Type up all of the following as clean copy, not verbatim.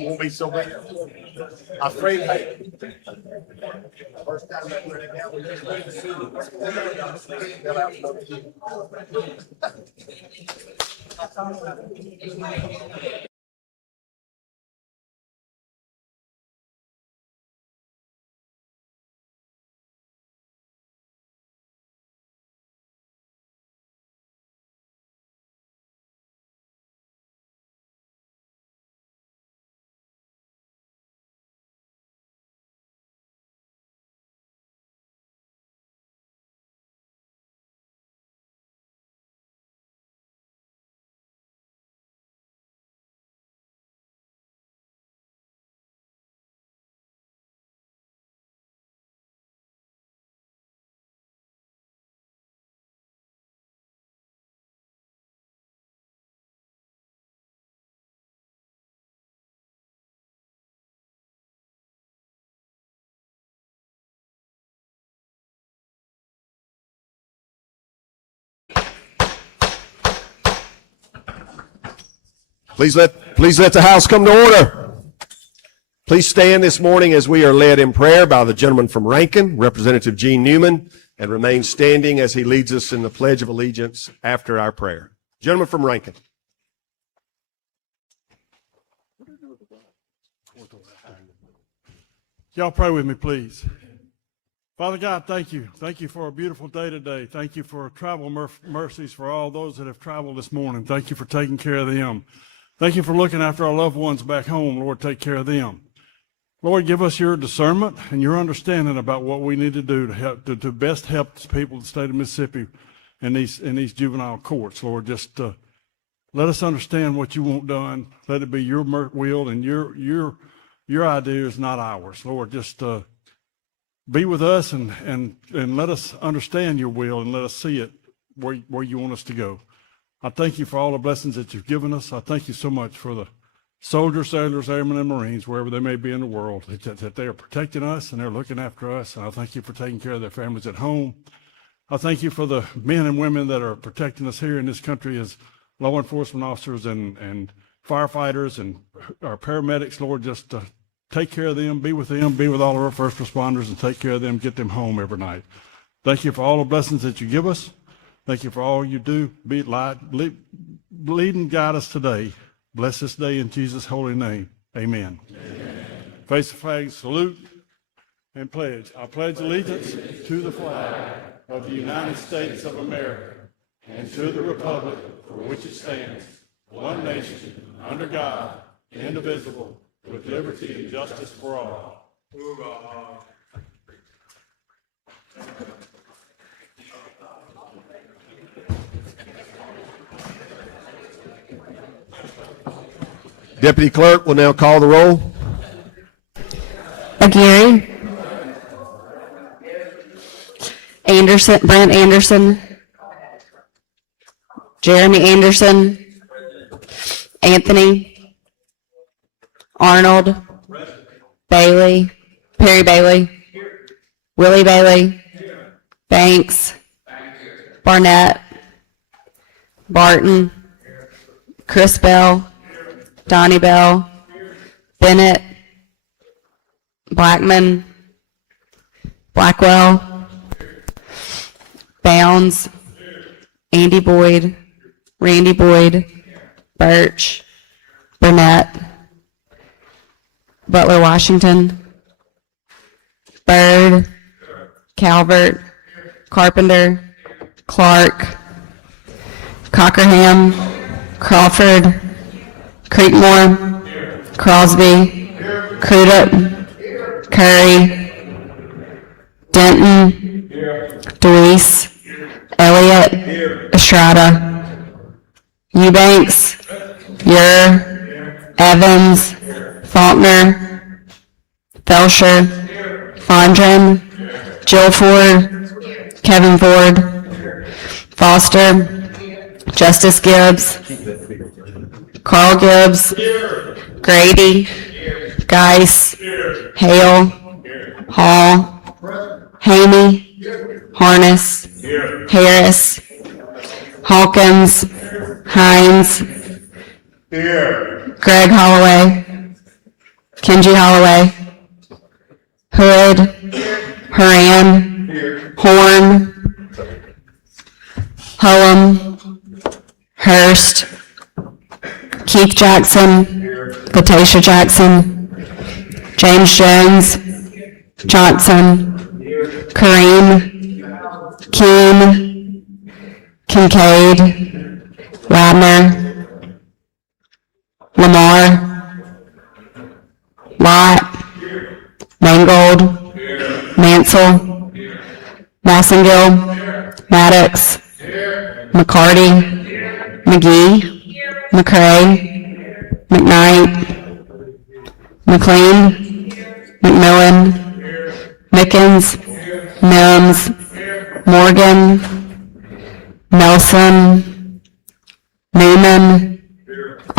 Won't be so bad. I'm afraid. Please let the House come to order. Please stand this morning as we are led in prayer by the gentleman from Rankin, Representative Gene Newman, and remain standing as he leads us in the Pledge of Allegiance after our prayer. Gentleman from Rankin. Y'all pray with me, please. Father God, thank you. Thank you for a beautiful day today. Thank you for travel mercies for all those that have traveled this morning. Thank you for taking care of them. Thank you for looking after our loved ones back home. Lord, take care of them. Lord, give us your discernment and your understanding about what we need to do to help to best help the people of the state of Mississippi in these juvenile courts. Lord, just let us understand what you want done. Let it be your will and your ideas, not ours. Lord, just be with us and let us understand your will and let us see it where you want us to go. I thank you for all the blessings that you've given us. I thank you so much for the soldiers, sailors, airmen, and Marines, wherever they may be in the world, that they are protecting us and they're looking after us. And I thank you for taking care of their families at home. I thank you for the men and women that are protecting us here in this country as law enforcement officers and firefighters and our paramedics. Lord, just take care of them, be with all of our first responders, and take care of them, get them home every night. Thank you for all the blessings that you give us. Thank you for all you do. Be light, lead and guide us today. Bless this day in Jesus' holy name. Amen. Amen. Face the flag, salute, and pledge. I pledge allegiance to the flag of the United States of America and to the republic for which it stands, one nation, under God, indivisible, with liberty and justice for all. Deputy Clerk will now call the roll. Aguirre, Anderson, Brent Anderson, Jeremy Anderson, Anthony, Arnold, Bailey, Perry Bailey, Willie Bailey, Banks, Barnett, Barton, Chris Bell, Donnie Bell, Bennett, Blackman, Blackwell, Bounds, Andy Boyd, Randy Boyd, Birch, Burnett, Butler Washington, Bird, Calvert, Carpenter, Clark, Cockerham, Crawford, Creekmore, Crosby, Crudup, Curry, Denton, Deweese, Elliott, Estrada, Eubanks, Evans, Faulkner, Felsher, Fondren, Jill Ford, Kevin Ford, Foster, Justice Gibbs, Carl Gibbs, Grady, Geis, Hale, Hall, Haney, Harness, Harris, Hawkins, Hines, Greg Holloway, Kenji Holloway, Hood, Haran, Horn, Hullum, Hurst, Keith Jackson, Latasha Jackson, James Jones, Johnson, Kareem, Keene, Kincaid, Radner, Lamar, Lott, Mangold, Mansell, Massengill, Maddox, McCarty, McGee, McCray, McKnight, McLean, McMillan, Mickens, Mims, Morgan, Nelson, Newman,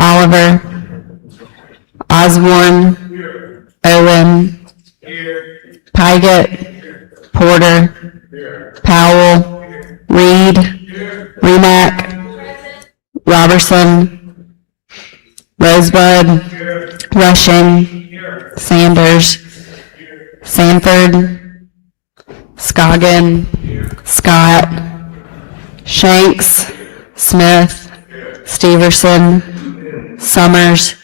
Oliver, Osborne, Owen, Pygott, Porter, Powell, Reed, Remack, Robertson, Rosebud, Rushing, Sanders, Sanford, Scoggin, Scott, Shanks, Smith, Steverson, Summers,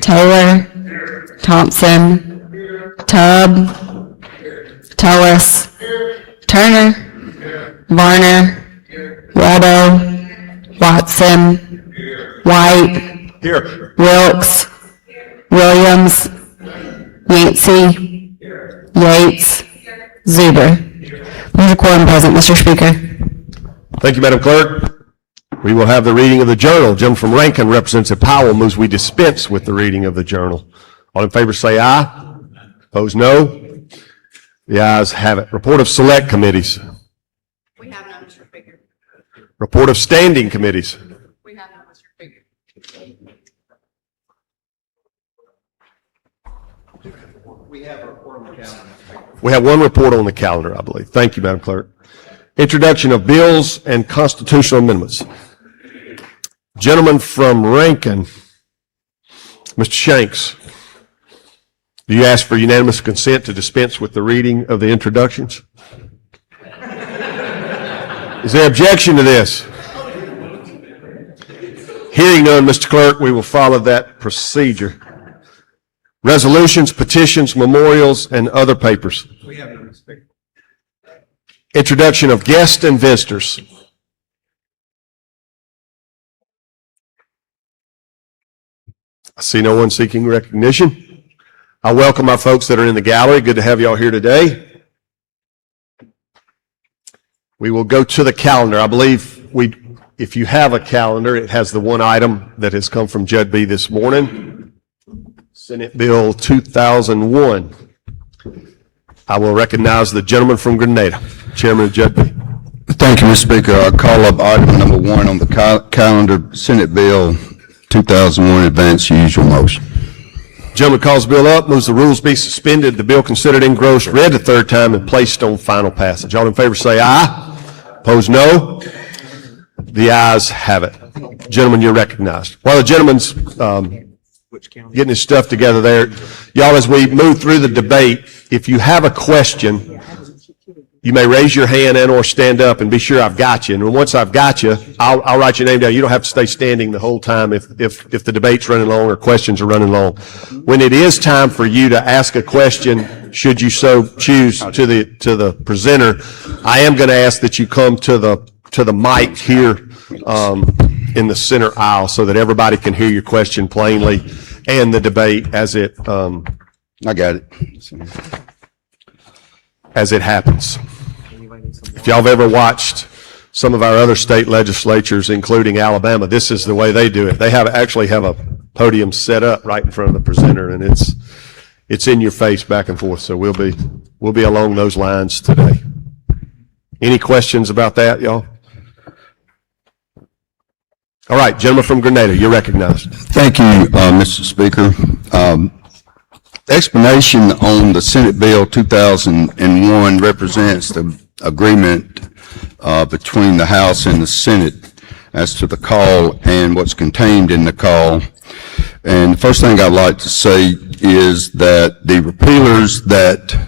Taylor, Thompson, Tubb, Tullis, Turner, Varner, Waldo, Watson, White, Here. Wilkes, Williams, Yancey, Yates, Zuber. There's a quorum present, Mr. Speaker. Thank you, Madam Clerk. We will have the reading of the journal. Gentleman from Rankin, Representative Powell, moves we dispense with the reading of the journal. All in favor say aye. Opposed, no. The ayes have it. Report of select committees. We have none, Mr. Speaker. Report of standing committees. We have none, Mr. Speaker. We have one report on the calendar, I believe. Thank you, Madam Clerk. Introduction of bills and constitutional amendments. Gentleman from Rankin, Mr. Shanks, do you ask for unanimous consent to dispense with the reading of the introductions? Is there objection to this? Hearing none, Mr. Clerk, we will follow that procedure. Resolutions, petitions, memorials, and other papers. We have none, Mr. Speaker. Introduction of guests and visitors. I see no one seeking recognition. I welcome our folks that are in the gallery. Good to have you all here today. We will go to the calendar. I believe if you have a calendar, it has the one item that has come from Judd B. this morning, Senate Bill 2001. I will recognize the gentleman from Grenada, Chairman of Judd B. Thank you, Mr. Speaker. I call up item number 1 on the calendar, Senate Bill 2001, advance usual motion. Gentleman calls the bill up, moves the rules be suspended, the bill considered engrossed, read the third time, and placed on final passage. All in favor say aye. Opposed, no. The ayes have it. Gentlemen, you're recognized. While the gentleman's getting his stuff together there, y'all, as we move through the debate, if you have a question, you may raise your hand and or stand up and be sure I've got you. And once I've got you, I'll write your name down. You don't have to stay standing the whole time if the debate's running long or questions are running long. When it is time for you to ask a question, should you so choose to the presenter, I am going to ask that you come to the mic here in the center aisle so that everybody can hear your question plainly and the debate as it I got it. as it happens. If y'all have ever watched some of our other state legislatures, including Alabama, this is the way they do it. They actually have a podium set up right in front of the presenter, and it's in your face back and forth. So we'll will be along those lines today. Any questions about that, y'all? All right, gentleman from Grenada, you're recognized. Thank you, Mr. Speaker. Explanation on the Senate Bill 2001 represents the agreement between the House and the Senate as to the call and what's contained in the call. And the first thing I'd like to say is that the repealers that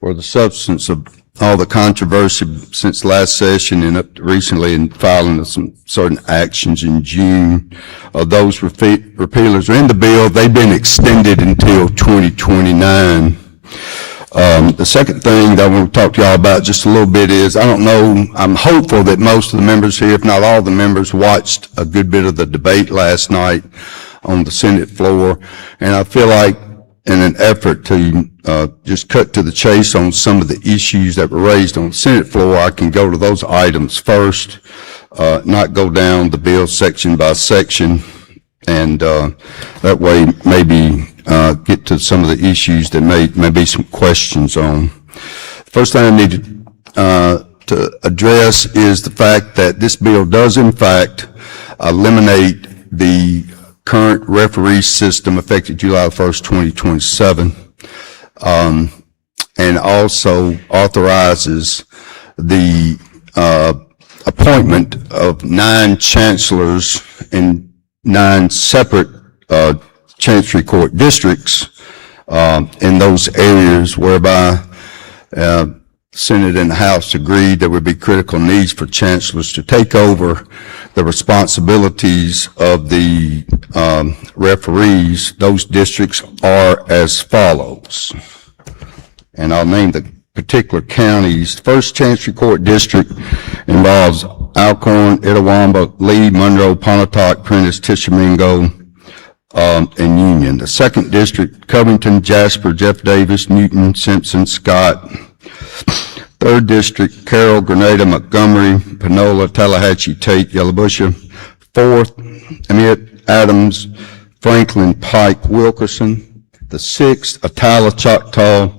were the substance of all the controversy since last session and up to recently in filing of some certain actions in June, those repealers are in the bill. They've been extended until 2029. The second thing that I want to talk to y'all about just a little bit is, I don't know, I'm hopeful that most of the members here, if not all the members, watched a good bit of the debate last night on the Senate floor. And I feel like in an effort to just cut to the chase on some of the issues that were raised on the Senate floor, I can go to those items first, not go down the bill section by section, and that way maybe get to some of the issues that may be some questions on. First thing I need to address is the fact that this bill does in fact eliminate the current referee system effective July 1st, 2027, and also authorizes the appointment of 9 chancellors in 9 separate Chancery Court districts in those areas whereby Senate and the House agreed there would be critical needs for chancellors to take over the responsibilities of the referees. Those districts are as follows, and I'll name the particular counties. The first Chancery Court district involves Alcorn, Itawamba, Lee, Monroe, Pontotoc, Prentiss, Tishomingo, and Union. The second district, Covington, Jasper, Jeff Davis, Newton, Simpson, Scott. Third district, Carroll, Grenada, Montgomery, Panola, Tallahatchie, Tate, Yellowbusha. Fourth, Emmett, Adams, Franklin, Pike, Wilkerson. The sixth, Attala, Choctaw,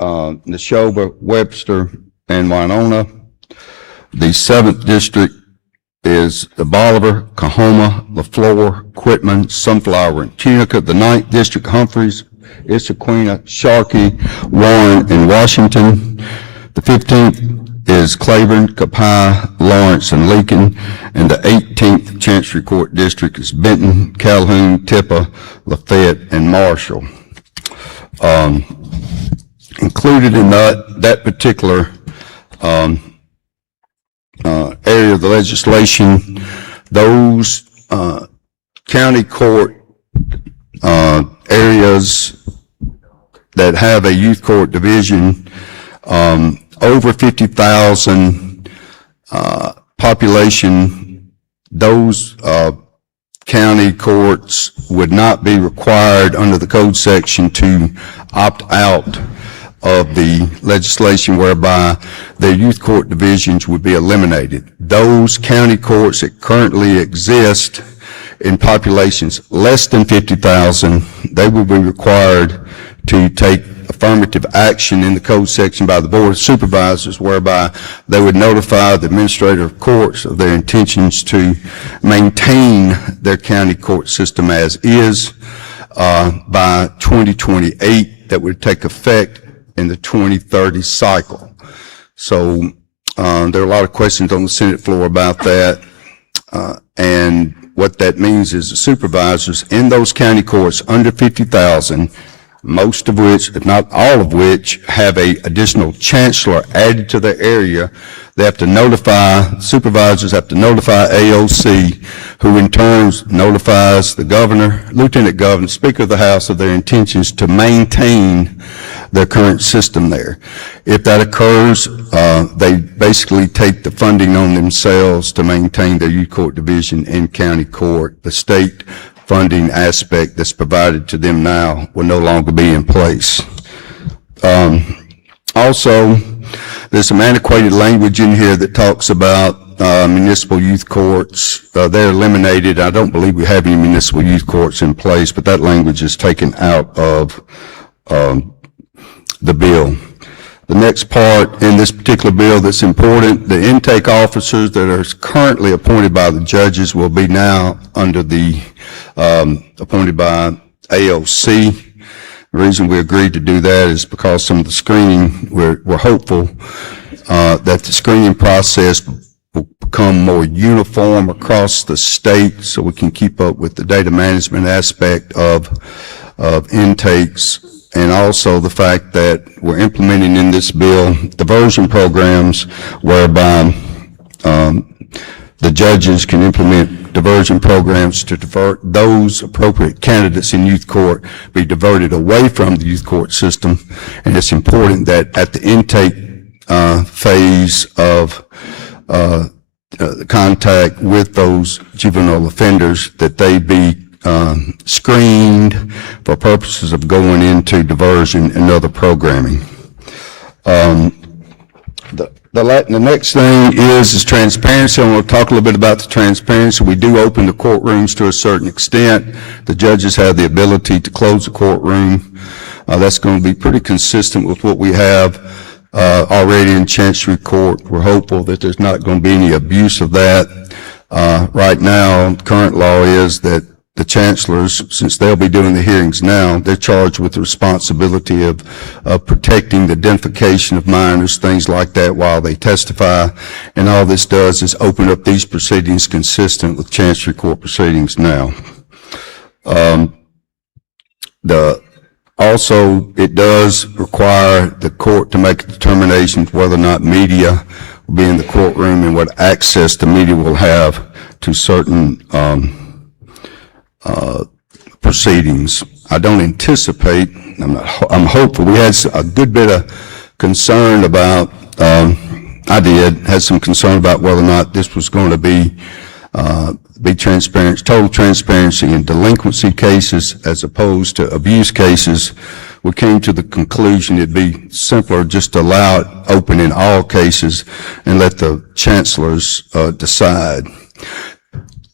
Neshoba, Webster, and Winona. The seventh district is the Bolivar, Coahoma, LaFleur, Quitman, Sunflower, and Tunica. The ninth district, Humphreys, Issaquena, Sharkey, Warren, and Washington. The 15th is Claiborne, Copiah, Lawrence, and Lincoln. And the 18th Chancery Court district is Benton, Calhoun, Tippa, Lafayette, and Marshall. Included in that particular area of the legislation, those county court areas that have a youth court division over 50,000 population, those county courts would not be required under the code section to opt out of the legislation whereby their youth court divisions would be eliminated. Those county courts that currently exist in populations less than 50,000, they will be required to take affirmative action in the code section by the Board of Supervisors, whereby they would notify the administrator of courts of their intentions to maintain their county court system as is by 2028. That would take effect in the 2030 cycle. So there are a lot of questions on the Senate floor about that, and what that means is the supervisors in those county courts under 50,000, most of which, if not all of which, have a additional chancellor added to their area, they have to notify, supervisors have to notify AOC, who in turn notifies the governor, lieutenant governor, speaker of the House of their intentions to maintain their current system there. If that occurs, they basically take the funding on themselves to maintain their youth court division in county court. The state funding aspect that's provided to them now will no longer be in place. Also, there's some antiquated language in here that talks about municipal youth courts. They're eliminated. I don't believe we have any municipal youth courts in place, but that language is taken out of the bill. The next part in this particular bill that's important, the intake officers that are currently appointed by the judges will be now under the, appointed by AOC. The reason we agreed to do that is because some of the screening, we're hopeful that the screening process will become more uniform across the state so we can keep up with the data management aspect of intakes, and also the fact that we're implementing in this bill diversion programs whereby the judges can implement diversion programs to divert those appropriate candidates in youth court, be diverted away from the youth court system. And it's important that at the intake phase of contact with those juvenile offenders, that they be screened for purposes of going into diversion and other programming. The next thing is transparency. I want to talk a little bit about the transparency. We do open the courtrooms to a certain extent. The judges have the ability to close the courtroom. That's going to be pretty consistent with what we have already in Chancery Court. We're hopeful that there's not going to be any abuse of that. Right now, current law is that the chancellors, since they'll be doing the hearings now, they're charged with the responsibility of protecting the identification of minors, things like that, while they testify. And all this does is open up these proceedings consistent with Chancery Court proceedings now. Also, it does require the court to make a determination whether or not media will be in the courtroom and what access the media will have to certain proceedings. I don't anticipate, I'm hopeful. We had a good bit of concern about, had some concern about whether or not this was going to be transparent, total transparency in delinquency cases as opposed to abuse cases. We came to the conclusion it'd be simpler just to allow it open in all cases and let the chancellors decide.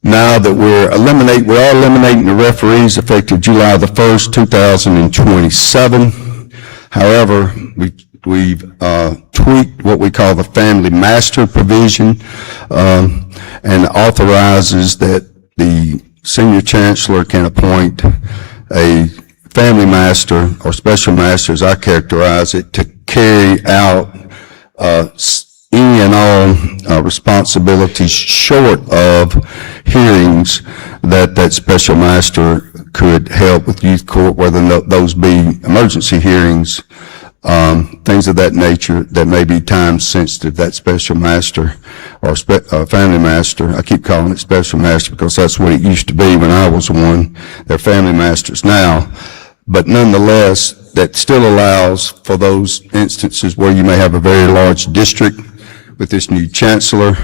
Now that we are eliminating the referees effective July the 1st, 2027. However, we've tweaked what we call the family master provision, and authorizes that the senior chancellor can appoint a family master or special master, as I characterize it, to carry out any and all responsibilities short of hearings that special master could help with youth court, whether those be emergency hearings, things of that nature that may be time sensitive. That special master or family master, I keep calling it special master because that's what it used to be when I was one. They're family masters now. But nonetheless, that still allows for those instances where you may have a very large district with this new chancellor,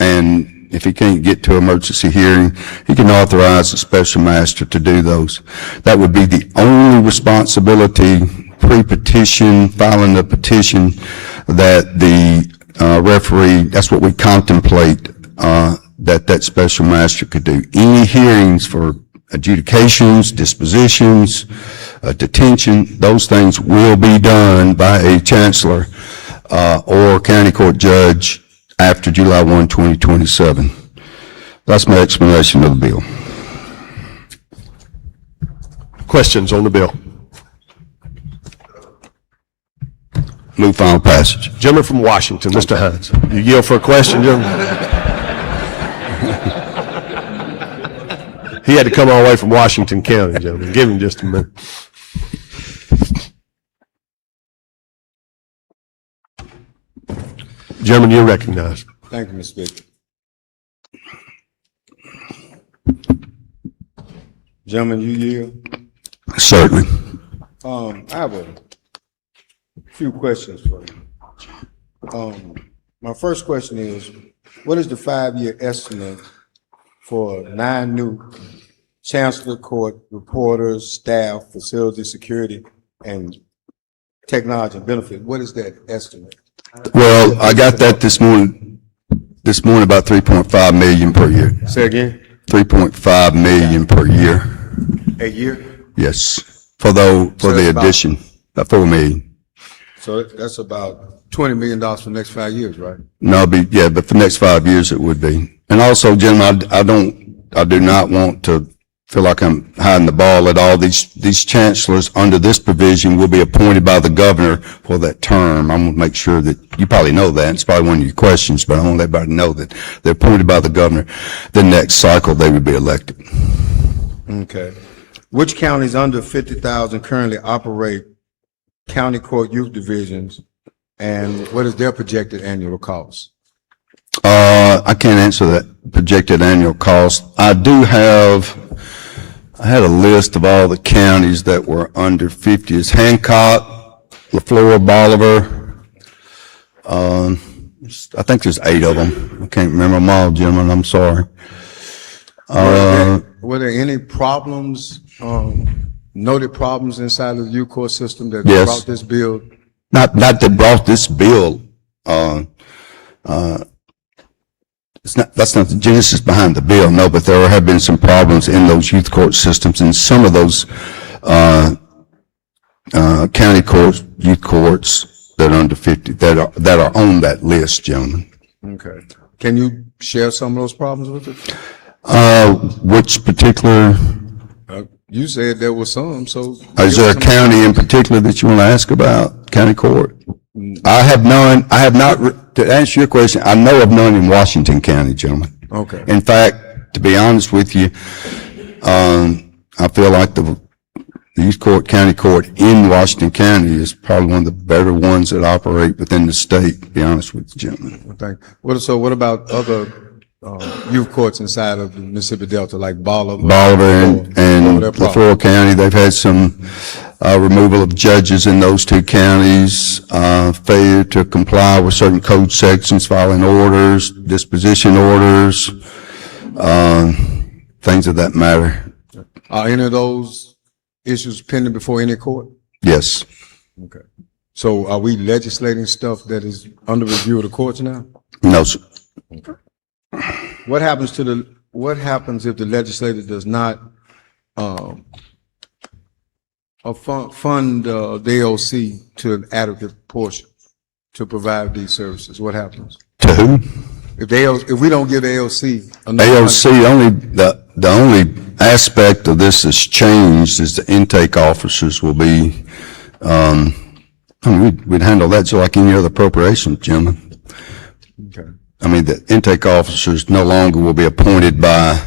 and if he can't get to emergency hearing, he can authorize a special master to do those. That would be the only responsibility pre-petition, filing the petition, that the referee, that's what we contemplate, that special master could do. Any hearings for adjudications, dispositions, detention, those things will be done by a chancellor or county court judge after July 1, 2027. That's my explanation of the bill. Questions on the bill? Move final passage. Gentleman from Washington, Mr. Hines. You yield for a question, gentleman? He had to come all the way from Washington County, gentlemen. Give him just a minute. Gentlemen, you're recognized. Thank you, Mr. Speaker. Gentlemen, you yield. Certainly. I have a few questions for you. My first question is, what is the 5-year estimate for 9 new chancellor court reporters, staff, facility security, and technology and benefit? What is that estimate? Well, I got that this morning about 3.5 million per year. Say again? 3.5 million per year. A year? Yes. For the So that's about- addition, about 4 million. So that's about $20 million for the next 5 years, right? No, yeah, but for the next 5 years it would be. And also, gentlemen, I do not want to feel like I'm hiding the ball at all. These chancellors under this provision will be appointed by the governor for that term. I'm going to make sure that, you probably know that, it's probably one of your questions, but I want everybody to know that they're appointed by the governor. The next cycle, they would be elected. Okay. Which counties under 50,000 currently operate county court youth divisions, and what is their projected annual cost? I can't answer that projected annual cost. I had a list of all the counties that were under 50. It's Hancock, LaFleur, Bolivar. I think there's 8 of them. I can't remember them all, gentlemen. I'm sorry. Were there any problems, noted problems inside of the youth court system that Yes. brought this bill? Not that brought this bill. That's not the genesis behind the bill, no, but there have been some problems in those youth court systems, and some of those, county courts, youth courts that are under 50, that are on that list, gentlemen. Okay. Can you share some of those problems with us? Which particular, You said there were some, so. is there a county in particular that you want to ask about, county court? I have not, to answer your question, I know of none in Washington County, gentlemen. Okay. In fact, to be honest with you, I feel like the youth court, county court in Washington County is probably one of the better ones that operate within the state, to be honest with you, gentlemen. Thank you. So what about other youth courts inside of the Mississippi Delta, like Bolivar? Bolivar and What are their problems? LaFleur County, they've had some removal of judges in those 2 counties, failure to comply with certain code sections, filing orders, disposition orders, things of that matter. Are any of those issues pending before any court? Yes. Okay. So are we legislating stuff that is under review of the courts now? No, sir. What happens if the legislator does not fund the AOC to an adequate portion to provide these services? What happens? To who? If we don't give AOC enough money- AOC, the only aspect of this that's changed is the intake officers will be, we'd handle that just like any other appropriation, gentlemen. Okay. I mean, the intake officers no longer will be appointed by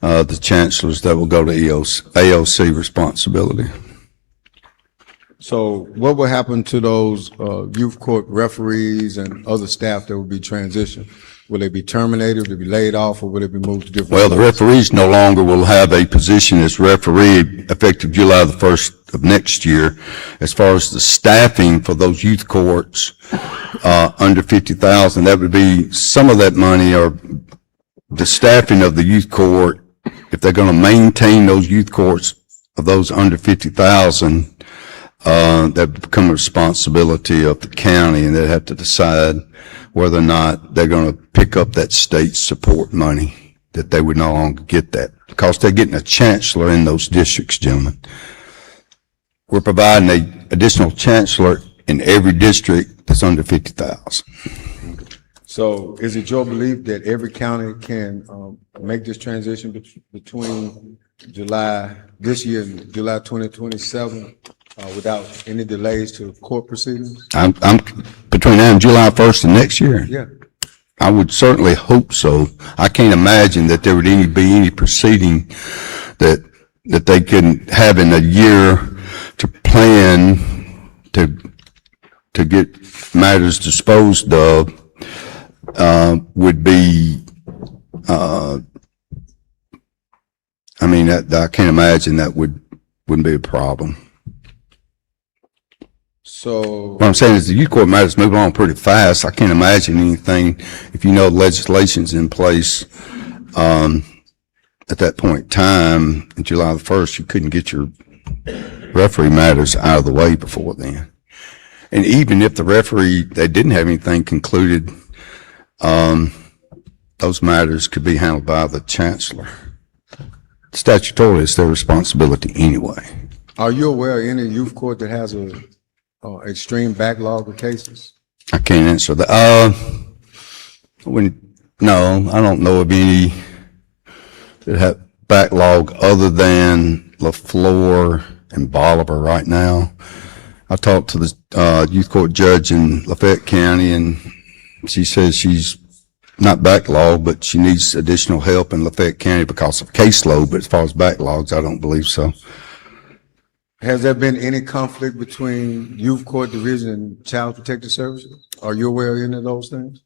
the chancellors. That will go to AOC responsibility. So what will happen to those youth court referees and other staff that will be transitioned? Will they be terminated, will they be laid off, or will they be moved to different? Well, the places? referees no longer will have a position as referee effective July the 1st of next year. As far as the staffing for those youth courts under 50,000, that would be some of that money, or the staffing of the youth court, if they're going to maintain those youth courts of those under 50,000, that would become a responsibility of the county, and they'd have to decide whether or not they're going to pick up that state support money, that they would no longer get that, because they're getting a chancellor in those districts, gentlemen. We're providing an additional chancellor in every district that's under 50,000. So is it your belief that every county can make this transition between July this year and July 2027 without any delays to court proceedings? I'm between now and July 1st of next year. Yeah. I would certainly hope so. I can't imagine that there would be any proceeding that they couldn't have in a year to plan to get matters disposed of. Would be, I mean, I can't imagine that wouldn't be a problem. So, What I'm saying is the youth court matters move along pretty fast. I can't imagine anything, if you know legislation's in place, at that point in time, in July the 1st, you couldn't get your referee matters out of the way before then. And even if the referee, they didn't have anything concluded, those matters could be handled by the chancellor. Statutorily, it's their responsibility anyway. are you aware of any youth court that has extreme backlog of cases? I can't answer that. No, I don't know of any that have backlog other than LaFleur and Bolivar right now. I talked to the youth court judge in Lafayette County, and she says she's not backlogged, but she needs additional help in Lafayette County because of caseload. But as far as backlogs, I don't believe so. Has there been any conflict between youth court division and child protective services? Are you aware of any of those things?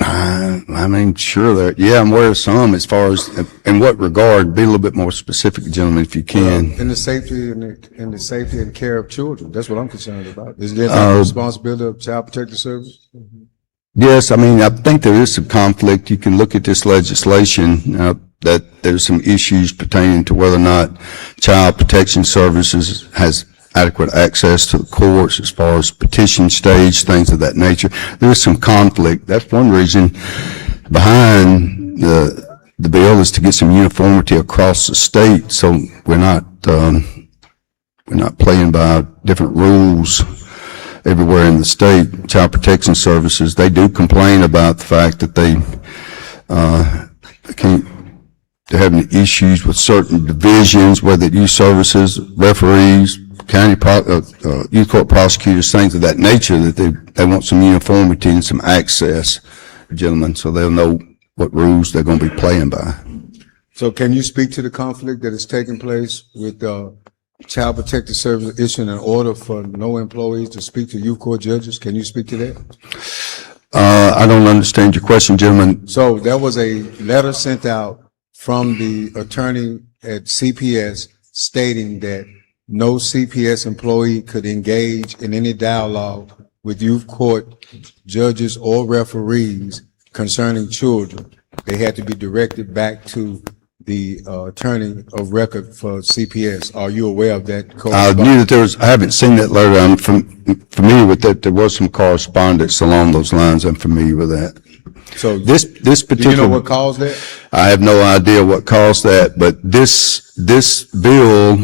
I mean, sure, I'm aware of some. As far as in what regard, be a little bit more specific, gentlemen, if you can. In the safety and care of children. That's what I'm concerned about. Is there the responsibility of child protective services? Yes, I mean, I think there is some conflict. You can look at this legislation, that there's some issues pertaining to whether or not Child Protection Services has adequate access to the courts as far as petition stage, things of that nature. There is some conflict. That's one reason behind the bill is to get some uniformity across the state, so we're not playing by different rules everywhere in the state. Child Protection Services, they do complain about the fact that they're having issues with certain divisions, whether it youth services, referees, youth court prosecutors, things of that nature, that they want some uniformity and some access, gentlemen, so they'll know what rules they're going to be playing by. So can you speak to the conflict that is taking place with Child Protective Services issuing an order for no employees to speak to youth court judges? Can you speak to that? I don't understand your question, gentlemen. So there was a letter sent out from the attorney at CPS stating that no CPS employee could engage in any dialogue with youth court judges or referees concerning children. They had to be directed back to the attorney of record for CPS. Are you aware of that? I knew that I haven't seen that letter. I'm familiar with that. There was some correspondence along those lines. I'm familiar with that. So this particular. Do you know what caused that? I have no idea what caused that, but this bill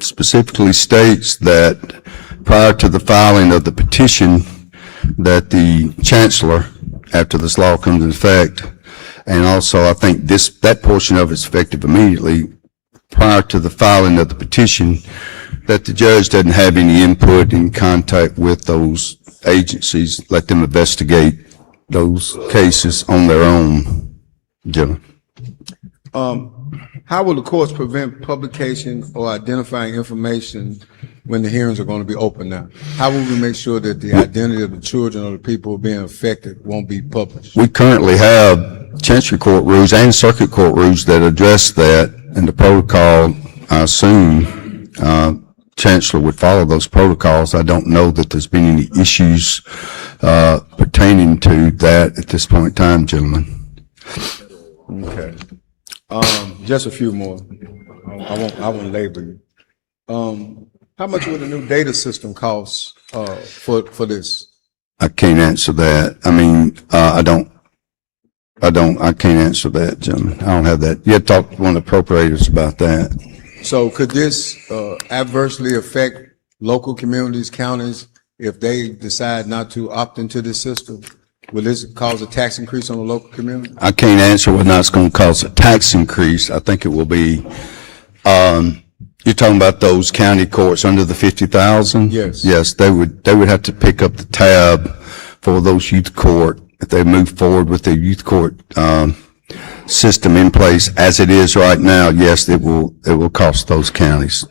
specifically states that prior to the filing of the petition, that the chancellor, after this law comes into effect, and also I think that portion of it's effective immediately, prior to the filing of the petition, that the judge doesn't have any input in contact with those agencies, let them investigate those cases on their own, gentlemen. How will the courts prevent publication or identifying information when the hearings are going to be open now? How will we make sure that the identity of the children or the people being affected won't be published? We currently have Chancery Court rules and Circuit Court rules that address that, and the protocol, I assume, Chancellor would follow those protocols. I don't know that there's been any issues pertaining to that at this point in time, gentlemen. Okay. Just a few more. I won't labor you. How much would a new data system cost for this? I can't answer that. I mean, I can't answer that, gentlemen. I don't have that. You had to talk to one of the appropriators about that. So could this adversely affect local communities, counties, if they decide not to opt into this system? Will this cause a tax increase on the local community? I can't answer whether or not it's going to cause a tax increase. I think it will be, you're talking about those county courts under the 50,000? Yes. Yes, they would have to pick up the tab for those youth court, if they move forward with their youth court, system in place as it is right now. Yes, it will cost those counties.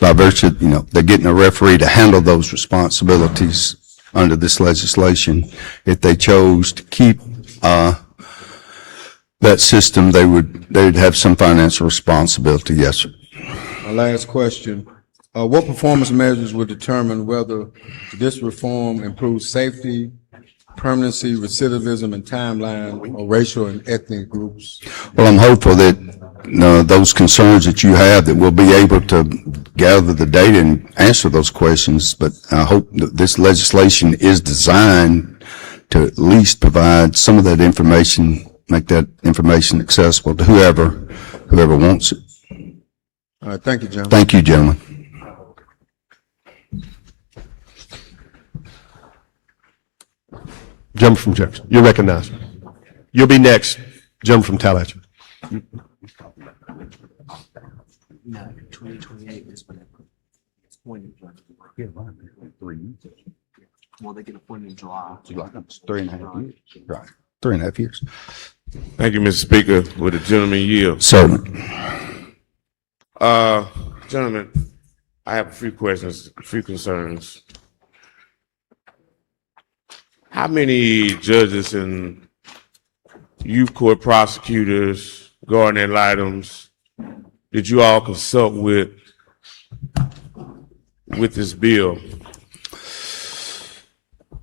By virtue, they're getting a referee to handle those responsibilities under this legislation. If they chose to keep that system, they'd have some financial responsibility. Yes, sir. My last question, what performance measures will determine whether this reform improves safety, permanency, recidivism, and timeline of racial and ethnic groups? Well, I'm hopeful that those concerns that you have, that we'll be able to gather the data and answer those questions, but I hope that this legislation is designed to at least provide some of that information, make that information accessible to whoever wants it. All right, thank you, gentlemen. Thank you, gentlemen. Gentleman from Jefferson, you're recognized. You'll be next, gentleman from Tallahatchie. No, 2028 is when it's appointed. Well, they get appointed in July. 3.5 years. Right, 3.5 years. Thank you, Mr. Speaker. Would the gentleman yield? Certainly. Gentlemen, I have a few questions, a few concerns. How many judges and youth court prosecutors, guardian ad litems, did you all consult with this bill?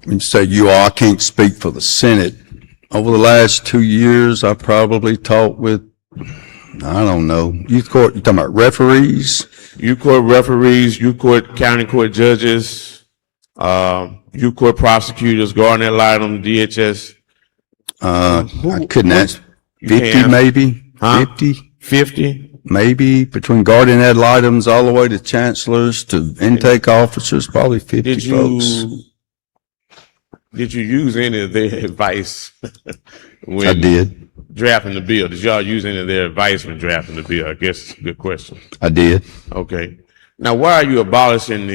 When you say you all, I can't speak for the Senate. Over the last 2 years, I probably talked with, I don't know, youth court, you talking about referees? Youth court referees, youth court, county court judges, youth court prosecutors, guardian ad litem, DHS. I couldn't answer. You can't 50 answer. maybe, Huh? 50 50? maybe, between guardian ad litems all the way to chancellors to intake officers, probably 50 Did folks. did you use any of their advice when I did, drafting the bill? Did y'all use any of their advice when drafting the bill? I guess it's a good question. I did. Okay. Now, why are you abolishing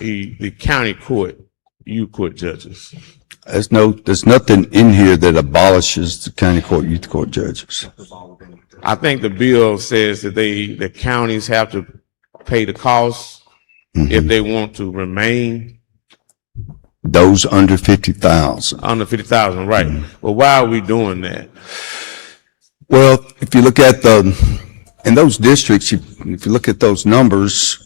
the county court, youth court judges? There's nothing in here that abolishes the county court, youth court judges. I think the bill says that the counties have to pay the costs if they want to remain Those under 50,000. under 50,000, right? Well, why are we doing that? Well, if you look at in those districts, if you look at those numbers,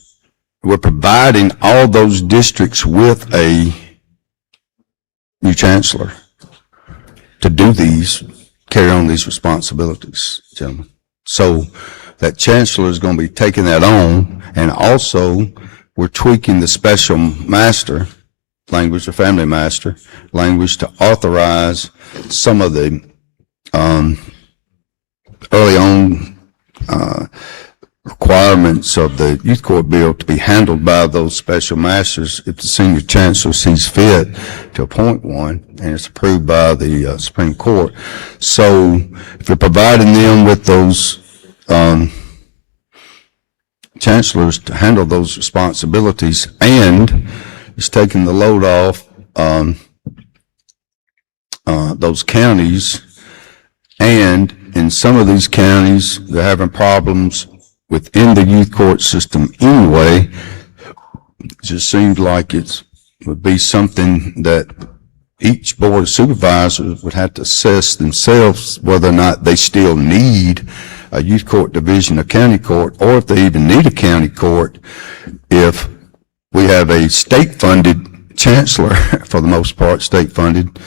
we're providing all those districts with a new chancellor to carry on these responsibilities, gentlemen. So that chancellor is going to be taking that on, and also we're tweaking the special master language, or family master language, to authorize some of the early on requirements of the youth court bill to be handled by those special masters if the senior chancellor sees fit to appoint one and it's approved by the Supreme Court. So if you're providing them with those chancellors to handle those responsibilities, and it's taking the load off those counties, and in some of these counties, they're having problems within the youth court system anyway. It just seems like it would be something that each board of supervisors would have to assess themselves whether or not they still need a youth court division, a county court, or if they even need a county court if we have a state-funded chancellor, for the most part, state-funded,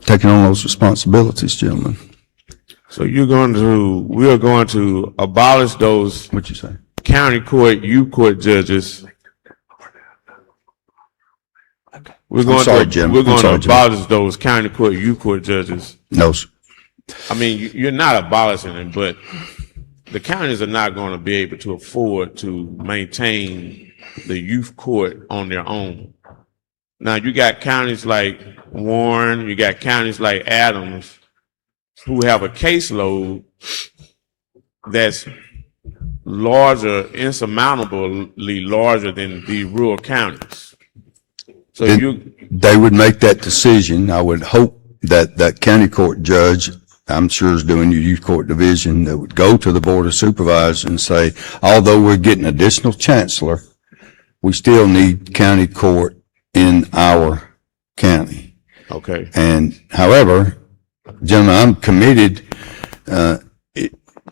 taking on those responsibilities, gentlemen. So we are going to abolish those What'd you say? county court, youth court judges. We're going sorry, Jim. We're I'm going sorry, to Jim. abolish those county court, youth court judges. No, sir. I mean, you're not abolishing them, but the counties are not going to be able to afford to maintain the youth court on their own. Now, you got counties like Warren, you got counties like Adams, who have a caseload that's larger, insurmountably larger than the rural counties. So They would make that decision. I would hope that that county court judge, I'm sure is doing your youth court division, that would go to the board of supervisors and say, although we're getting additional chancellor, we still need county court in our county. okay. And however, gentlemen, I'm committed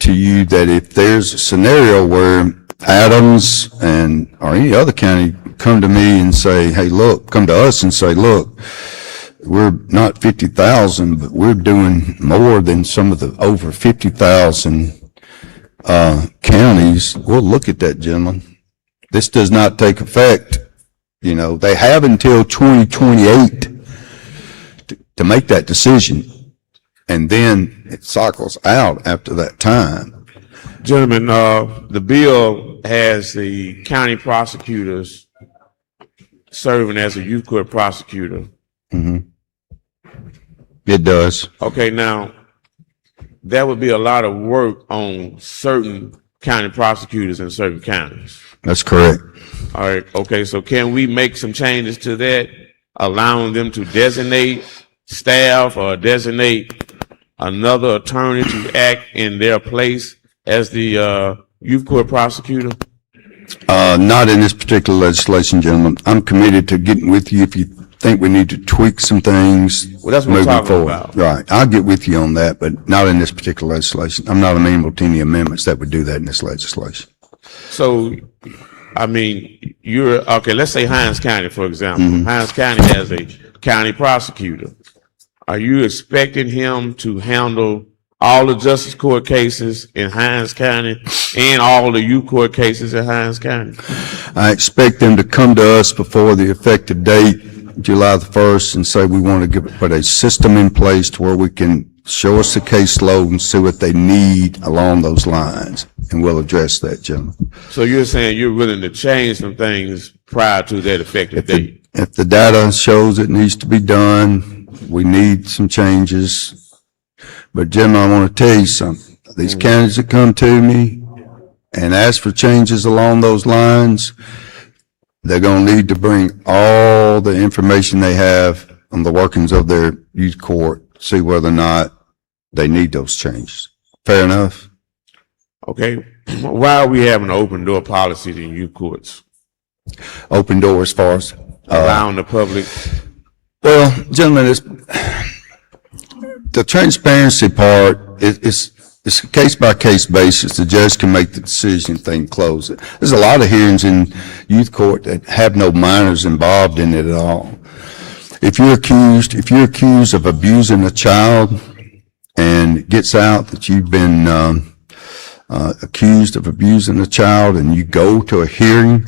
to you that if there's a scenario where Adams or any other county come to me and say, hey, look, come to us and say, look, we're not 50,000, but we're doing more than some of the over 50,000 counties, we'll look at that, gentlemen. This does not take effect. You know, they have until 2028 to make that decision, and then it cycles out after that time. Gentlemen, the bill has the county prosecutors serving as a youth court prosecutor. It does. Okay, now, that would be a lot of work on certain county prosecutors in certain counties. That's correct. All right, okay, so can we make some changes to that, allowing them to designate staff or designate another attorney to act in their place as the youth court prosecutor? Not in this particular legislation, gentlemen. I'm committed to getting with you if you think we need to tweak some things. Well, that's what I'm moving talking forward. about. Right. I'll get with you on that, but not in this particular legislation. I'm not amenable to any amendments that would do that in this legislation. So, I mean, okay, let's say Hines County, for example. Hines County has a county prosecutor. Are you expecting him to handle all the justice court cases in Hines County and all the youth court cases in Hines County? I expect them to come to us before the effective date, July the 1st, and say we want to put a system in place to where we can show us the caseload and see what they need along those lines, and we'll address that, gentlemen. So you're saying you're willing to change some things prior to that effective date? If the data shows it needs to be done, we need some changes. But Jim, I want to tell you something. These candidates that come to me and ask for changes along those lines, they're going to need to bring all the information they have on the workings of their youth court, see whether or not they need those changes. Fair enough? Okay. Why are we having an open door policy in youth courts? Open door as far as, Allowing the public? well, gentlemen, the transparency part it's a case-by-case basis. The judge can make the decision if they can close it. There's a lot of hearings in youth court that have no minors involved in it at all. If you're accused of abusing a child and it gets out that you've been accused of abusing a child, and you go to a hearing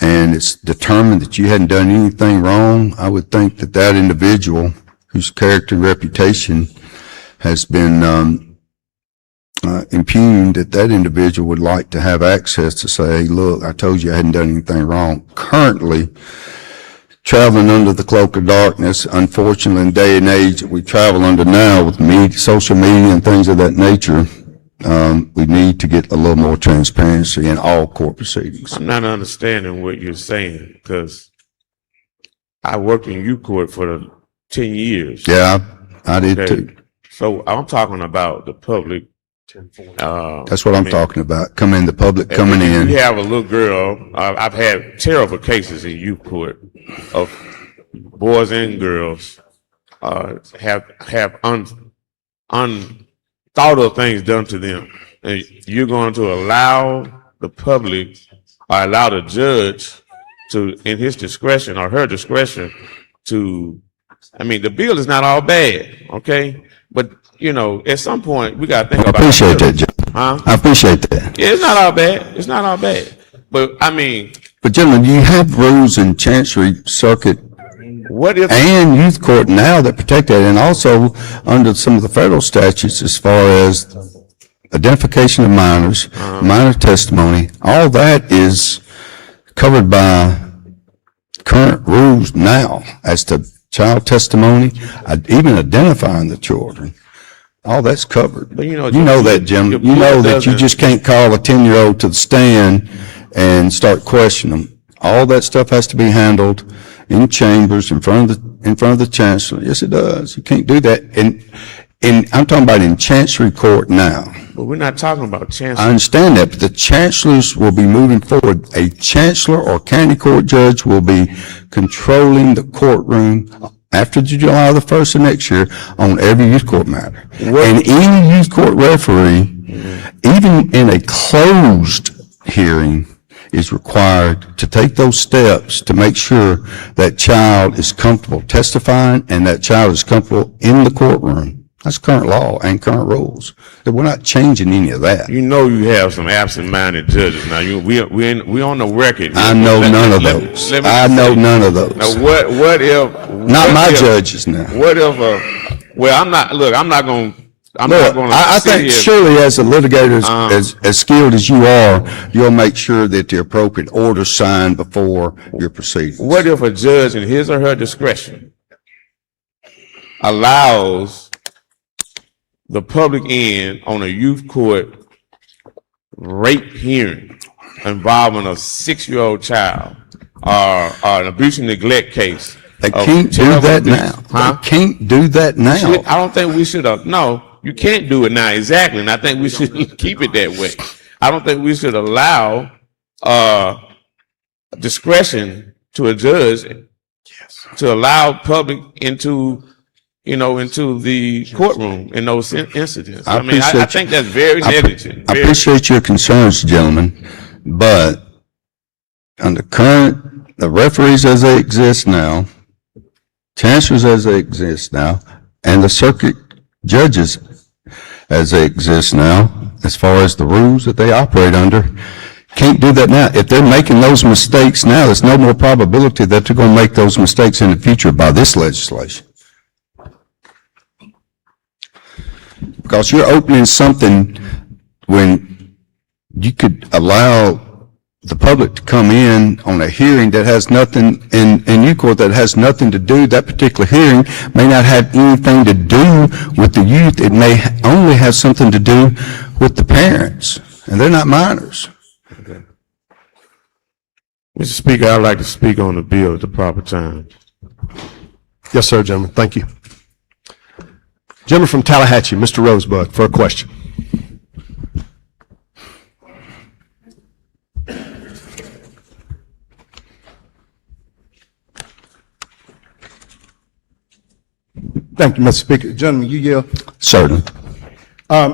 and it's determined that you hadn't done anything wrong, I would think that that individual whose character and reputation has been impugned, that individual would like to have access to say, hey, look, I told you I hadn't done anything wrong. Currently, traveling under the cloak of darkness, unfortunately, in the day and age that we travel under now with media, social media and things of that nature, we need to get a little more transparency in all court proceedings. I'm not understanding what you're saying, because I worked in youth court for 10 years. Yeah, I did Okay. too. So I'm talking about the public. That's what I'm talking about. The public And coming when in. You have a little girl. I've had terrible cases in youth court of boys and girls have unthought of things done to them, and you're going to allow the public or allow the judge to, in his discretion or her discretion, to. I mean, the bill is not all bad, okay, but you know, at some point we got to think I about. appreciate that, Jim. Huh? I appreciate that. Yeah, it's not all bad. It's not all bad. But I mean, But gentlemen, you have rules in Chancery Circuit what if and youth court now that protect that, and also under some of the federal statutes as far as identification of minors, minor testimony, all that is covered by current rules now as to child testimony, even identifying the children. All that's covered. But you know, that, Jim. your You know bill that you doesn't- just can't call a 10-year-old to the stand and start questioning them. All that stuff has to be handled in chambers, in front of the chancellor. Yes, it does. You can't do that. And I'm talking about in Chancery Court now. but we're not talking about chance. I understand that, but the chancellors will be moving forward. A chancellor or county court judge will be controlling the courtroom after July the 1st of next year on every youth court matter. And any youth court referee, even in a closed hearing, is required to take those steps to make sure that child is comfortable testifying and that child is comfortable in the courtroom. That's current law and current rules. We're not changing any of that. You know, you have some absent-minded judges. Now, we on the record. I know none of Let me those. say- I know none of Now, those. what if? Not what my if- judges now. What if? Well, I'm not. Look, I'm not going to I'm not Look, gonna I sit think here. surely as a litigator, as skilled as you are, you'll make sure that the appropriate order's signed before your proceedings. What if a judge in his or her discretion allows the public in on a youth court rape hearing involving a 6-year-old child or an abuse and neglect case? They of can't do terrible that abuse? now. Huh? They can't do that now. I don't think we should have, no, you can't do it now, exactly, and I think we should keep it that way. I don't think we should allow, discretion to a judge to allow public into, into the courtroom in those incidents. I I mean, I appreciate think that's very negligent. I very- appreciate your concerns, gentlemen, but under the referees as they exist now, chancellors as they exist now, and the circuit judges as they exist now, as far as the rules that they operate under, can't do that now. If they're making those mistakes now, there's no more probability that they're going to make those mistakes in the future by this legislation. Because you're opening something when you could allow the public to come in on a hearing that has nothing, in youth court that has nothing to do, that particular hearing may not have anything to do with the youth. It may only have something to do with the parents, and they're not minors. Mr. Speaker, I'd like to speak on the bill at the proper time. Yes, sir, gentlemen. Thank you. Gentleman from Tallahatchie, Mr. Rosebud, for a question. Thank you, Mr. Speaker. Gentlemen, you yield. Certainly,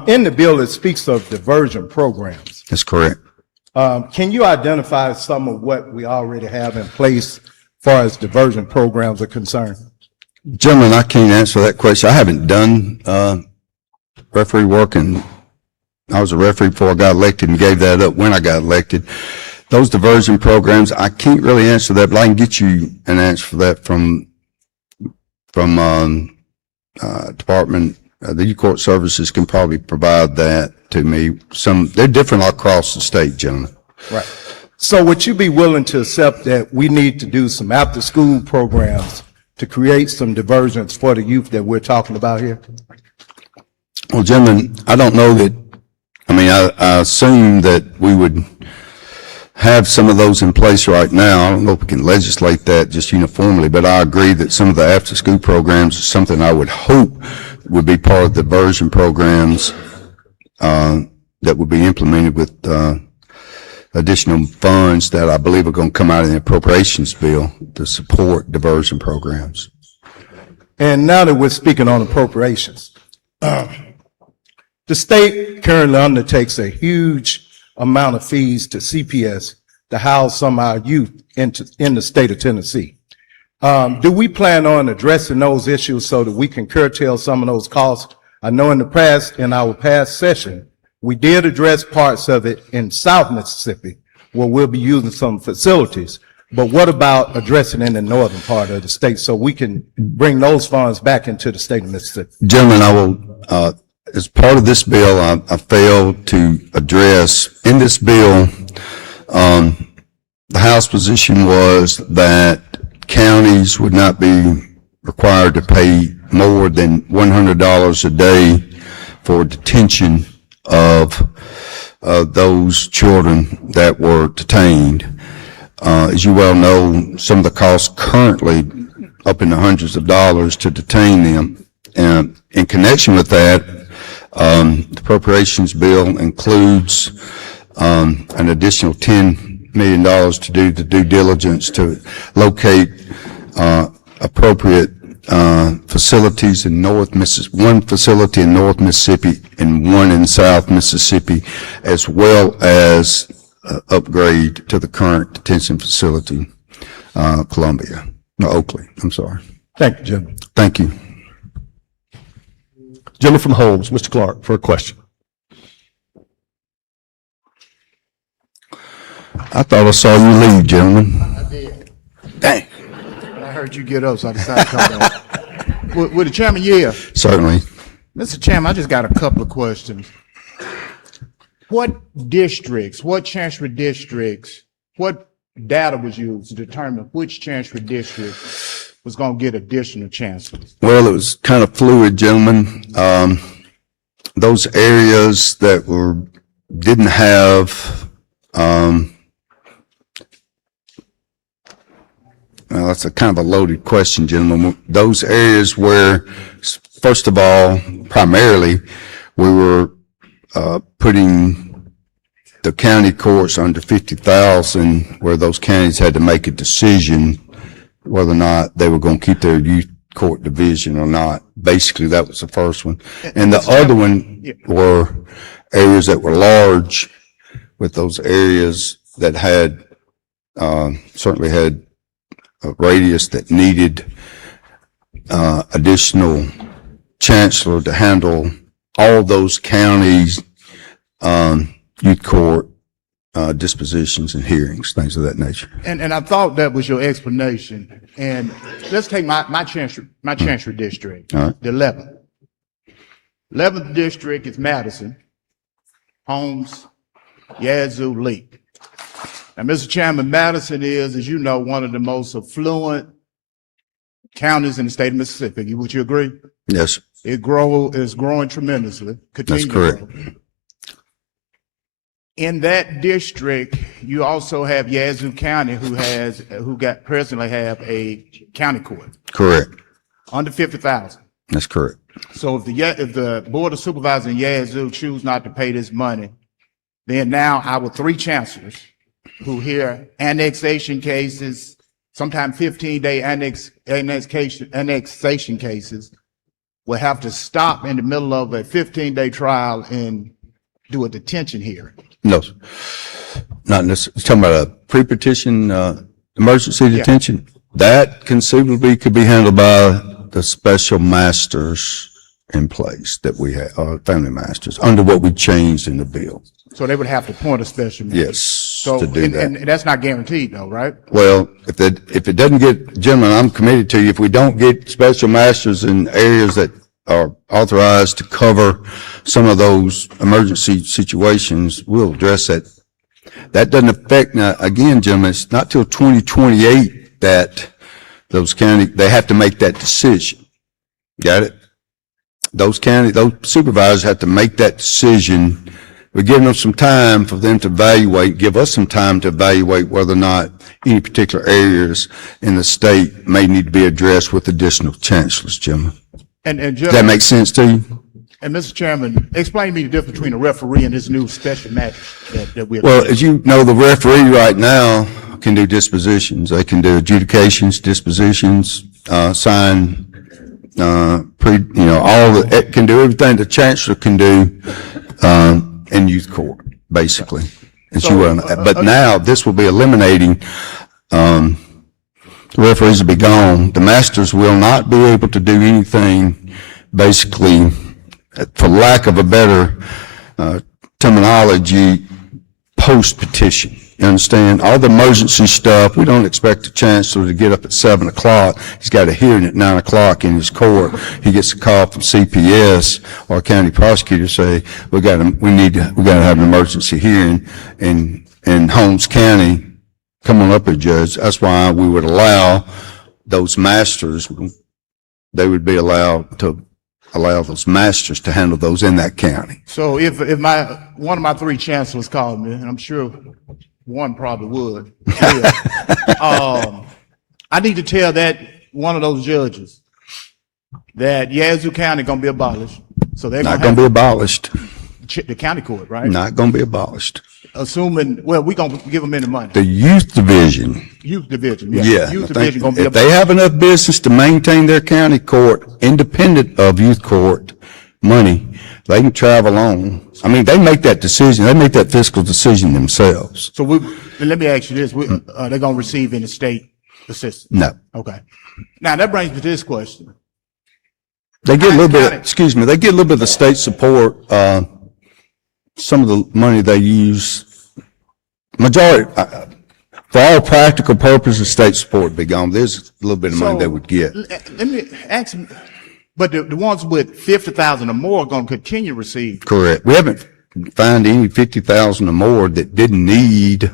In the bill, it speaks of diversion programs. that's correct. Can you identify some of what we already have in place as far as diversion programs are concerned? Gentlemen, I can't answer that question. I haven't done referee work, and I was a referee before I got elected and gave that up when I got elected. Those diversion programs, I can't really answer that, but I can get you an answer for that from Department, the youth court services can probably provide that to me. They're different across the state, gentlemen. Right. So would you be willing to accept that we need to do some after-school programs to create some diversions for the youth that we're talking about here? Well, gentlemen, I don't know that, I assume that we would have some of those in place right now. I don't know if we can legislate that just uniformly, but I agree that some of the after-school programs is something I would hope would be part of the diversion programs that would be implemented with additional funds that I believe are going to come out of the appropriations bill to support diversion programs. And now that we're speaking on appropriations, the state currently undertakes a huge amount of fees to CPS to house some of our youth in the state of Tennessee. Do we plan on addressing those issues so that we can curtail some of those costs? I know in our past session, we did address parts of it in South Mississippi where we'll be using some facilities. But what about addressing in the northern part of the state so we can bring those funds back into the state of Mississippi? Gentlemen, I will, as part of this bill, I failed to address, in this bill, the House position was that counties would not be required to pay more than $100 a day for detention of those children that were detained. As you well know, some of the costs currently up in the hundreds of dollars to detain them. And in connection with that, the appropriations bill includes an additional $10 million to do the due diligence to locate appropriate facilities in one facility in North Mississippi and one in South Mississippi, as well as upgrade to the current detention facility, Oakley, I'm sorry. Thank you, Jim. Thank you. Gentleman from Holmes, Mr. Clark, for a question. I thought I saw you leave, gentlemen. I did. Dang. I heard you get up, so I decided to come down. Would the chairman yield? Certainly. Mr. Chairman, I just got a couple of questions. What districts, what Chancery districts, what data was used to determine which Chancery district was going to get additional chancellors? Well, it was kind of fluid, gentlemen. Those areas that didn't have, well, that's a kind of a loaded question, gentlemen. Those areas where, first of all, primarily, we were putting the county courts under 50,000, where those counties had to make a decision whether or not they were going to keep their youth court division or not. Basically, that was the first one. And the other one were areas that were large, with those areas that had, certainly had a radius that needed additional chancellor to handle all those counties' youth court dispositions and hearings, things of that nature. And I thought that was your explanation. And let's take my Chancery district, All right. the 11th. 11th district is Madison, Holmes, Yazoo, Lee. Now, Mr. Chairman, Madison is, as you know, one of the most affluent counties in the state of Mississippi. Would you agree? Yes, It is growing tremendously. that's continue to correct. grow. In that district, you also have Yazoo County, presently have a county court Correct. under 50,000. That's correct. So if the Board of Supervisors in Yazoo choose not to pay this money, then now our three chancellors who hear annexation cases, sometimes 15-day annexation cases, will have to stop in the middle of a 15-day trial and do a detention hearing. No, sir. Not necessarily. Talking about a pre-petition, emergency detention? That conceivably could be handled by the special masters in place that we have, family masters, under what we changed in the bill. So they would have to appoint a special master. Yes, So, to do that. and that's not guaranteed though, right? Well, if it doesn't get, gentlemen, I'm committed to you, if we don't get special masters in areas that are authorized to cover some of those emergency situations, we'll address that. That doesn't affect, now, again, gentlemen, it's not till 2028 that those county, they have to make that decision. Got it? Those supervisors have to make that decision. We're giving them some time for them to evaluate, give us some time to evaluate whether or not any particular areas in the state may need to be addressed with additional chancellors, gentlemen. And Does that make sense to you? And Mr. Chairman, explain to me the difference between a referee and this new special magistrate that we're. Well, as you know, the referee right now can do dispositions. They can do adjudications, dispositions, sign, it can do everything the chancellor can do, in youth court, basically. But now this will be eliminating, the referees will be gone. The masters will not be able to do anything, basically, for lack of a better terminology, post-petition. You understand? All the emergency stuff, we don't expect the chancellor to get up at 7 o'clock. He's got a hearing at 9 o'clock in his court. He gets a call from CPS or county prosecutor say, we gotta have an emergency hearing in Holmes County. Come on up here, Judge. That's why we would allow those masters, they would be allowed to allow those masters to handle those in that county. So if one of my three chancellors called me, and I'm sure one probably would, I need to tell that one of those judges that Yazoo County gonna be abolished. So they're Not gonna be abolished. the county court, right? Not gonna be abolished. Assuming, well, we gonna give them any money. The youth division. Youth division, Yeah. Youth I division think gonna be if they abolished. have enough business to maintain their county court independent of youth court money, they can travel on. I mean, they make that decision. They make that fiscal decision themselves. So let me ask you this, are they gonna receive any state assistance? No. Okay. Now, that brings me to this question. They get a little bit, County. they get a little bit of the state support, some of the money they use, majority, for all practical purposes, state support would be gone. There's a little bit of money they would get. Let me ask But the ones with 50,000 or more are gonna continue to receive. Correct. We haven't found any 50,000 or more that didn't need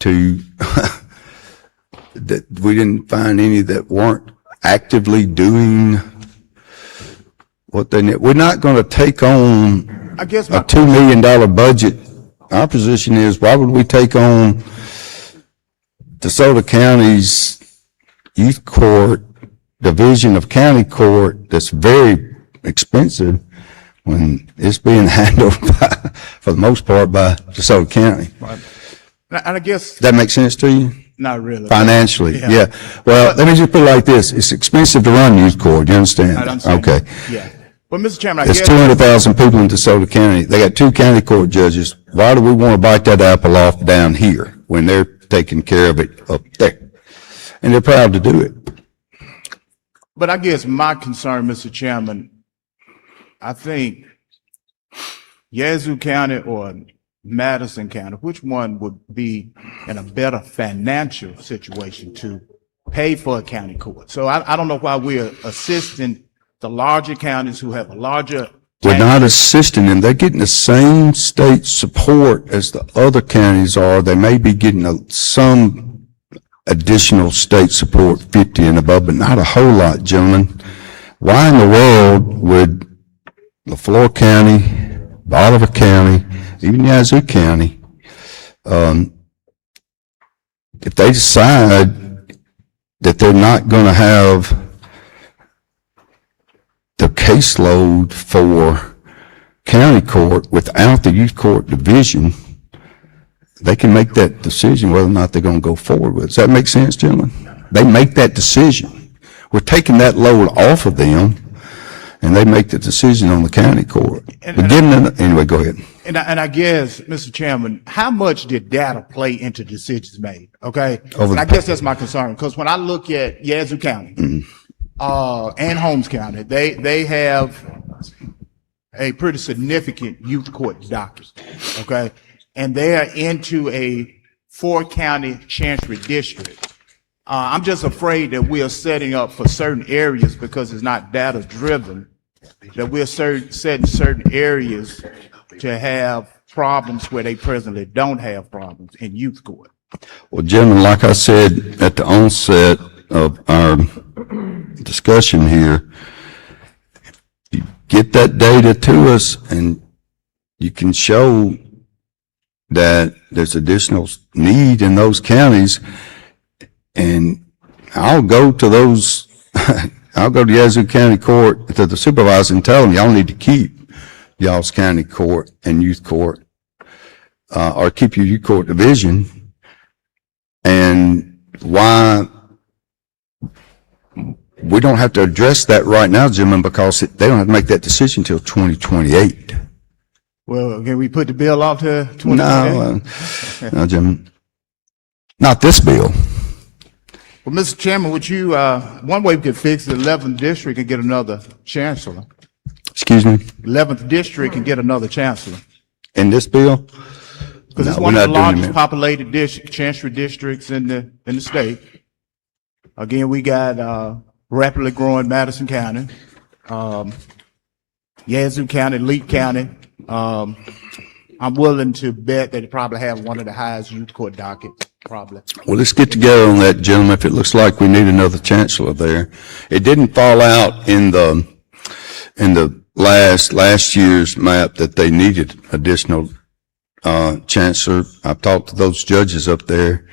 to, that we didn't find any that weren't actively doing what they need. We're not going to take on I guess a my, $2 million budget. Our position is, why would we take on DeSoto County's youth court, division of county court that's very expensive when it's being handled by, for the most part, by DeSoto County? and I guess, That makes sense to you? not really. Financially, Yeah. yeah. Well, let me just put it like this. It's expensive to run youth court, you understand? I understand. Okay. Yeah. But Mr. Chairman, I There's guess, 200,000 people in DeSoto County. They got 2 county court judges. Why do we want to bite that apple off down here when they're taking care of it up there? And they're proud to do it. but I guess my concern, Mr. Chairman, I think Yazoo County or Madison County, which one would be in a better financial situation to pay for a county court? So I don't know why we're assisting the larger counties who have a larger. We're not assisting them. They're getting the same state support as the other counties are. They may be getting some additional state support, 50 and above, but not a whole lot, gentlemen. Why in the world would LaFleur County, Bolivar County, even Yazoo County, if they decide that they're not going to have the caseload for county court without the youth court division, they can make that decision whether or not they're going to go forward with it. Does that make sense, gentlemen? They make that decision. We're taking that load off of them, and they make the decision on the county court. We're giving them, anyway, go ahead. And I guess, Mr. Chairman, how much did data play into decisions made? Okay? Over And I the- guess that's my concern, because when I look at Yazoo County, and Holmes County, they have a pretty significant youth court docket, okay? And they are into a 4-county chancery district. I'm just afraid that we are setting up for certain areas, because it's not data driven, that we're setting certain areas to have problems where they presently don't have problems in youth court. Well, gentlemen, like I said at the onset of our discussion here, you get that data to us and you can show that there's additional need in those counties, and I'll go to those, I'll go to Yazoo County Court, to the supervisor, and tell them, y'all need to keep y'all's county court and youth court, or keep your youth court division. And why we don't have to address that right now, gentlemen, because they don't have to make that decision until 2028. Well, can we put the bill off to 2028? No, no, Jim, not this bill. Well, Mr. Chairman, would you, one way we could fix the 11th district and get another chancellor. Excuse me, 11th district and get another chancellor. in this bill? Because it's No, one we're of the not doing largest that. populated chancery districts in the state. Again, we got, rapidly growing Madison County, Yazoo County, Lee County. I'm willing to bet that it probably have one of the highest youth court dockets, probably. Well, let's get together on that, gentlemen, if it looks like we need another chancellor there. It didn't fall out in the last year's map that they needed additional chancellor. I've talked to those judges up there,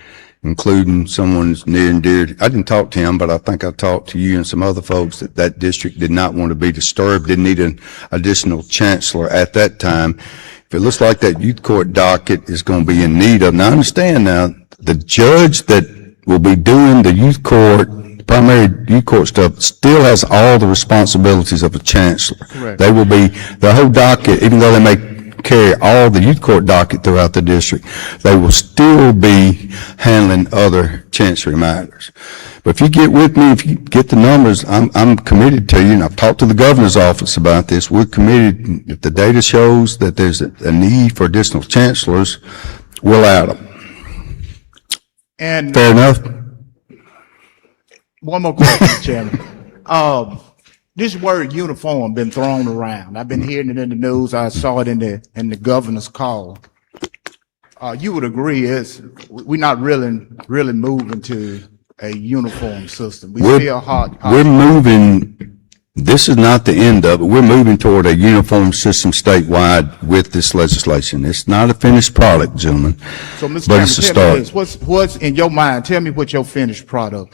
including someone that's near and dear. I didn't talk to him, but I think I talked to you and some other folks that district did not want to be disturbed, didn't need an additional chancellor at that time. If it looks like that youth court docket is going to be in need of, now I understand now, the judge that will be doing the youth court, primary youth court stuff, still has all the responsibilities of a chancellor. Correct. They will be, the whole docket, even though they may carry all the youth court docket throughout the district, they will still be handling other chancery matters. But if you get with me, if you get the numbers, I'm committed to you, and I've talked to the governor's office about this. We're committed. If the data shows that there's a need for additional chancellors, we'll add them. And Fair enough? one more question, Mr. Chairman. this word uniform been thrown around. I've been hearing it in the news. I saw it in the governor's call. You would agree we're not really moving to a uniform system. We We're- still hard. We're moving, this is not the end of it. We're moving toward a uniform system statewide with this legislation. It's not a finished product, gentlemen, So, Mr. but it's a Chairman, tell me start. this, what's in your mind? Tell me what your finished product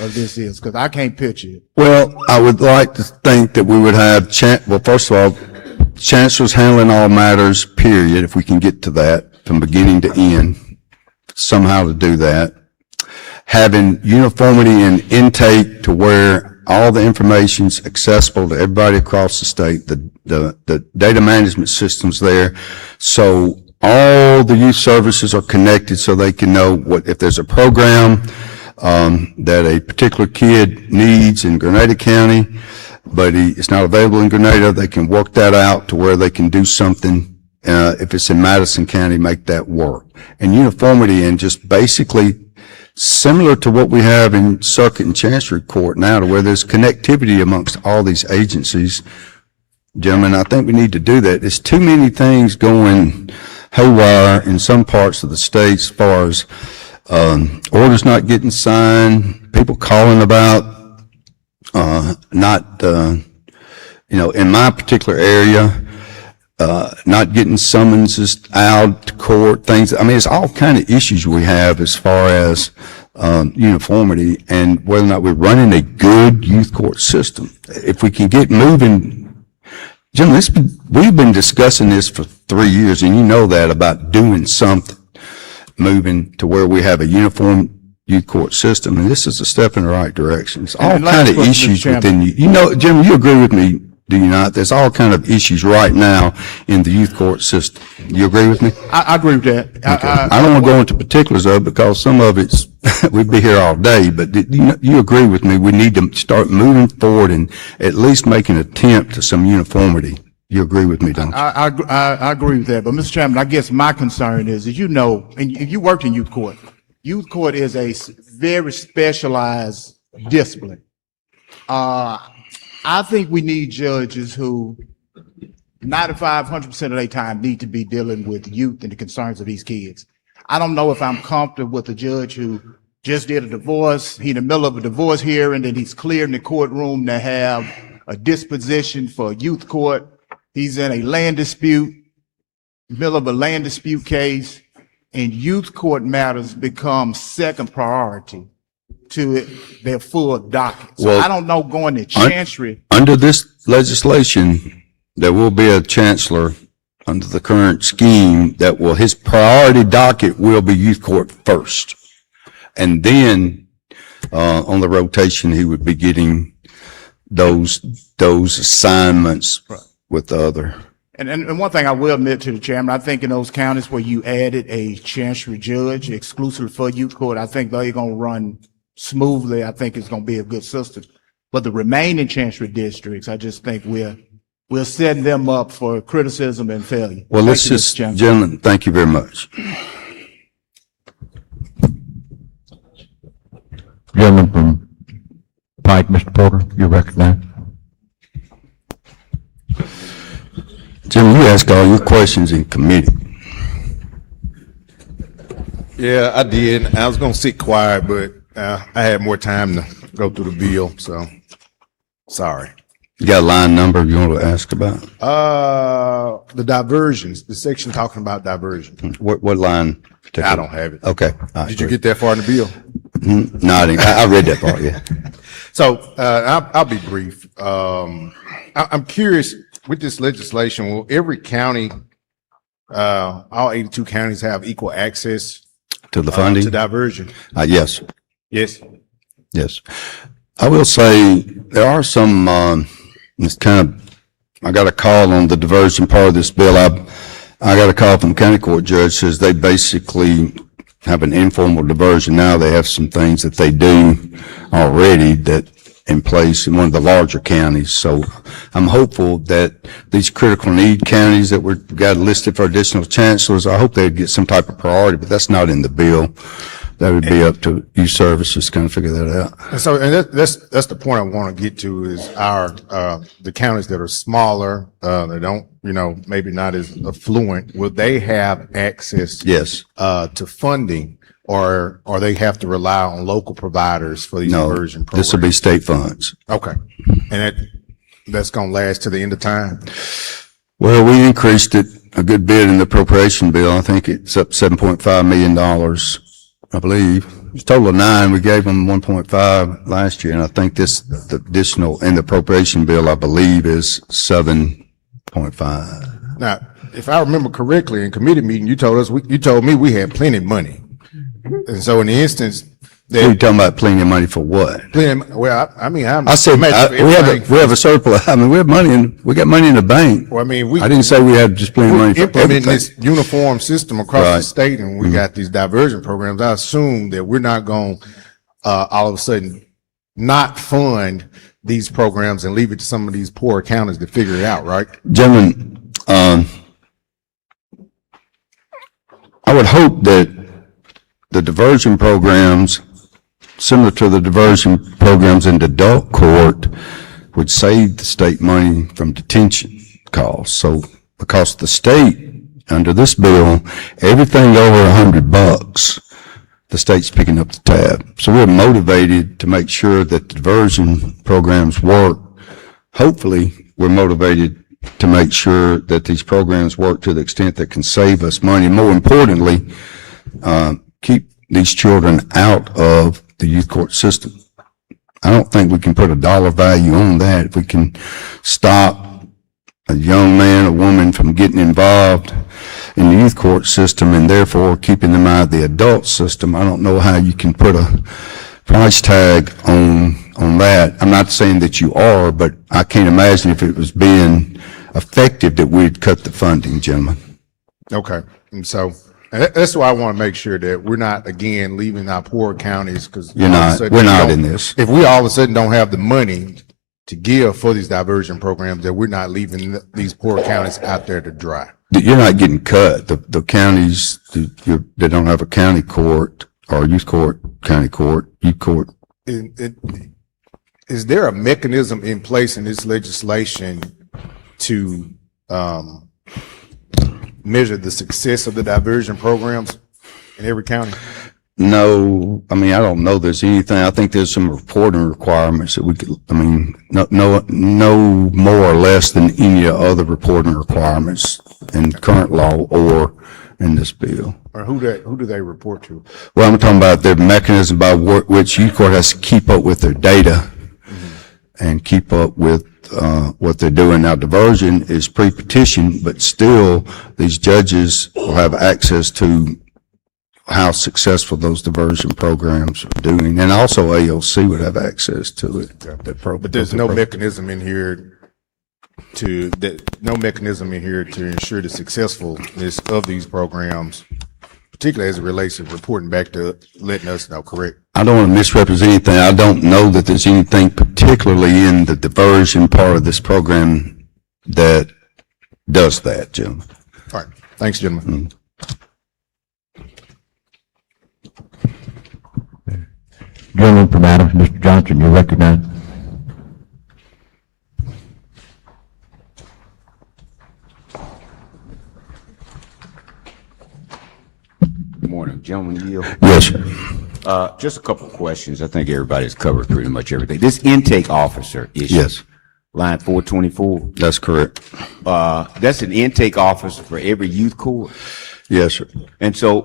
of this is, because I can't picture it. Well, I would like to think that we would have, well, first of all, chancellors handling all matters, period, if we can get to that from beginning to end, somehow to do that. Having uniformity in intake to where all the information's accessible to everybody across the state, the data management system's there. So all the youth services are connected so they can know if there's a program, that a particular kid needs in Grenada County, but it's not available in Grenada, they can work that out to where they can do something, if it's in Madison County, make that work. And uniformity and just basically similar to what we have in circuit and chancery court now, to where there's connectivity amongst all these agencies. Gentlemen, I think we need to do that. There's too many things going haywire in some parts of the state as far as orders not getting signed, people calling about in my particular area, not getting summonses out to court, things. I mean, it's all kind of issues we have as far as uniformity and whether or not we're running a good youth court system. If we can get moving, Jim, we've been discussing this for 3 years, and you know that, about doing something, moving to where we have a uniform youth court system, and this is a step in the right direction. It's all And last kind of question, Mr. issues Chairman. within you. You know, Jim, you agree with me, do you not? There's all kind of issues right now in the youth court system. You agree with me? I agree with that. I don't want to go into particulars of it because some of it's, we'd be here all day, but you agree with me, we need to start moving forward and at least make an attempt to some uniformity. You agree with me, don't you? I agree with that. But, Mr. Chairman, I guess my concern is you know, and you worked in youth court. Youth court is a very specialized discipline. I think we need judges who 100% of their time need to be dealing with youth and the concerns of these kids. I don't know if I'm comfortable with a judge who just did a divorce. He in the middle of a divorce hearing, and he's cleared in the courtroom to have a disposition for youth court. He's in a land dispute, middle of a land dispute case, and youth court matters become second priority to their full docket. So Well, I don't know going to chancery. Under this legislation, there will be a chancellor under the current scheme that his priority docket will be youth court first. And then, on the rotation, he would be getting those assignments with the other. And one thing I will admit to the chairman, I think in those counties where you added a chancery judge exclusively for youth court, I think they're going to run smoothly. I think it's going to be a good system. But the remaining chancery districts, I just think we're setting them up for criticism and failure. Well, Thank let's you, Mr. just, Chairman. gentlemen, thank you very much. Gentleman from Pike, Mr. Porter, you're recognized. Jim, you ask all your questions in committee. Yeah, I did. I was gonna sit quiet, but I had more time to go through the bill, so sorry. You got a line number you want to ask about? The diversions, the section talking about diversion. What line? I don't have it. Okay. All right, Did you get that far in the bill? No, I didn't. I read that part, yeah. So I'll be brief. I'm curious with this legislation. Will every county, all 82 counties, have equal access To the funding? to diversion? Yes. Yes. Yes. I will say there are some, it's kind of, I got a call on the diversion part of this bill. I got a call from the county court judge, says they basically have an informal diversion now. They have some things that they do already that in place in one of the larger counties. So I'm hopeful that these critical need counties that we've got listed for additional chancellors, I hope they'd get some type of priority, but that's not in the bill. that would be up to youth services to kind of figure that out. And so, that's the point I want to get to is the counties that are smaller, they don't, maybe not as affluent, will they have access? Yes. To funding, or they have to rely on local providers for these No, diversion programs? this will be state funds. Okay. And that's going to last to the end of time? Well, we increased it a good bit in the appropriation bill. I think it's up $7.5 million, I believe. It's a total of 9. We gave them 1.5 last year, and I think the additional in the appropriation bill, I believe, is 7.5. Now, if I remember correctly, in committee meeting, you told me we had plenty of money. And so in the instance What are you that, talking about plenty of money for what? I said, we have a surplus. I mean, we got money in the bank. Well, I mean, we. I didn't say we had just plenty of money for implementing everything. this uniform system across the Right. state, and we got these diversion programs. I assume that we're not going all of a sudden not fund these programs and leave it to some of these poor counties to figure it out, right? Gentlemen, I would hope that the diversion programs, similar to the diversion programs in the adult court, would save the state money from detention costs. So, because the state, under this bill, everything over $100, the state's picking up the tab. So we're motivated to make sure that the diversion programs work. Hopefully, we're motivated to make sure that these programs work to the extent that can save us money. More importantly, keep these children out of the youth court system. I don't think we can put a dollar value on that. If we can stop a young man or woman from getting involved in the youth court system and therefore keeping them out of the adult system, I don't know how you can put a price tag on that. I'm not saying that you are, but I can't imagine if it was being effective that we'd cut the funding, gentlemen. Okay. And so, and that's why I want to make sure that we're not, again, leaving our poor counties, because You're not. We're not in this. If we all of a sudden don't have the money to give for these diversion programs, that we're not leaving these poor counties out there to dry. You're not getting cut. The counties that don't have a county court or youth court, county court, youth court. Is there a mechanism in place in this legislation to measure the success of the diversion programs in every county? No, I mean, I don't know there's anything. I think there's some reporting requirements that we could, I mean, no more or less than any other reporting requirements in current law or in this bill. Or who do they report to? Well, I'm talking about the mechanism by which youth court has to keep up with their data and keep up with what they're doing. Now, diversion is pre-petition, but still these judges will have access to how successful those diversion programs are doing. And also AOC would have access to it. But there's no mechanism in here to ensure the successfulness of these programs, particularly as it relates to reporting back to letting us know, correct? I don't want to misrepresent anything. I don't know that there's anything particularly in the diversion part of this program that does that, Jim. All right. Thanks, gentlemen. Gentleman from Adams, Mr. Johnson, you're recognized. Good morning, gentleman. Yield. Yes, sir. Just a couple of questions. I think everybody's covered pretty much everything. This intake officer issue. Yes. Line 424. That's correct. That's an intake officer for every youth court. Yes, sir. And so,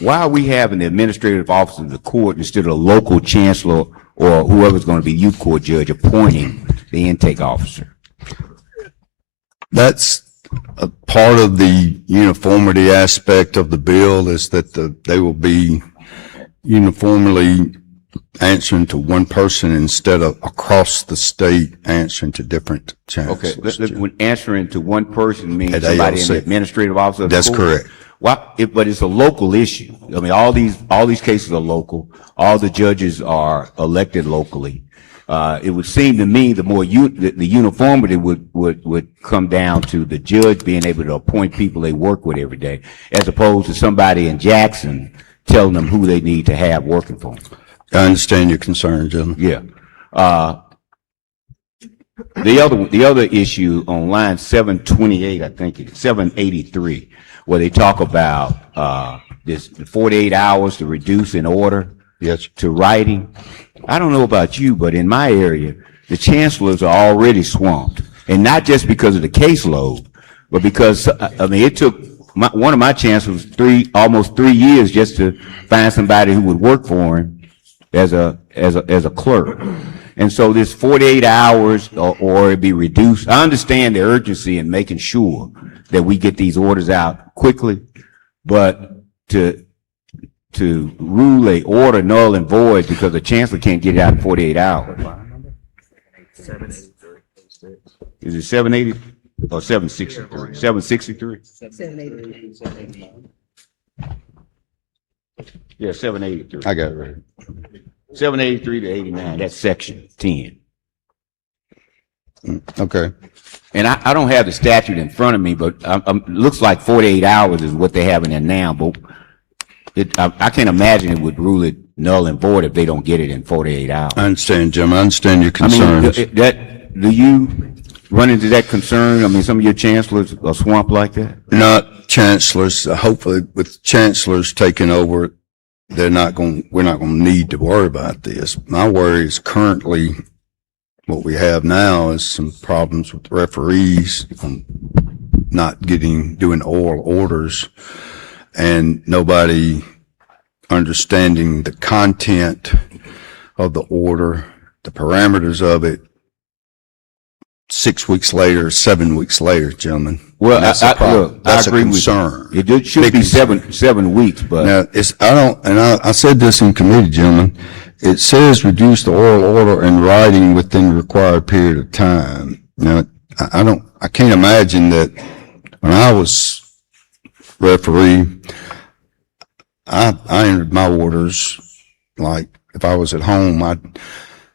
why are we having the administrative officer of the court instead of the local chancellor or whoever's going to be youth court judge appointing the intake officer? That's a part of the uniformity aspect of the bill, is that they will be uniformly answering to one person instead of across the state answering to different chancellors. Okay, when answering to one person means At somebody in AOC. the administrative office of the That's court? correct. Why, but it's a local issue. I mean, all these cases are local. All the judges are elected locally. It would seem to me the more the uniformity would come down to the judge being able to appoint people they work with every day, as opposed to somebody in Jackson telling them who they need to have working for them. I understand your concern, gentlemen. Yeah. The other issue on line 728, I think it's 783, where they talk about this 48 hours to reduce an order to writing. I don't know about you, but in my area, the chancellors are already swamped, and not just because of the caseload, but because I mean it took one of my chancellors almost 3 years just to find somebody who would work for him as a clerk. And so this 48 hours or it be reduced. I understand the urgency in making sure that we get these orders out quickly, but to rule a order null and void because the chancellor can't get it out in 48 hours. Is it 780 or 763? 763? Yeah, 783. I got it right. 783 to 89, that's section 10. Okay. And I don't have the statute in front of me, but it looks like 48 hours is what they have in there now, but I can't imagine it would rule it null and void if they don't get it in 48 hours. I understand, Jim. I understand your I mean, concerns. do you run into that concern? I mean, some of your chancellors are swamped like that? Not chancellors. Hopefully with chancellors taking over, we're not going to need to worry about this. My worry is currently what we have now is some problems with referees on not doing oral orders and nobody understanding the content of the order, the parameters of it. 6 weeks later, 7 weeks later, gentlemen. Well, that's a problem. That's I agree a concern. with you. It should be seven weeks, but Now, I said this in committee, gentlemen. It says reduce the oral order in writing within the required period of time. Now, I can't imagine that when I was referee, I entered my orders, like if I was at home, I'd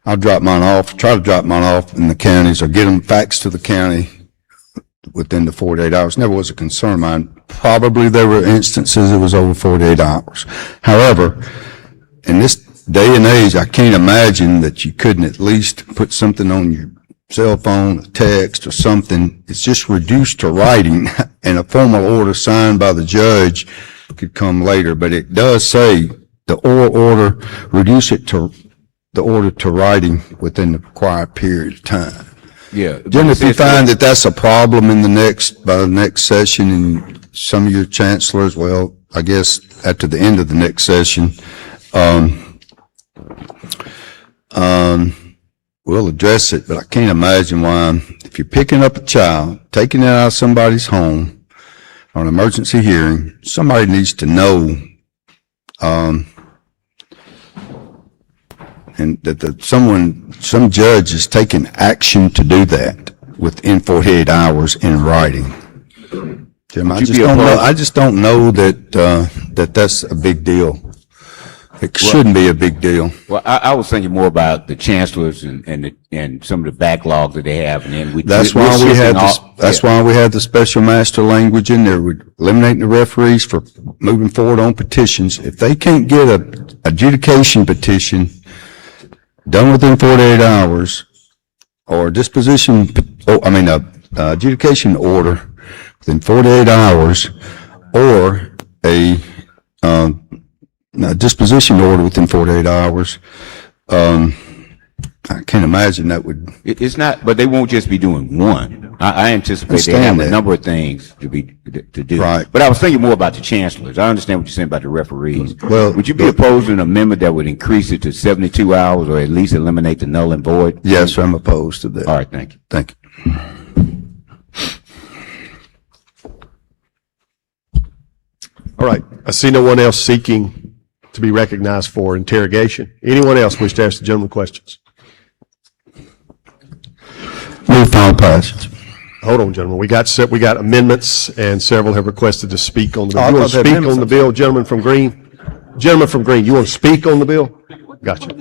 try to drop mine off in the counties or get them faxed to the county within the 48 hours. Never was a concern of mine. Probably there were instances it was over 48 hours. However, in this day and age, I can't imagine that you couldn't at least put something on your cell phone, a text or something. It's just reduced to writing and a formal order signed by the judge could come later. But it does say the oral order, reduce it to the order to writing within the required period of time. yeah. Jim, if you find that that's a problem by the next session and some of your chancellors, well, I guess after the end of the next session, we'll address it, but I can't imagine why, if you're picking up a child, taking it out of somebody's home on an emergency hearing, somebody needs to know, and that some judge is taking action to do that within 48 hours in writing. Jim, I just don't know that that's a big deal. It shouldn't be a big deal. Well, I was thinking more about the chancellors and some of the backlogs that they have, and then That's why we had the special master language in there, with eliminating the referees for moving forward on petitions. If they can't get a adjudication petition done within 48 hours, or adjudication order within 48 hours, or a disposition order within 48 hours, I can't imagine that would. It's not, but they won't just be doing one. I anticipate they have a number of things to do. Right. But I was thinking more about the chancellors. I understand what you're saying about the referees. Well, would you be opposed to an amendment that would increase it to 72 hours or at least eliminate the null and void? Yes, I'm opposed to that. All right, thank you. Thank you. All right. I see no one else seeking to be recognized for interrogation. Anyone else wish to ask the gentleman questions? Move final passage. Hold on, gentlemen. We got amendments, and several have requested to speak on the bill. Oh, I You want thought to they had speak on the bill, gentleman from Green? Gentleman from Green, you want to speak on the bill? Gotcha.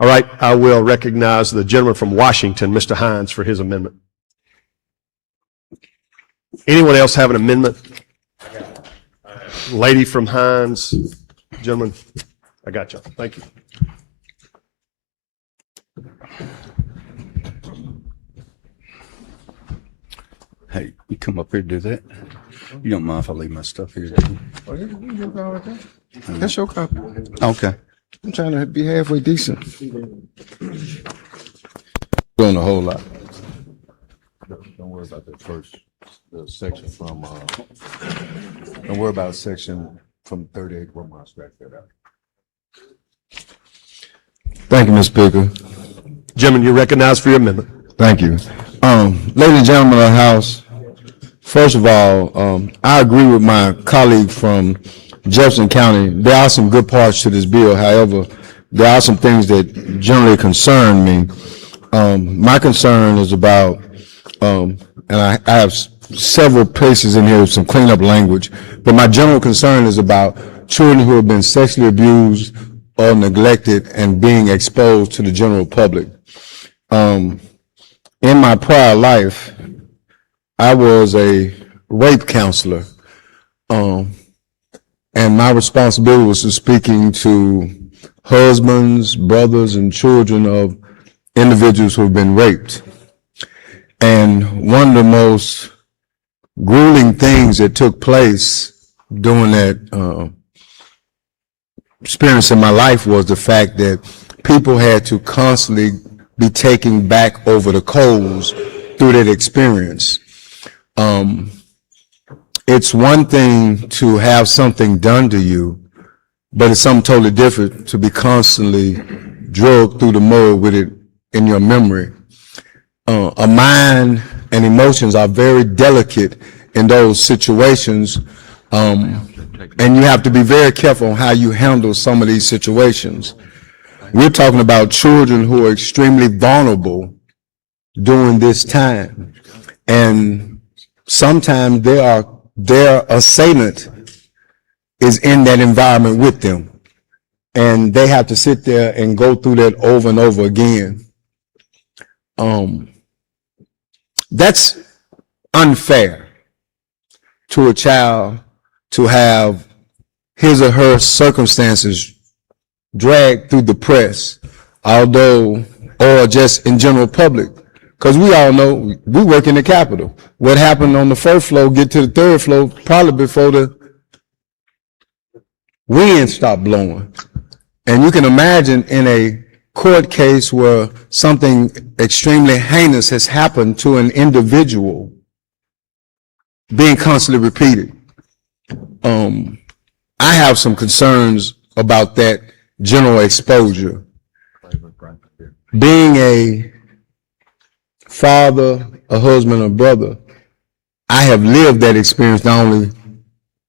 All right, I will recognize the gentleman from Washington, Mr. Hines, for his amendment. Anyone else have an amendment? Lady from Hines, gentlemen, I got you. Thank you. Hey, you come up here to do that? You don't mind if I leave my stuff here, do you? Oh, you got it there? That's your copy. Okay. I'm trying to be halfway decent. Doing a whole lot. Don't worry about that first, the section from, don't worry about section from 38, where my scratch that out. Thank you, Mr. Speaker. Gentlemen, you're recognized for your amendment. Thank you. Ladies and gentlemen of the House, first of all, I agree with my colleague from Jefferson County. There are some good parts to this bill. However, there are some things that generally concern me. My concern is about, and I have several places in here with some cleanup language, but my general concern is about children who have been sexually abused or neglected and being exposed to the general public. In my prior life, I was a rape counselor, and my responsibility was to speaking to husbands, brothers, and children of individuals who have been raped. And one of the most grueling things that took place during that experience in my life was the fact that people had to constantly be taken back over the coals through that experience. It's one thing to have something done to you, but it's something totally different to be constantly drugged through the mud with it in your memory. A mind and emotions are very delicate in those situations, and you have to be very careful on how you handle some of these situations. We're talking about children who are extremely vulnerable during this time, and sometimes their assailant is in that environment with them, and they have to sit there and go through that over and over again. That's unfair to a child to have his or her circumstances dragged through the press, or just in general public. Because we all know, we work in the Capitol. What happened on the first floor, get to the third floor, probably before the wind stopped blowing. And you can imagine in a court case where something extremely heinous has happened to an individual being constantly repeated. I have some concerns about that general exposure. Being a father, a husband, a brother, I have lived that experience not only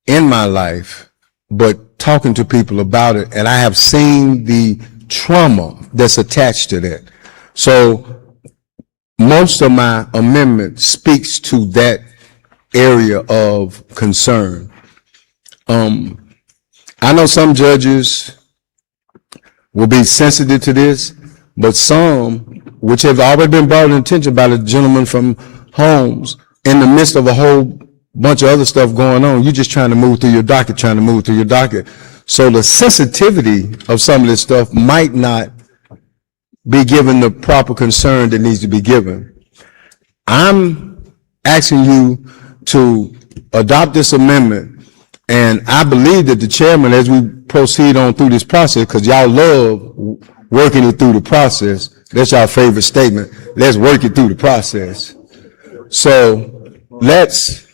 in my life, but talking to people about it, and I have seen the trauma that's attached to that. So most of my amendment speaks to that area of concern. I know some judges will be sensitive to this, but some, which have already been brought to attention by the gentleman from Holmes, in the midst of a whole bunch of other stuff going on, you're just trying to move through your docket, So the sensitivity of some of this stuff might not be given the proper concern that needs to be given. I'm asking you to adopt this amendment, and I believe that the chairman, as we proceed on through this process, because y'all love working it through the process, that's our favorite statement, let's work it through the process. So let's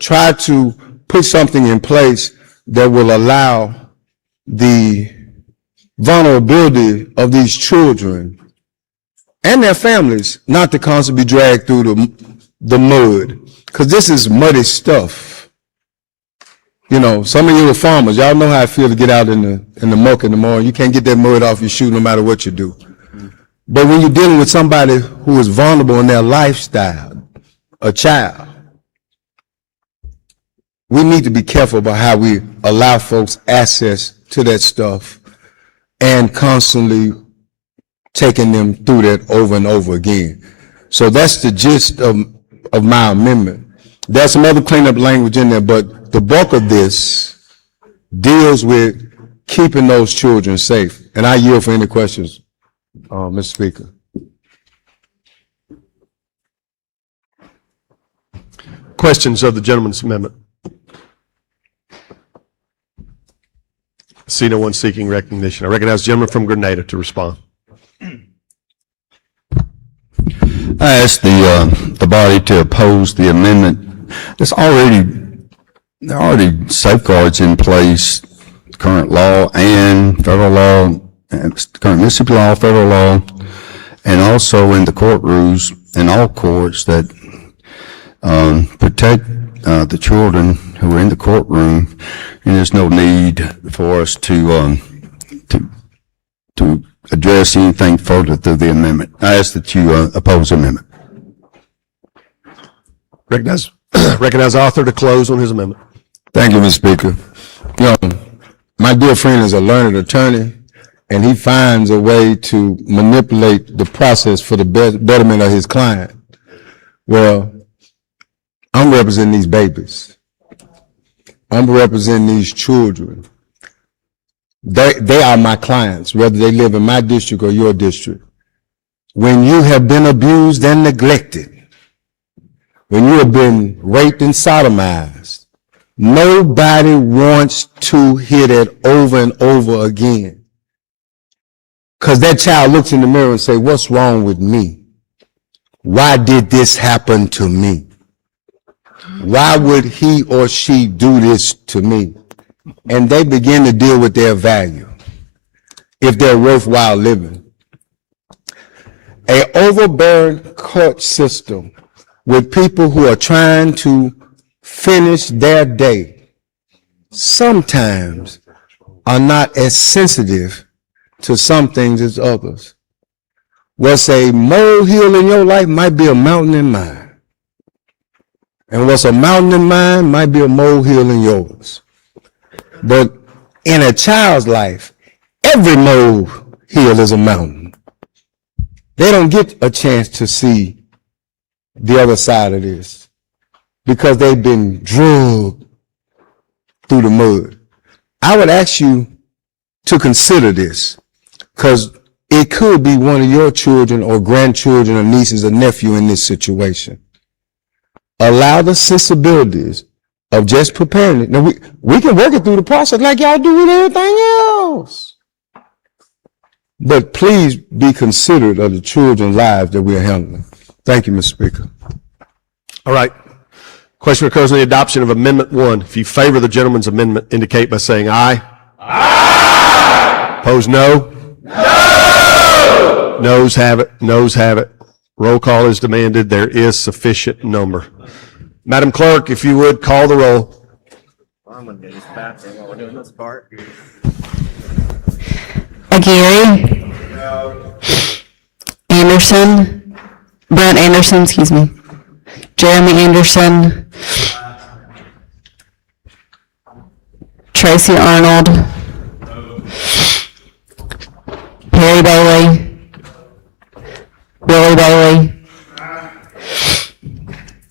try to put something in place that will allow the vulnerability of these children and their families not to constantly be dragged through the mud, because this is muddy stuff. You know, some of you are farmers. Y'all know how I feel to get out in the muck in the morning. You can't get that mud off your shoe no matter what you do. But when you're dealing with somebody who is vulnerable in their lifestyle, a child, we need to be careful about how we allow folks access to that stuff and constantly taking them through that over and over again. So that's the gist of my amendment. There's some other cleanup language in there, but the bulk of this deals with keeping those children safe. And I yield for any questions, Mr. Speaker. Questions of the gentleman's amendment? See no one seeking recognition. I recognize the gentleman from Grenada to respond. I ask the body to oppose the amendment. There are already safeguards in place, current law and federal law, current Mississippi law, federal law, and also in the court rules in all courts that protect the children who are in the courtroom, and there's no need for us to address anything further through the amendment. I ask that you oppose the amendment. Recognize the author to close on his amendment. Thank you, Mr. Speaker. You know, my dear friend is a learned attorney, and he finds a way to manipulate the process for the betterment of his client. Well, I'm representing these babies. I'm representing these children. They are my clients, whether they live in my district or your district. When you have been abused and neglected, when you have been raped and sodomized, nobody wants to hear that over and over again. Because that child looks in the mirror and say, what's wrong with me? Why did this happen to me? Why would he or she do this to me? And they begin to deal with their value, if they're worthwhile living. An overbearing court system with people who are trying to finish their day sometimes are not as sensitive to some things as others. What's a molehill in your life might be a mountain in mine. And what's a mountain in mine might be a molehill in yours. But in a child's life, every molehill is a mountain. They don't get a chance to see the other side of this because they've been drugged through the mud. I would ask you to consider this because it could be one of your children or grandchildren or nieces or nephew in this situation. Allow the sensibilities of just preparing it. Now, we can work it through the process like y'all do with everything else. But please be considerate of the children's lives that we're handling. Thank you, Mr. Speaker. All right. Question occurs on the adoption of Amendment 1. If you favor the gentleman's amendment, indicate by saying aye. Aye. Opposed, no? No. Noes have it. Noes have it. Roll call is demanded. There is sufficient number. Madam Clerk, if you would, call the roll. I'm gonna do this fast while we're doing this part. Aguirre. Anderson. Brent Anderson, excuse me. Jeremy Anderson. Tracy Arnold. Perry Bailey. Willie Bailey.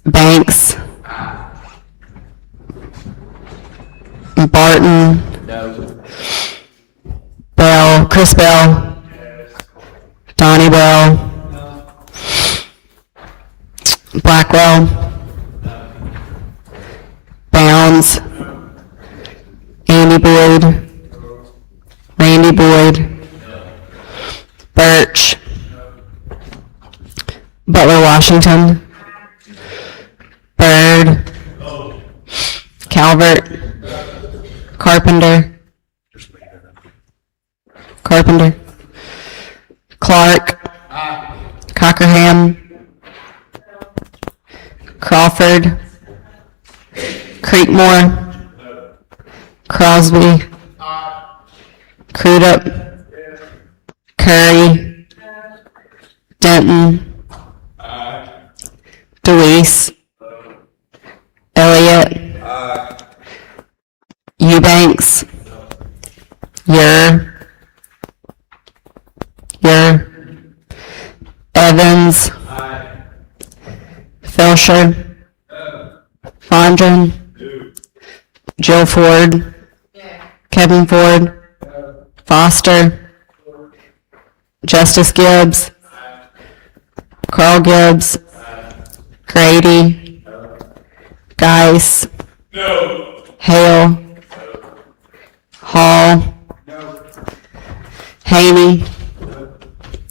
Banks. Barton. Bell. Chris Bell. Donnie Bell. Blackwell. Bounds. Andy Boyd. Randy Boyd. Birch. Butler Washington. Byrd. Calvert. Carpenter. Carpenter. Clark. Cockerham. Crawford. Creekmore. Crosby. Crudup. Curry. Denton. Deweese. Elliott. Eubanks. Yer. Evans. Felsher. Fondren. Jill Ford. Kevin Ford, Foster, Justice Gibbs, Carl Gibbs, Grady, Geis, Hale, Hall, Haney,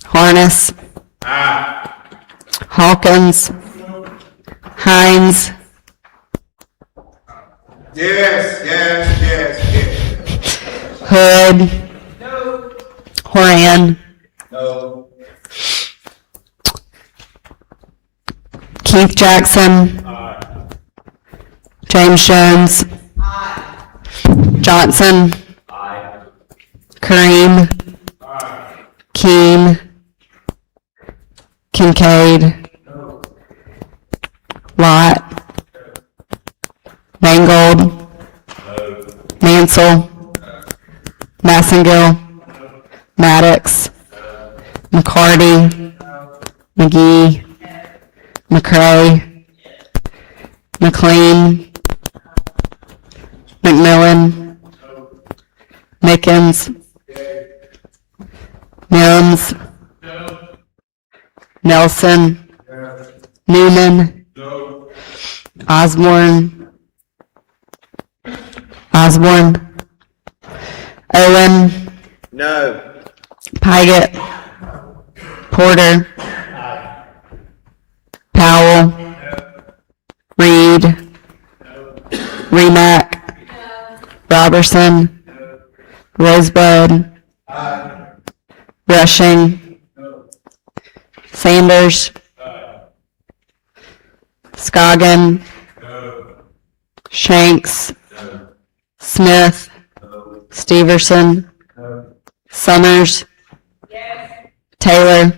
Harness, Hawkins, Hines, Hood, Horan, Keith Jackson, James Jones, Johnson, Kareem, Keen, Kincaid, Lott, Mangold, Mansell, Massengill, Maddox, McCarty, McGee, McCray, McLean, McMillan, Mickens, Mims, Nelson, Newman, Osborne, Owen, No. Pygott, Porter, Powell, Reed, Remack, Robertson, Rosebud, Rushing, Sanders, Scoggin, Shanks, Smith, Steverson, Summers, Taylor,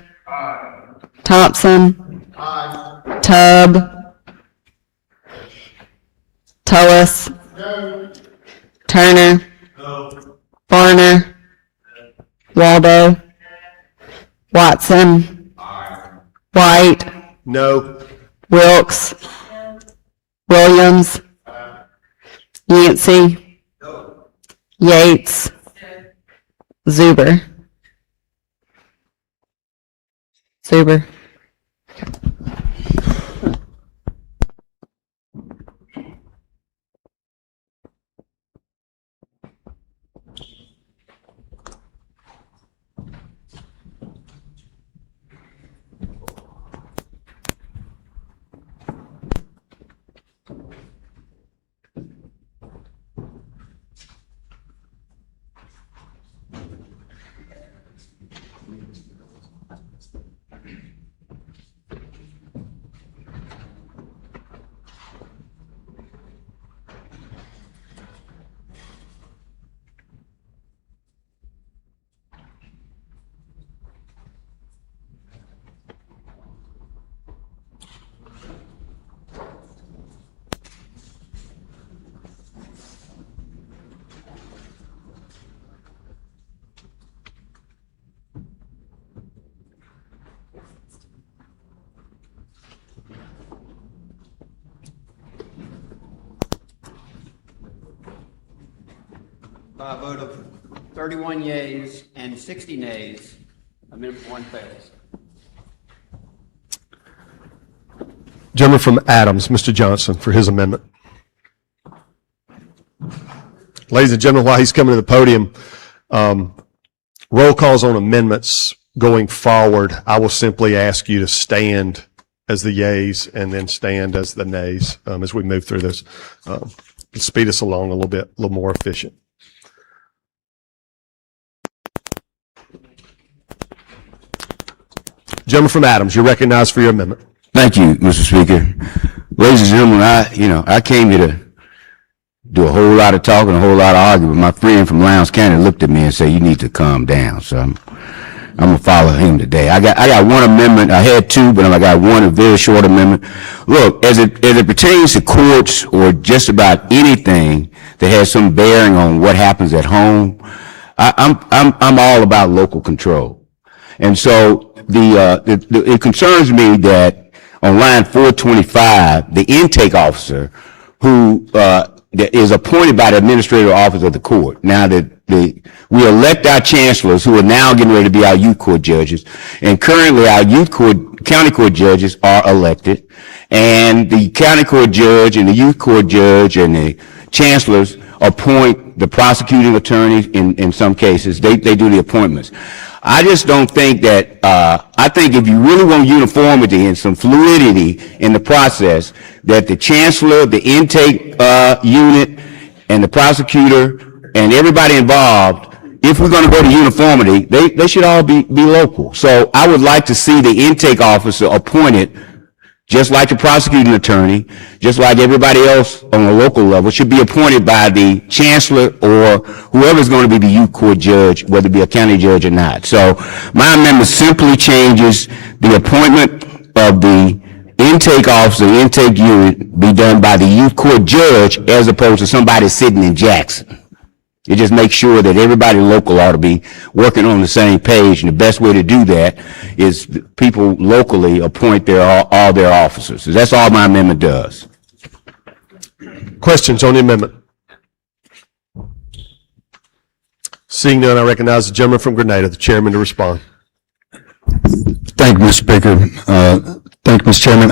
Thompson, Tubb, Tullis, Turner, Varner, Waldo, Watson, White, No. Wilkes, Williams, Yancey, Yates, Zuber. By a vote of 31 yeas and 60 nays, Amendment 1 fails. Gentleman from Adams, Mr. Johnson, for his amendment. Ladies and gentlemen, while he's coming to the podium, roll calls on amendments going forward, I will simply ask you to stand as the yeas and then stand as the nays as we move through this. Speed us along a little more efficient. Gentleman from Adams, you're recognized for your amendment. Thank you, Mr. Speaker. Ladies and gentlemen, I came here to do a whole lot of talking, a whole lot of arguing. My friend from Lowndes County looked at me and said, "You need to calm down." So I'm gonna follow him today. I got one amendment. I had two, but I got one, a very short amendment. Look, as it pertains to courts or just about anything that has some bearing on what happens at home, I'm all about local control. And so it concerns me that on line 425, the intake officer who that is appointed by the administrative office of the court. Now we elect our chancellors, who are now getting ready to be our youth court judges, and currently our county court judges are elected, and the county court judge and the youth court judge and the chancellors appoint the prosecuting attorneys in some cases. They do the appointments. I just don't think that, I think if you really want uniformity and some fluidity in the process, that the chancellor, the intake unit, and the prosecutor, and everybody involved, if we're going to go to uniformity, they should all be local. So I would like to see the intake officer appointed just like the prosecuting attorney, just like everybody else on a local level, should be appointed by the chancellor or whoever's going to be the youth court judge, whether it be a county judge or not. So my amendment simply changes the appointment of the intake officer, intake unit, be done by the youth court judge as opposed to somebody sitting in Jackson. It just makes sure that everybody local ought to be working on the same page, and the best way to do that is people locally appoint all their officers. So that's all my amendment does. Questions on the amendment? Seeing none, I recognize the gentleman from Grenada, the chairman, to respond. Thank you, Mr. Speaker. Thank you, Mr. Chairman.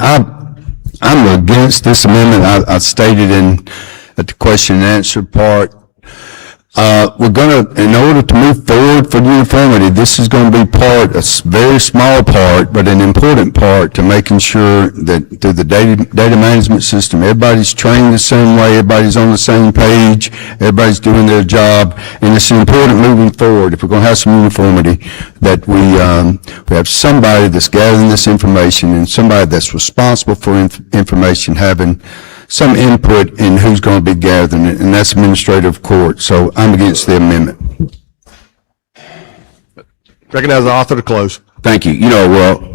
I'm against this amendment. I stated at the question and answer part. We're going to, in order to move forward for uniformity, this is going to be a very small part, but an important part to making sure that through the data management system, everybody's trained the same way, everybody's on the same page, everybody's doing their job, and it's important moving forward, if we're going to have some uniformity, that we have somebody that's gathering this information and somebody that's responsible for information having some input in who's going to be gathering it, and that's administrative court. So I'm against the amendment. Recognize the author to close. Thank you. You know,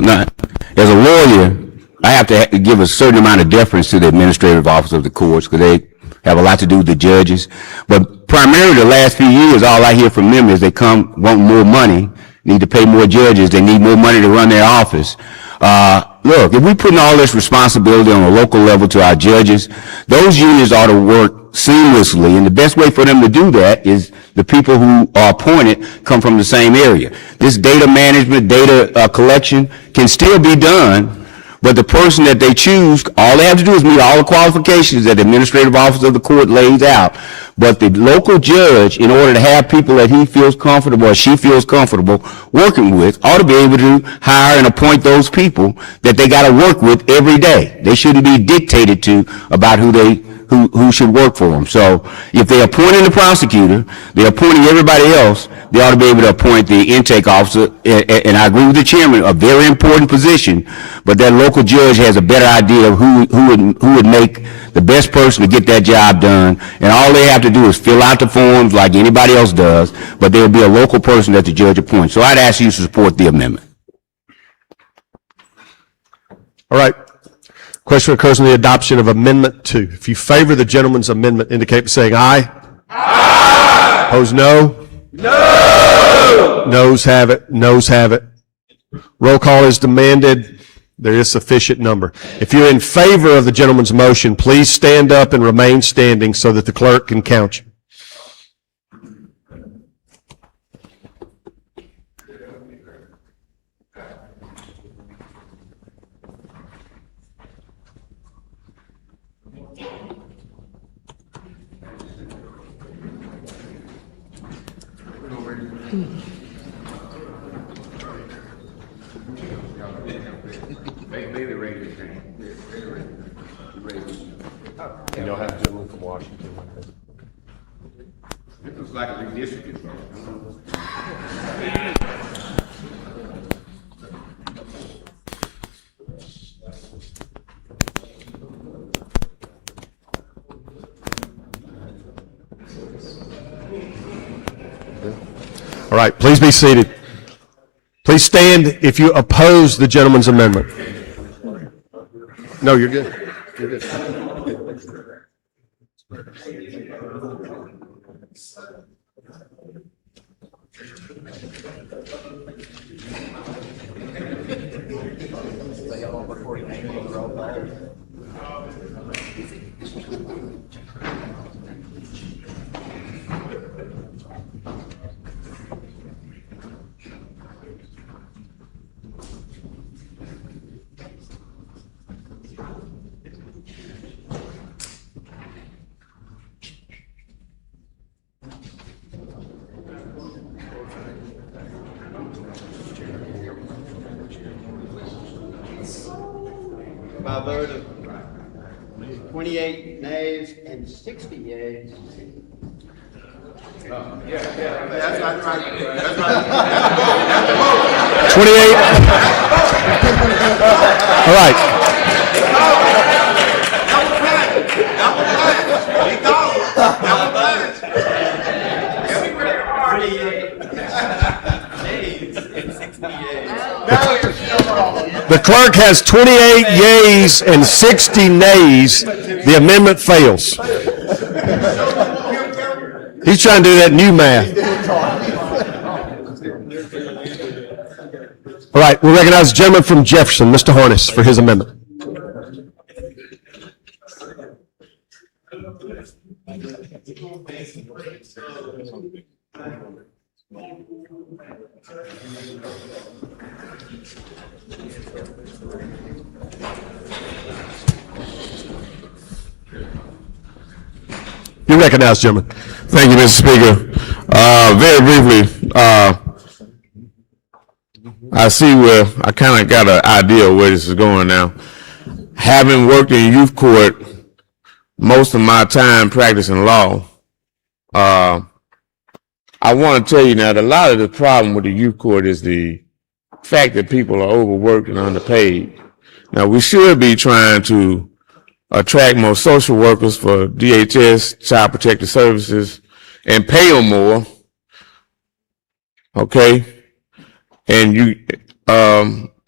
as a lawyer, I have to give a certain amount of deference to the administrative office of the courts because they have a lot to do with the judges. But primarily the last few years, all I hear from them is they come wanting more money, need to pay more judges, they need more money to run their office. Look, if we're putting all this responsibility on a local level to our judges, those units ought to work seamlessly, and the best way for them to do that is the people who are appointed come from the same area. This data management, data collection can still be done, but the person that they choose, all they have to do is meet all the qualifications that the administrative office of the court lays out. But the local judge, in order to have people that he feels comfortable or she feels comfortable working with, ought to be able to hire and appoint those people that they got to work with every day. They shouldn't be dictated to about who should work for them. So if they're appointing the prosecutor, they're appointing everybody else, they ought to be able to appoint the intake officer. And I agree with the chairman, a very important position, but that local judge has a better idea of who would make the best person to get that job done. And all they have to do is fill out the forms like anybody else does, but there will be a local person that the judge appoints. So I'd ask you to support the amendment. All right. Question occurs on the adoption of Amendment 2. If you favor the gentleman's amendment, indicate by saying aye. Aye. Opposed, no? No. Noes have it. Noes have it. Roll call is demanded. There is sufficient number. If you're in favor of the gentleman's motion, please stand up and remain standing so that the clerk can count you. And you'll have a gentleman from Washington. This looks like a redistricting. All right, please be seated. Please stand if you oppose the gentleman's amendment. No, you're good. You're good. by a vote of 28 nays and 60 yeas. That's right. 28. All right. The clerk has 28 yeas and 60 nays. The amendment fails. He's trying to do that new math. All right, we recognize the gentleman from Jefferson, Mr. Harness, for his amendment. You recognize, gentlemen. Thank you, Mr. Speaker. Very briefly, I see where I kind of got an idea of where this is going now. Having worked in youth court most of my time practicing law, I want to tell you now that a lot of the problem with the youth court is the fact that people are overworked and underpaid. Now, we should be trying to attract more social workers for DHS, Child Protective Services, and pay them more. Okay? And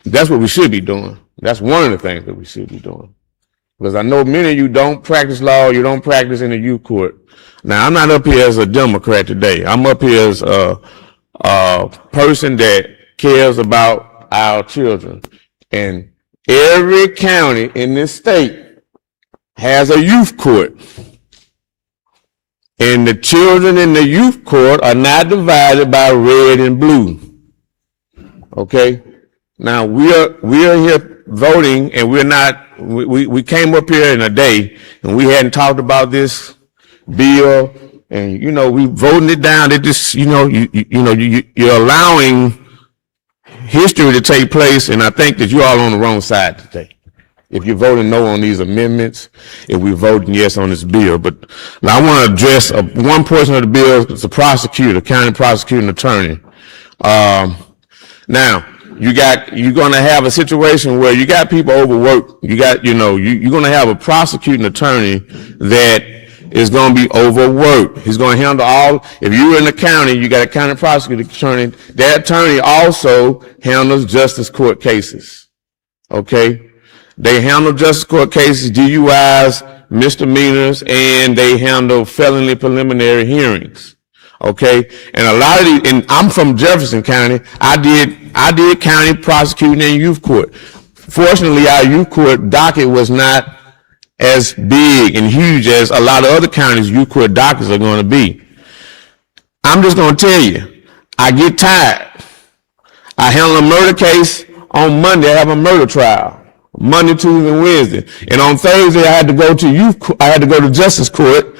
that's what we should be doing. That's one of the things that we should be doing. Because I know many of you don't practice law, you don't practice in the youth court. Now, I'm not up here as a Democrat today. I'm up here as a person that cares about our children. And every county in this state has a youth court. And the children in the youth court are not divided by red and blue. Okay? Now, we are here voting, and we came up here in a day, and we hadn't talked about this bill, and, we voting it down. It just, you're allowing history to take place, and I think that you're all on the wrong side today. If you're voting no on these amendments, if we're voting yes on this bill. But now I want to address one portion of the bill. It's the prosecutor, county prosecuting attorney. Now, you're going to have a situation where you got people overworked. You're going to have a prosecuting attorney that is going to be overworked. He's going to handle if you're in the county, you got a county prosecuting attorney. That attorney also handles justice court cases. Okay? They handle justice court cases, DUIs, misdemeanors, and they handle felony preliminary hearings. Okay, and a lot of these, and I'm from Jefferson County. I did county prosecuting in youth court. Fortunately, our youth court docket was not as big and huge as a lot of other counties' youth court dockets are going to be. I'm just going to tell you, I get tired. I handle a murder case on Monday. I have a murder trial. Monday, Tuesday, and Wednesday. And on Thursday, I had to go to justice court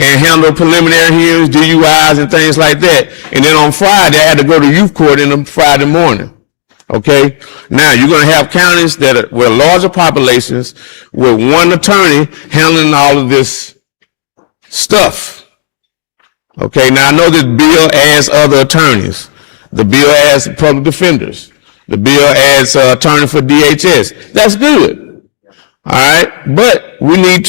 and handle preliminary hearings, DUIs, and things like that. And then on Friday, I had to go to youth court in the Friday morning. Okay? Now, you're going to have counties with larger populations with one attorney handling all of this stuff. Okay? Now, I know this bill adds other attorneys. The bill adds public defenders. The bill adds attorney for DHS. That's good. All right. But we need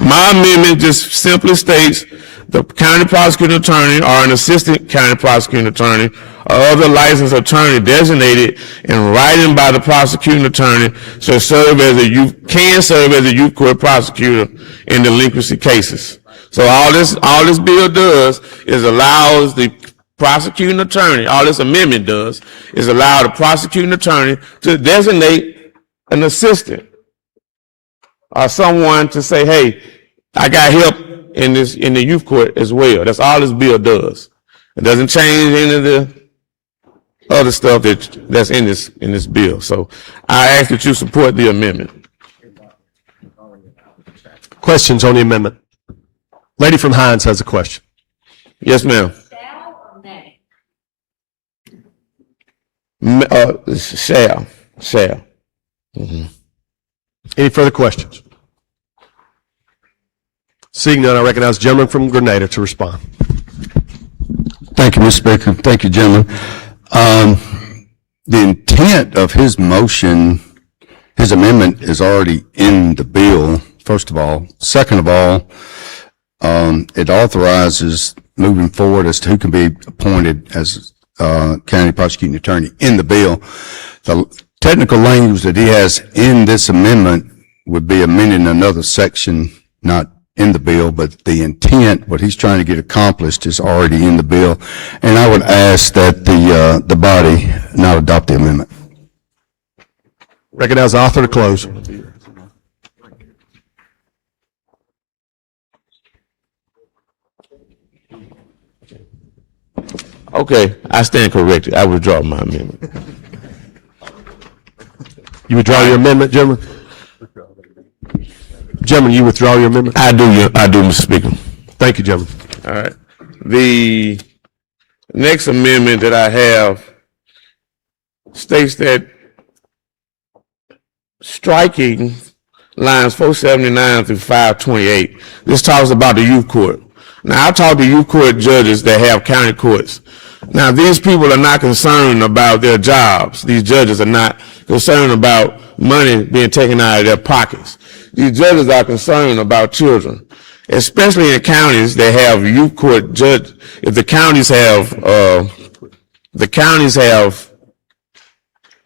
my amendment just simply states the county prosecuting attorney or an assistant county prosecuting attorney or other licensed attorney designated in writing by the prosecuting attorney can serve as a youth court prosecutor in delinquency cases. So all this bill does is allows the prosecuting attorney, all this amendment does is allow the prosecuting attorney to designate an assistant or someone to say, hey, I got help in the youth court as well. That's all this bill does. It doesn't change any of the other stuff that's in this bill. So I ask that you support the amendment. Questions on the amendment? Lady from Hines has a question. Yes, ma'am. Shall. Mm-hmm. Any further questions? Seeing none, I recognize the gentleman from Grenada to respond. Thank you, Mr. Speaker. Thank you, gentlemen. The intent of his motion, his amendment is already in the bill, first of all. Second of all, it authorizes moving forward as to who can be appointed as county prosecuting attorney in the bill. The technical language that he has in this amendment would be amending another section, not in the bill, but the intent, what he's trying to get accomplished, is already in the bill. And I would ask that the body not adopt the amendment. Recognize the author to close. Okay, I stand corrected. I withdraw my amendment. You withdraw your amendment, gentlemen? Gentlemen, you withdraw your amendment? I do, Mr. Speaker. Thank you, gentlemen. All right. The next amendment that I have states that striking lines 479 through 528, this talks about the youth court. Now, I talk to youth court judges that have county courts. Now, these people are not concerned about their jobs. These judges are not concerned about money being taken out of their pockets. These judges are concerned about children, especially in counties that have youth court judge. If the counties have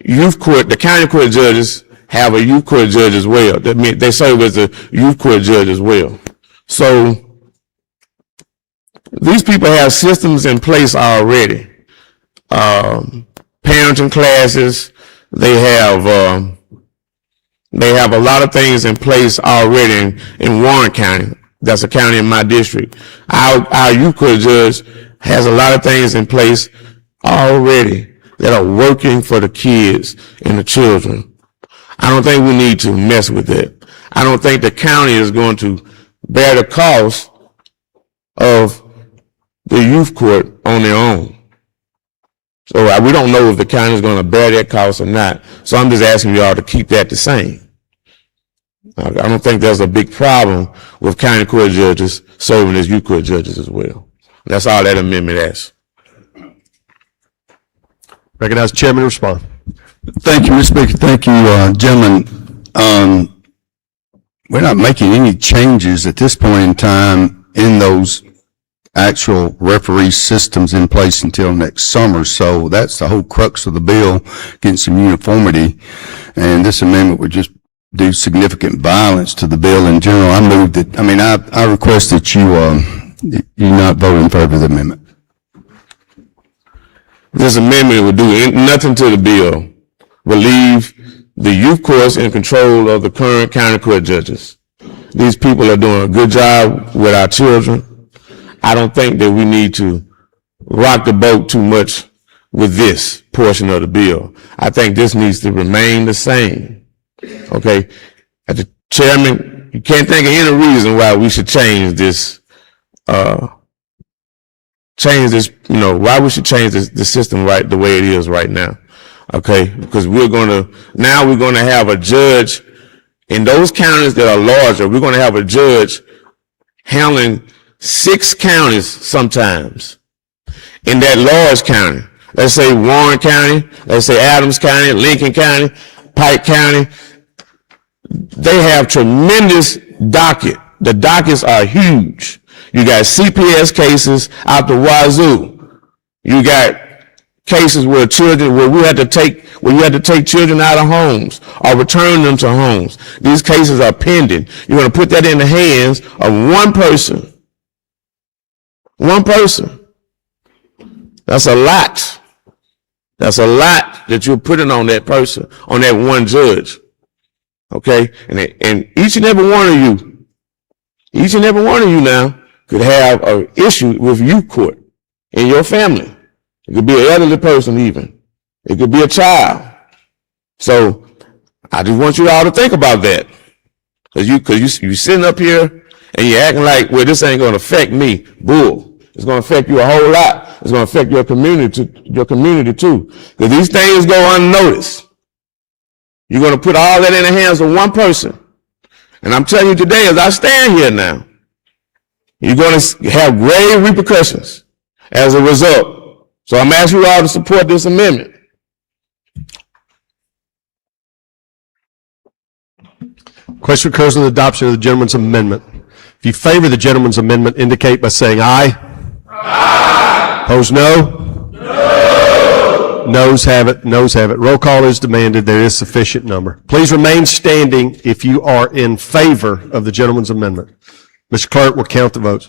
youth court, the county court judges have a youth court judge as well. That means they serve as a youth court judge as well. So these people have systems in place already. Parenting classes, they have a lot of things in place already in Warren County. That's a county in my district. Our youth court judge has a lot of things in place already that are working for the kids and the children. I don't think we need to mess with that. I don't think the county is going to bear the cost of the youth court on their own. So we don't know if the county is going to bear that cost or not. So I'm just asking y'all to keep that the same. I don't think there's a big problem with county court judges serving as youth court judges as well. That's all that amendment asks. Recognize the chairman to respond. Thank you, Mr. Speaker. Thank you, gentlemen. We're not making any changes at this point in time in those actual referee systems in place until next summer. So that's the whole crux of the bill, getting some uniformity. And this amendment would just do significant violence to the bill in general. I request that you not vote in favor of the amendment. This amendment would do nothing to the bill, but leave the youth courts in control of the current county court judges. These people are doing a good job with our children. I don't think that we need to rock the boat too much with this portion of the bill. I think this needs to remain the same. Okay? As the chairman, you can't think of any reason why we should change this, why we should change the system right the way it is right now. Okay? Because we're going to have a judge in those counties that are larger. We're going to have a judge handling 6 counties sometimes in that large county. Let's say Warren County, let's say Adams County, Lincoln County, Pike County. They have tremendous docket. The dockets are huge. You got CPS cases out the wazoo. You got cases where you had to take children out of homes or return them to homes. These cases are pending. You're going to put that in the hands of one person. One person. That's a lot. That's a lot that you're putting on that person, on that one judge. Okay? And each and every one of you now could have an issue with youth court in your family. It could be an elderly person even. It could be a child. So I just want you all to think about that. Cause you sitting up here and you're acting like, well, this ain't going to affect me. Bull. It's going to affect you a whole lot. It's going to affect your community too. Because these things go unnoticed. You're going to put all that in the hands of one person. And I'm telling you today, as I stand here now, you're going to have grave repercussions as a result. So I'm asking you all to support this amendment. Question occurs on the adoption of the gentleman's amendment. If you favor the gentleman's amendment, indicate by saying aye. Aye. Opposed, no? No. Noes have it. Noes have it. Roll call is demanded. There is sufficient number. Please remain standing if you are in favor of the gentleman's amendment. Mr. Clerk will count the votes.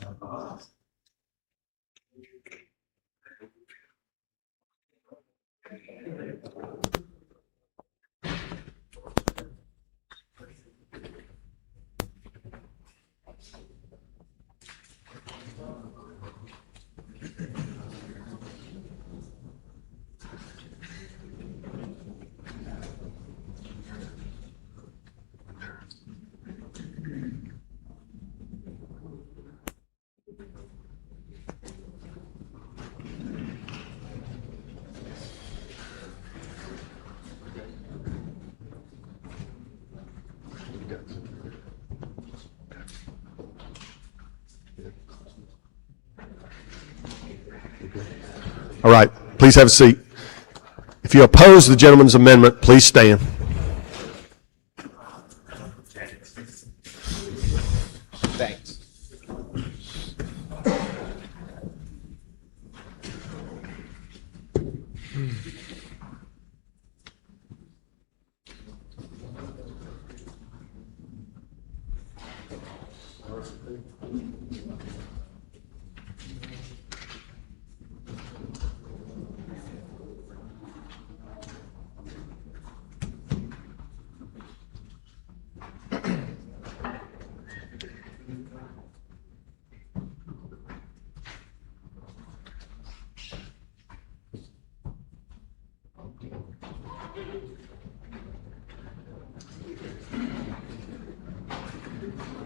All right, please have a seat. If you oppose the gentleman's amendment, please stand. Thanks.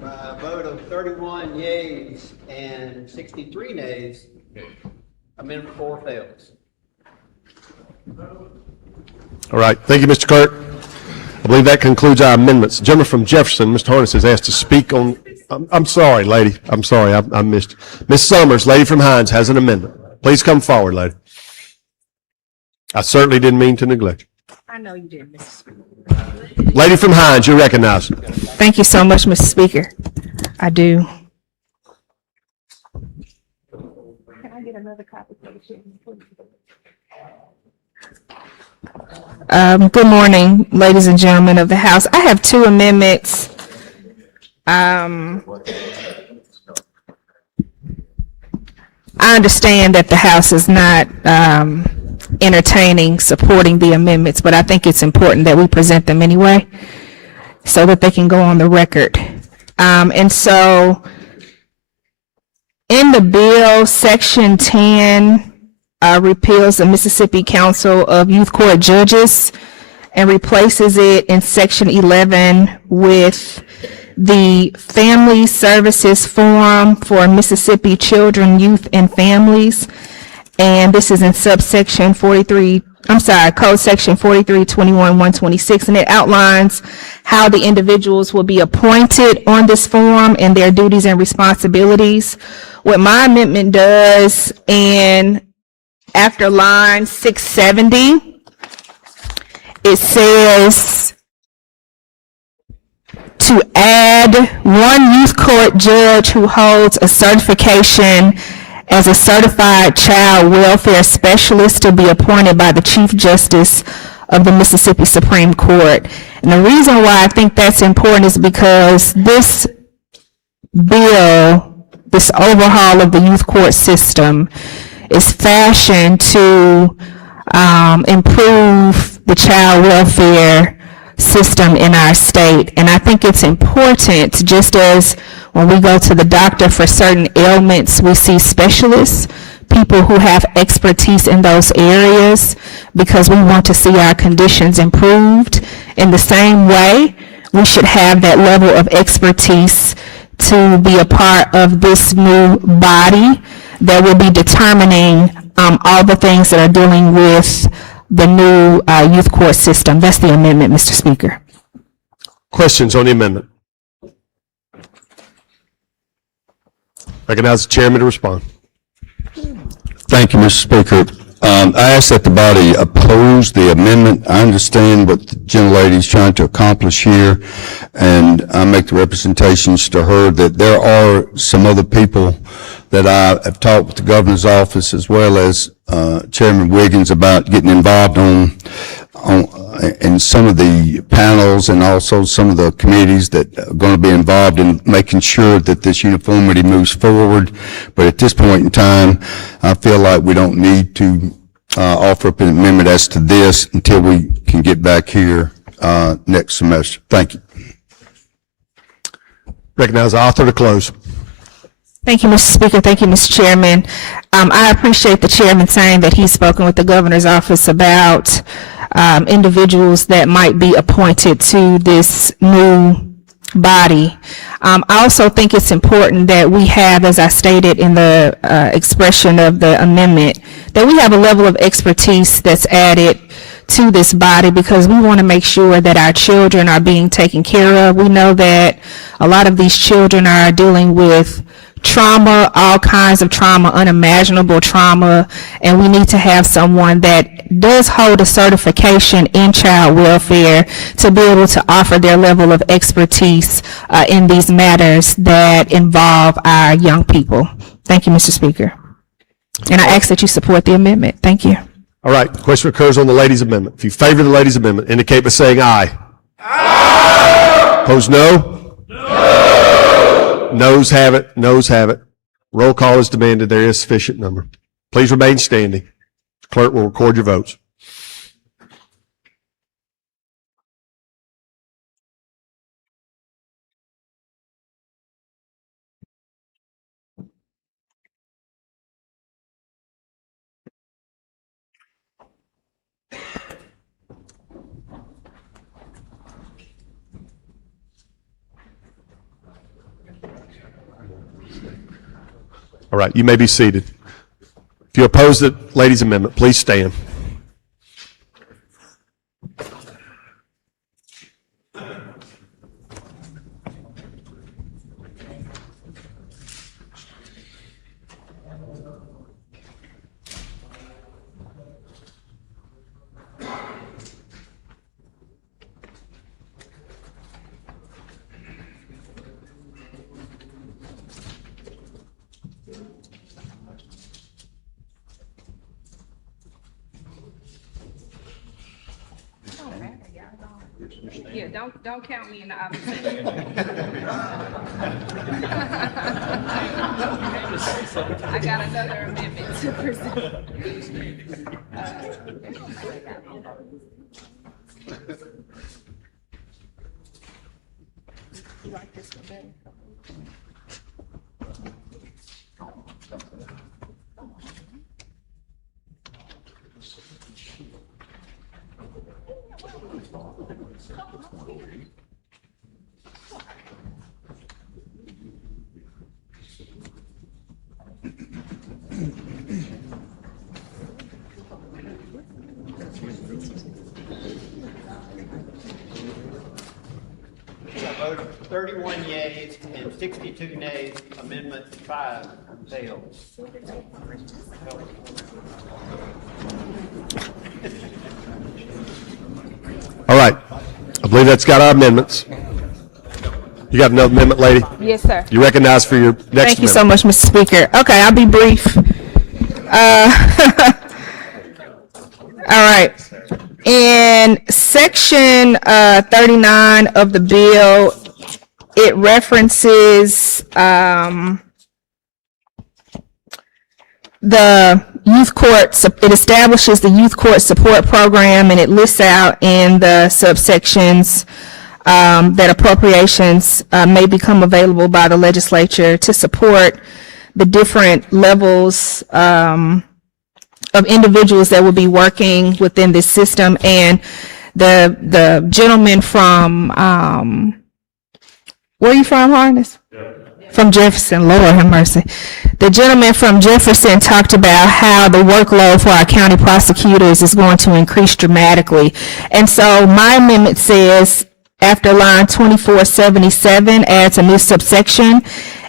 By a vote of 31 yeas and 63 nays, Amendment 4 fails. All right, thank you, Mr. Clerk. I believe that concludes our amendments. The gentleman from Jefferson, Mr. Harness, is asked to speak on, I'm sorry, lady. I'm sorry, I missed you. Ms. Summers, lady from Hines, has an amendment. Please come forward, lady. I certainly didn't mean to neglect you. I know you did, Mrs. Speaker. Lady from Hines, you're recognized. Thank you so much, Mr. Speaker. I do. Can I get another copy, please? Good morning, ladies and gentlemen of the House. I have two amendments. I understand that the House is not entertaining supporting the amendments, but I think it's important that we present them anyway so that they can go on the record. And so in the bill, Section 10 repeals the Mississippi Council of Youth Court Judges and replaces it in Section 11 with the Family Services Forum for Mississippi Children, Youth, and Families. And this is in subsection 43, Code Section 4321-126, and it outlines how the individuals will be appointed on this forum and their duties and responsibilities. What my amendment does, and after line 670, it says to add one youth court judge who holds a certification as a certified child welfare specialist to be appointed by the Chief Justice of the Mississippi Supreme Court. And the reason why I think that's important is because this bill, this overhaul of the youth court system, is fashioned to improve the child welfare system in our state. And I think it's important, just as when we go to the doctor for certain ailments, we see specialists, people who have expertise in those areas, because we want to see our conditions improved. In the same way, we should have that level of expertise to be a part of this new body that will be determining all the things that are dealing with the new youth court system. That's the amendment, Mr. Speaker. Questions on the amendment? Recognize the chairman to respond. Thank you, Mr. Speaker. I ask that the body oppose the amendment. I understand what the gentlelady is trying to accomplish here, and I make the representations to her that there are some other people that I have talked with the governor's office as well as Chairman Wiggins about getting involved in some of the panels and also some of the committees that are going to be involved in making sure that this uniformity moves forward. But at this point in time, I feel like we don't need to offer up an amendment as to this until we can get back here next semester. Thank you. Recognize the author to close. Thank you, Mr. Speaker. Thank you, Mr. Chairman. I appreciate the chairman saying that he's spoken with the governor's office about individuals that might be appointed to this new body. I also think it's important that we have, as I stated in the expression of the amendment, that we have a level of expertise that's added to this body because we want to make sure that our children are being taken care of. We know that a lot of these children are dealing with trauma, all kinds of trauma, unimaginable trauma, and we need to have someone that does hold a certification in child welfare to be able to offer their level of expertise in these matters that involve our young people. Thank you, Mr. Speaker. And I ask that you support the amendment. Thank you. All right, the question occurs on the ladies' amendment. If you favor the ladies' amendment, indicate by saying aye. Aye. Opposed, no? Noes have it. Noes have it. Roll call is demanded. There is sufficient number. Please remain standing. Clerk will record your votes. All right, you may be seated. If you oppose the ladies' amendment, please stand. Yeah, don't count me in the opposition. I got another amendment to present. You like this one better? Vote of 31 yeas and 62 nays. Amendment 5 fails. All right, I believe that's got our amendments. You got another amendment, lady? Yes, sir. You recognize for your next Thank you so amendment. much, Mr. Speaker. Okay, I'll be brief. All right. In section 39 of the bill, it references the youth court, it establishes the youth court support program, and it lists out in the subsections that appropriations may become available by the legislature to support the different levels of individuals that will be working within this system. And the gentleman from, where are you from, Harness? From Jefferson, Lord have mercy. The gentleman from Jefferson talked about how the workload for our county prosecutors is going to increase dramatically. And so my amendment says, after line 2477, adds a new subsection,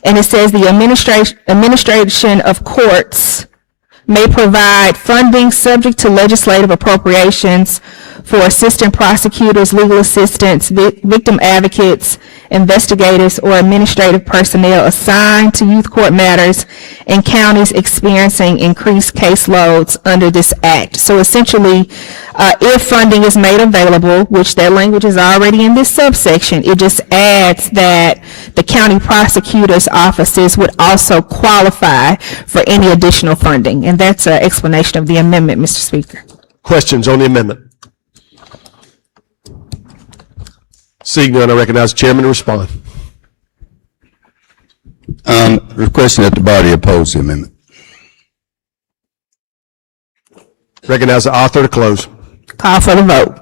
and it says the administration of courts may provide funding subject to legislative appropriations for assistant prosecutors, legal assistants, victim advocates, investigators, or administrative personnel assigned to youth court matters in counties experiencing increased caseloads under this act. So essentially, if funding is made available, which that language is already in this subsection, it just adds that the county prosecutor's offices would also qualify for any additional funding. And that's an explanation of the amendment, Mr. Speaker. Questions on the amendment? Seeing none, I recognize the chairman to respond. Requesting that the body oppose the amendment. Recognize the author to close. Call for the vote.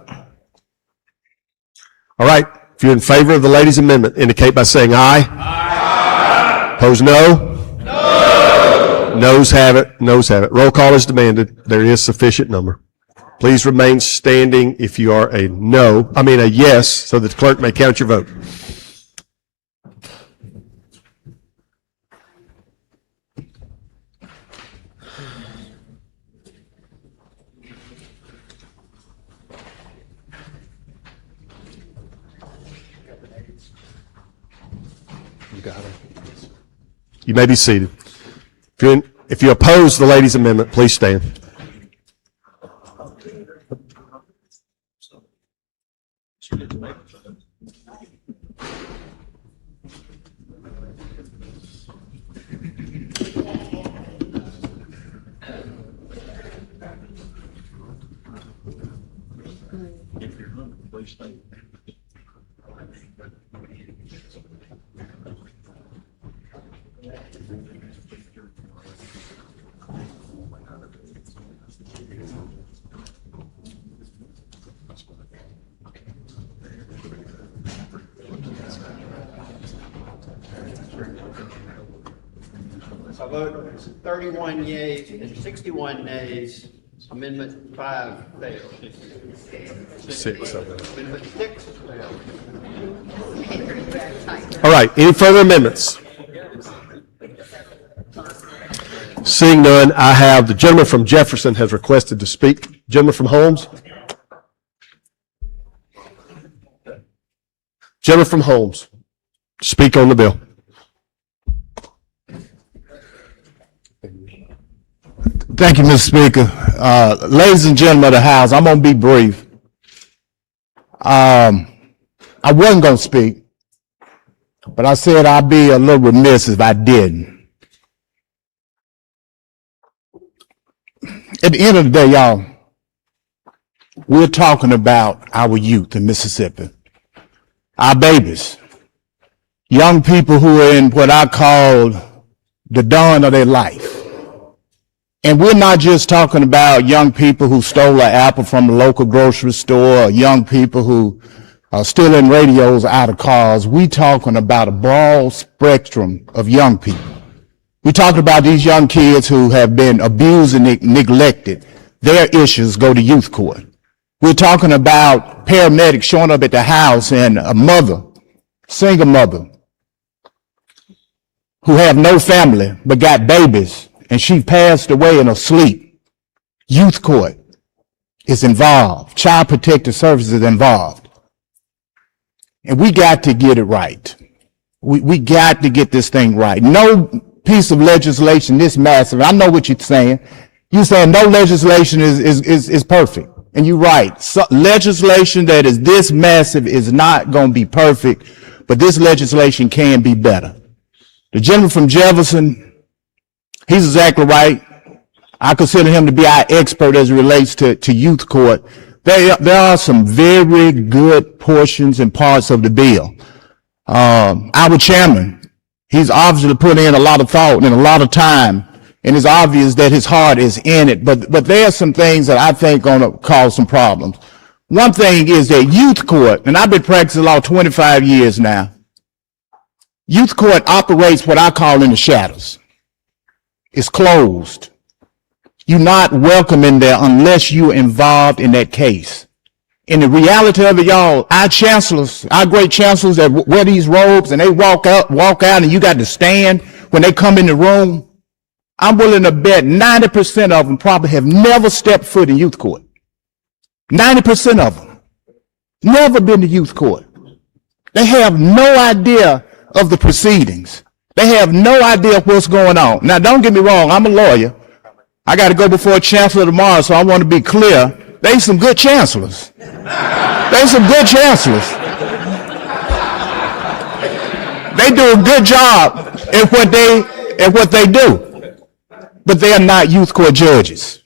All right, if you're in favor of the lady's amendment, indicate by saying aye. Aye. Opposed, no? No. Noes have it, noes have it. Roll call is demanded. There is sufficient number. Please remain standing if you are a yes, so that the clerk may count your vote. You may be seated. If you oppose the lady's amendment, please stand. I vote 31 yeas and 61 nays. Amendment 5 fails. 6. Amendment 6 fails. All right, any further amendments? Seeing none, I have the gentleman from Jefferson has requested to speak. Gentleman from Holmes? Gentleman from Holmes, speak on the bill. Thank you, Mr. Speaker. Ladies and gentlemen of the House, I'm going to be brief. I wasn't going to speak, but I said I'd be a little remiss if I didn't. At the end of the day, y'all, we're talking about our youth in Mississippi, our babies, young people who are in what I call the dawn of their life. And we're not just talking about young people who stole an apple from the local grocery store, or young people who are stealing radios out of cars. We're talking about a broad spectrum of young people. We're talking about these young kids who have been abused and neglected. Their issues go to youth court. We're talking about paramedics showing up at the house and a mother, single mother, who have no family but got babies, and she passed away in her sleep. Youth court is involved. Child Protective Services is involved. And we got to get it right. We got to get this thing right. No piece of legislation this massive, I know what you're saying. You're saying no legislation is perfect. And you're right. So, legislation that is this massive is not going to be perfect, but this legislation can be better. The gentleman from Jefferson, he's exactly right. I consider him to be our expert as it relates to youth court. There are some very good portions and parts of the bill. Our chairman, he's obviously put in a lot of thought and a lot of time, and it's obvious that his heart is in it. But there are some things that I think are going to cause some problems. One thing is that youth court, and I've been practicing law 25 years now. Youth court operates what I call in the shadows. It's closed. You're not welcome in there unless you're involved in that case. And the reality of it, y'all, our chancellors, our great chancellors that wear these robes and they walk out and you got to stand when they come in the room, I'm willing to bet 90% of them probably have never stepped foot in youth court. 90% of them never been to youth court. They have no idea of the proceedings. They have no idea what's going on. Now, don't get me wrong, I'm a lawyer. I got to go before a chancellor tomorrow, so I want to be clear. They some good chancellors. They some good chancellors. They do a good job at what they do. But they are not youth court judges.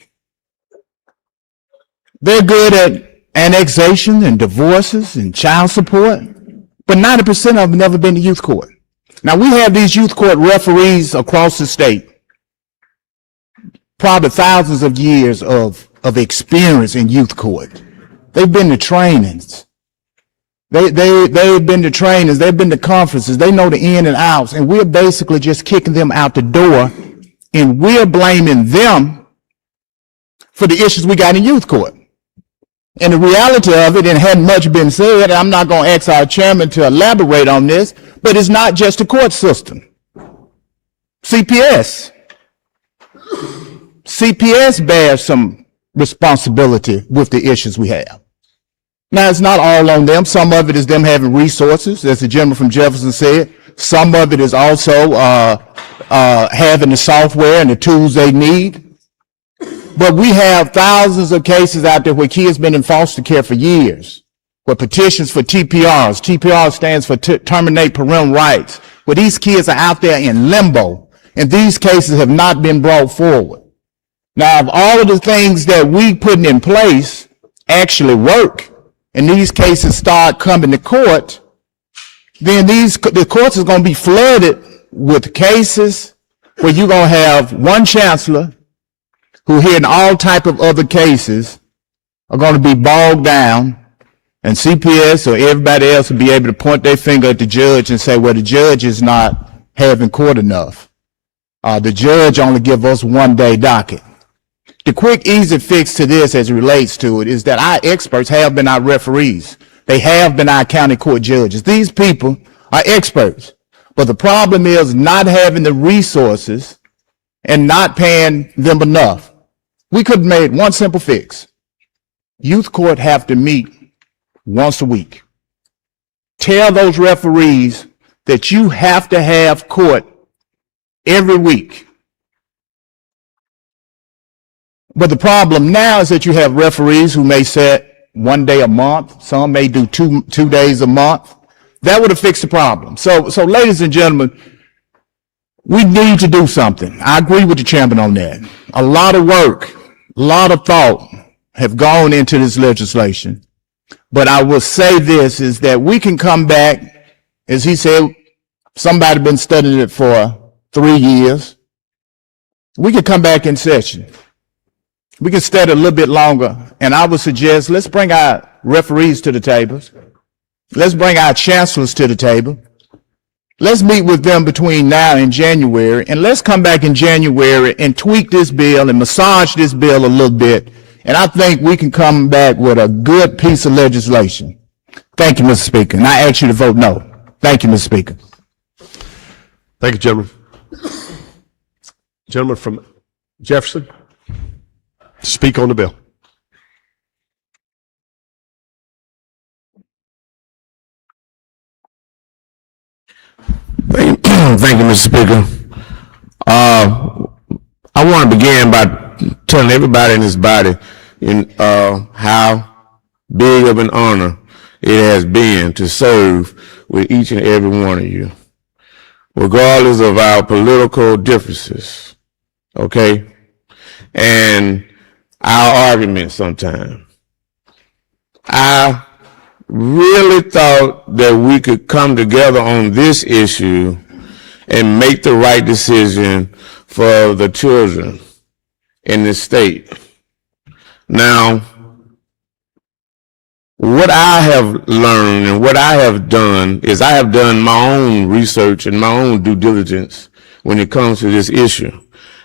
They're good at annexation and divorces and child support, but 90% of them never been to youth court. Now, we have these youth court referees across the state, probably thousands of years of experience in youth court. They've been to trainings. They've been to trainings. They've been to conferences. They know the in and outs, and we're basically just kicking them out the door, and we're blaming them for the issues we got in youth court. And the reality of it, and hadn't much been said, and I'm not going to ask our chairman to elaborate on this, but it's not just the court system. CPS bears some responsibility with the issues we have. Now, it's not all on them. Some of it is them having resources, as the gentleman from Jefferson said. Some of it is also having the software and the tools they need. But we have thousands of cases out there where kids been in foster care for years, where petitions for TPRs, TPR stands for terminate parental rights, where these kids are out there in limbo, and these cases have not been brought forward. Now, if all of the things that we putting in place actually work, and these cases start coming to court, then the courts is going to be flooded with cases where you're going to have one chancellor who hearing all type of other cases are going to be bogged down, and CPS or everybody else will be able to point their finger at the judge and say, well, the judge is not having court enough. The judge only give us 1 day docket. The quick, easy fix to this as it relates to it is that our experts have been our referees. They have been our county court judges. These people are experts. But the problem is not having the resources and not paying them enough. We could have made one simple fix. Youth court have to meet once a week. Tell those referees that you have to have court every week. But the problem now is that you have referees who may set 1 day a month. Some may do two days a month. That would have fixed the problem. So ladies and gentlemen, we need to do something. I agree with the chairman on that. A lot of work, a lot of thought have gone into this legislation. But I will say this, is that we can come back, as he said, somebody been studying it for 3 years. We can come back in session. We can study a little bit longer. And I would suggest, let's bring our referees to the tables. Let's bring our chancellors to the table. Let's meet with them between now and January, and let's come back in January and tweak this bill and massage this bill a little bit. And I think we can come back with a good piece of legislation. Thank you, Mr. Speaker. And I ask you to vote no. Thank you, Mr. Speaker. Thank you, gentlemen. Gentleman from Jefferson, to speak on the bill. Thank you, Mr. Speaker. I want to begin by telling everybody in this body how big of an honor it has been to serve with each and every one of you, regardless of our political differences, okay, and our arguments sometimes. I really thought that we could come together on this issue and make the right decision for the children in this state. Now, what I have learned and what I have done is I have done my own research and my own due diligence when it comes to this issue.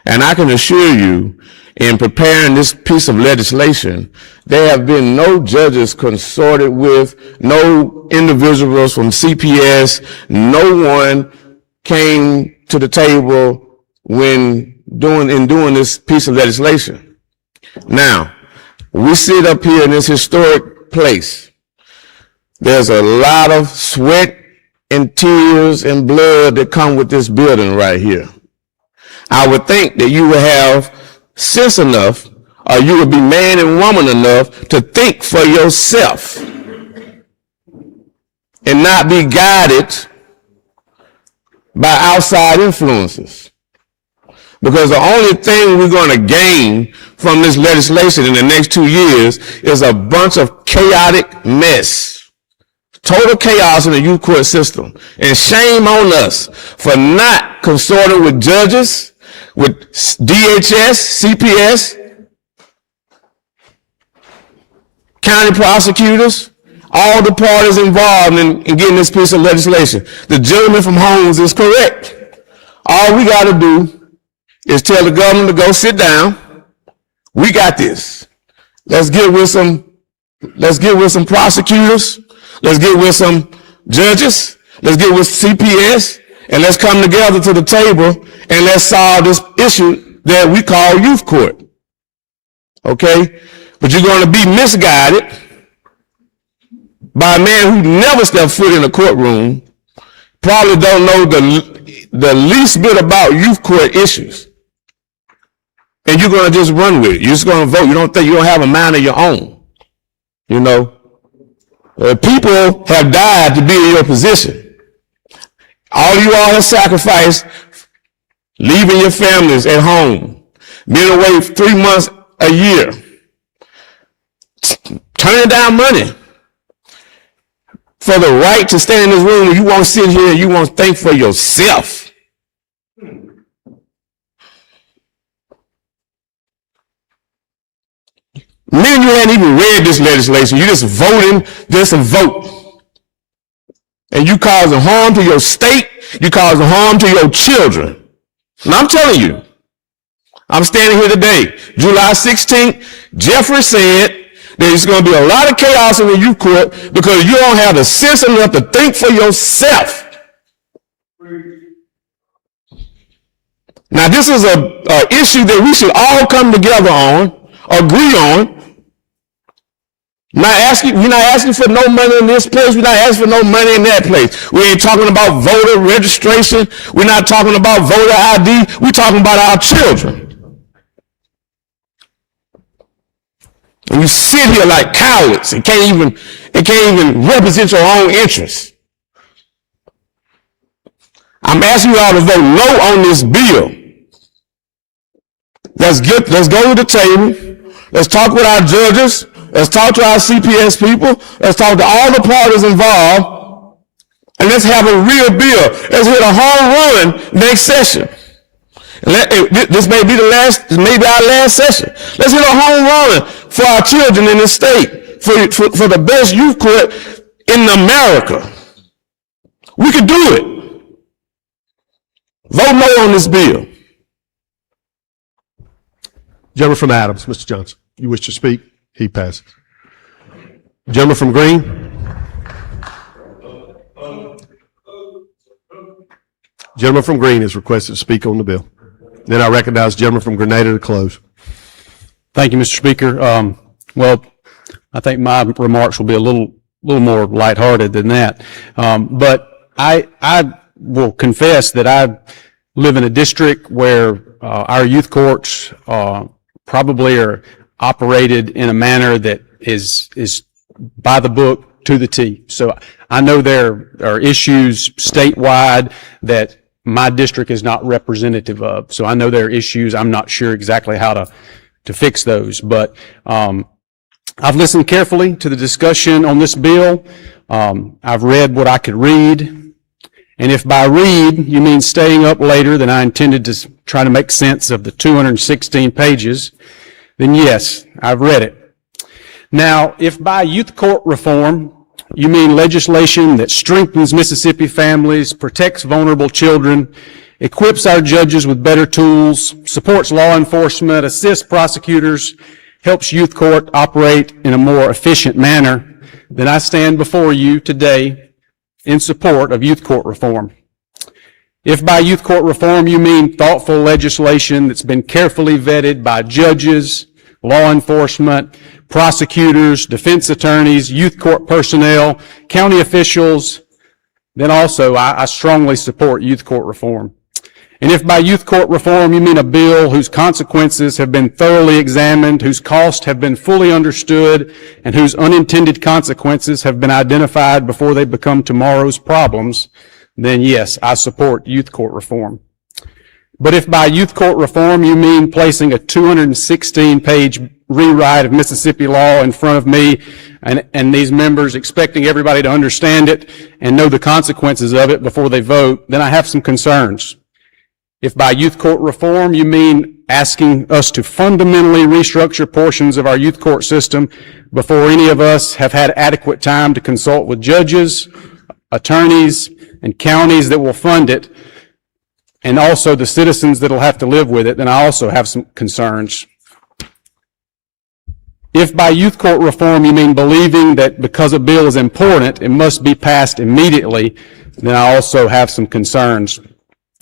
And I can assure you, in preparing this piece of legislation, there have been no judges consorted with, no individuals from CPS, no one came to the table when doing this piece of legislation. Now, we sit up here in this historic place. There's a lot of sweat and tears and blood that come with this building right here. I would think that you would have sense enough, or you would be man and woman enough to think for yourself and not be guided by outside influences. Because the only thing we're going to gain from this legislation in the next 2 years is a bunch of chaotic mess. Total chaos in the youth court system. And shame on us for not consorting with judges, with DHS, CPS, county prosecutors, all the parties involved in getting this piece of legislation. The gentleman from Holmes is correct. All we got to do is tell the governor to go sit down. We got this. Let's get with some prosecutors. Let's get with some judges. Let's get with CPS, and let's come together to the table and let's solve this issue that we call youth court. Okay? But you're going to be misguided by a man who never stepped foot in a courtroom, probably don't know the least bit about youth court issues. And you're going to just run with it. You're just going to vote. You don't have a mind of your own. You know? People have died to be in your position. All you all have sacrificed, leaving your families at home, being away 3 months a year, turning down money for the right to stand in this room and you won't sit here and you won't think for yourself. Many of you hadn't even read this legislation. You're just voting just to vote. And you causing harm to your state. You causing harm to your children. And I'm telling you, I'm standing here today, July 16th, Jeffrey said there's going to be a lot of chaos in the youth court because you don't have the sense enough to think for yourself. Now, this is a issue that we should all come together on, agree on. We're not asking for no money in this place. We're not asking for no money in that place. We ain't talking about voter registration. We're not talking about voter ID. We're talking about our children. And you sit here like cowards and can't even represent your own interests. I'm asking you all to vote no on this bill. Let's go to the table. Let's talk with our judges. Let's talk to our CPS people. Let's talk to all the parties involved. And let's have a real bill. Let's hit a home run next session. This may be our last session. Let's hit a home run for our children in this state, for the best youth court in America. We could do it. Vote no on this bill. Gentleman from Adams, Mr. Johnson, you wish to speak? He passes. Gentleman from Green. Gentleman from Green is requested to speak on the bill. Then I recognize gentleman from Grenada to close. Thank you, Mr. Speaker. Well, I think my remarks will be a little more lighthearted than that. But I will confess that I live in a district where our youth courts probably are operated in a manner that is by the book to the T. So I know there are issues statewide that my district is not representative of. So I know there are issues. I'm not sure exactly how to fix those. But I've listened carefully to the discussion on this bill. I've read what I could read. And if by read you mean staying up later than I intended to try to make sense of the 216 pages, then yes, I've read it. Now, if by youth court reform, you mean legislation that strengthens Mississippi families, protects vulnerable children, equips our judges with better tools, supports law enforcement, assists prosecutors, helps youth court operate in a more efficient manner, then I stand before you today in support of youth court reform. If by youth court reform you mean thoughtful legislation that's been carefully vetted by judges, law enforcement, prosecutors, defense attorneys, youth court personnel, county officials, then also I strongly support youth court reform. And if by youth court reform you mean a bill whose consequences have been thoroughly examined, whose costs have been fully understood, and whose unintended consequences have been identified before they become tomorrow's problems, then yes, I support youth court reform. But if by youth court reform you mean placing a 216-page rewrite of Mississippi law in front of me and these members expecting everybody to understand it and know the consequences of it before they vote, then I have some concerns. If by youth court reform you mean asking us to fundamentally restructure portions of our youth court system before any of us have had adequate time to consult with judges, attorneys, and counties that will fund it, and also the citizens that will have to live with it, then I also have some concerns. If by youth court reform you mean believing that because a bill is important, it must be passed immediately, then I also have some concerns.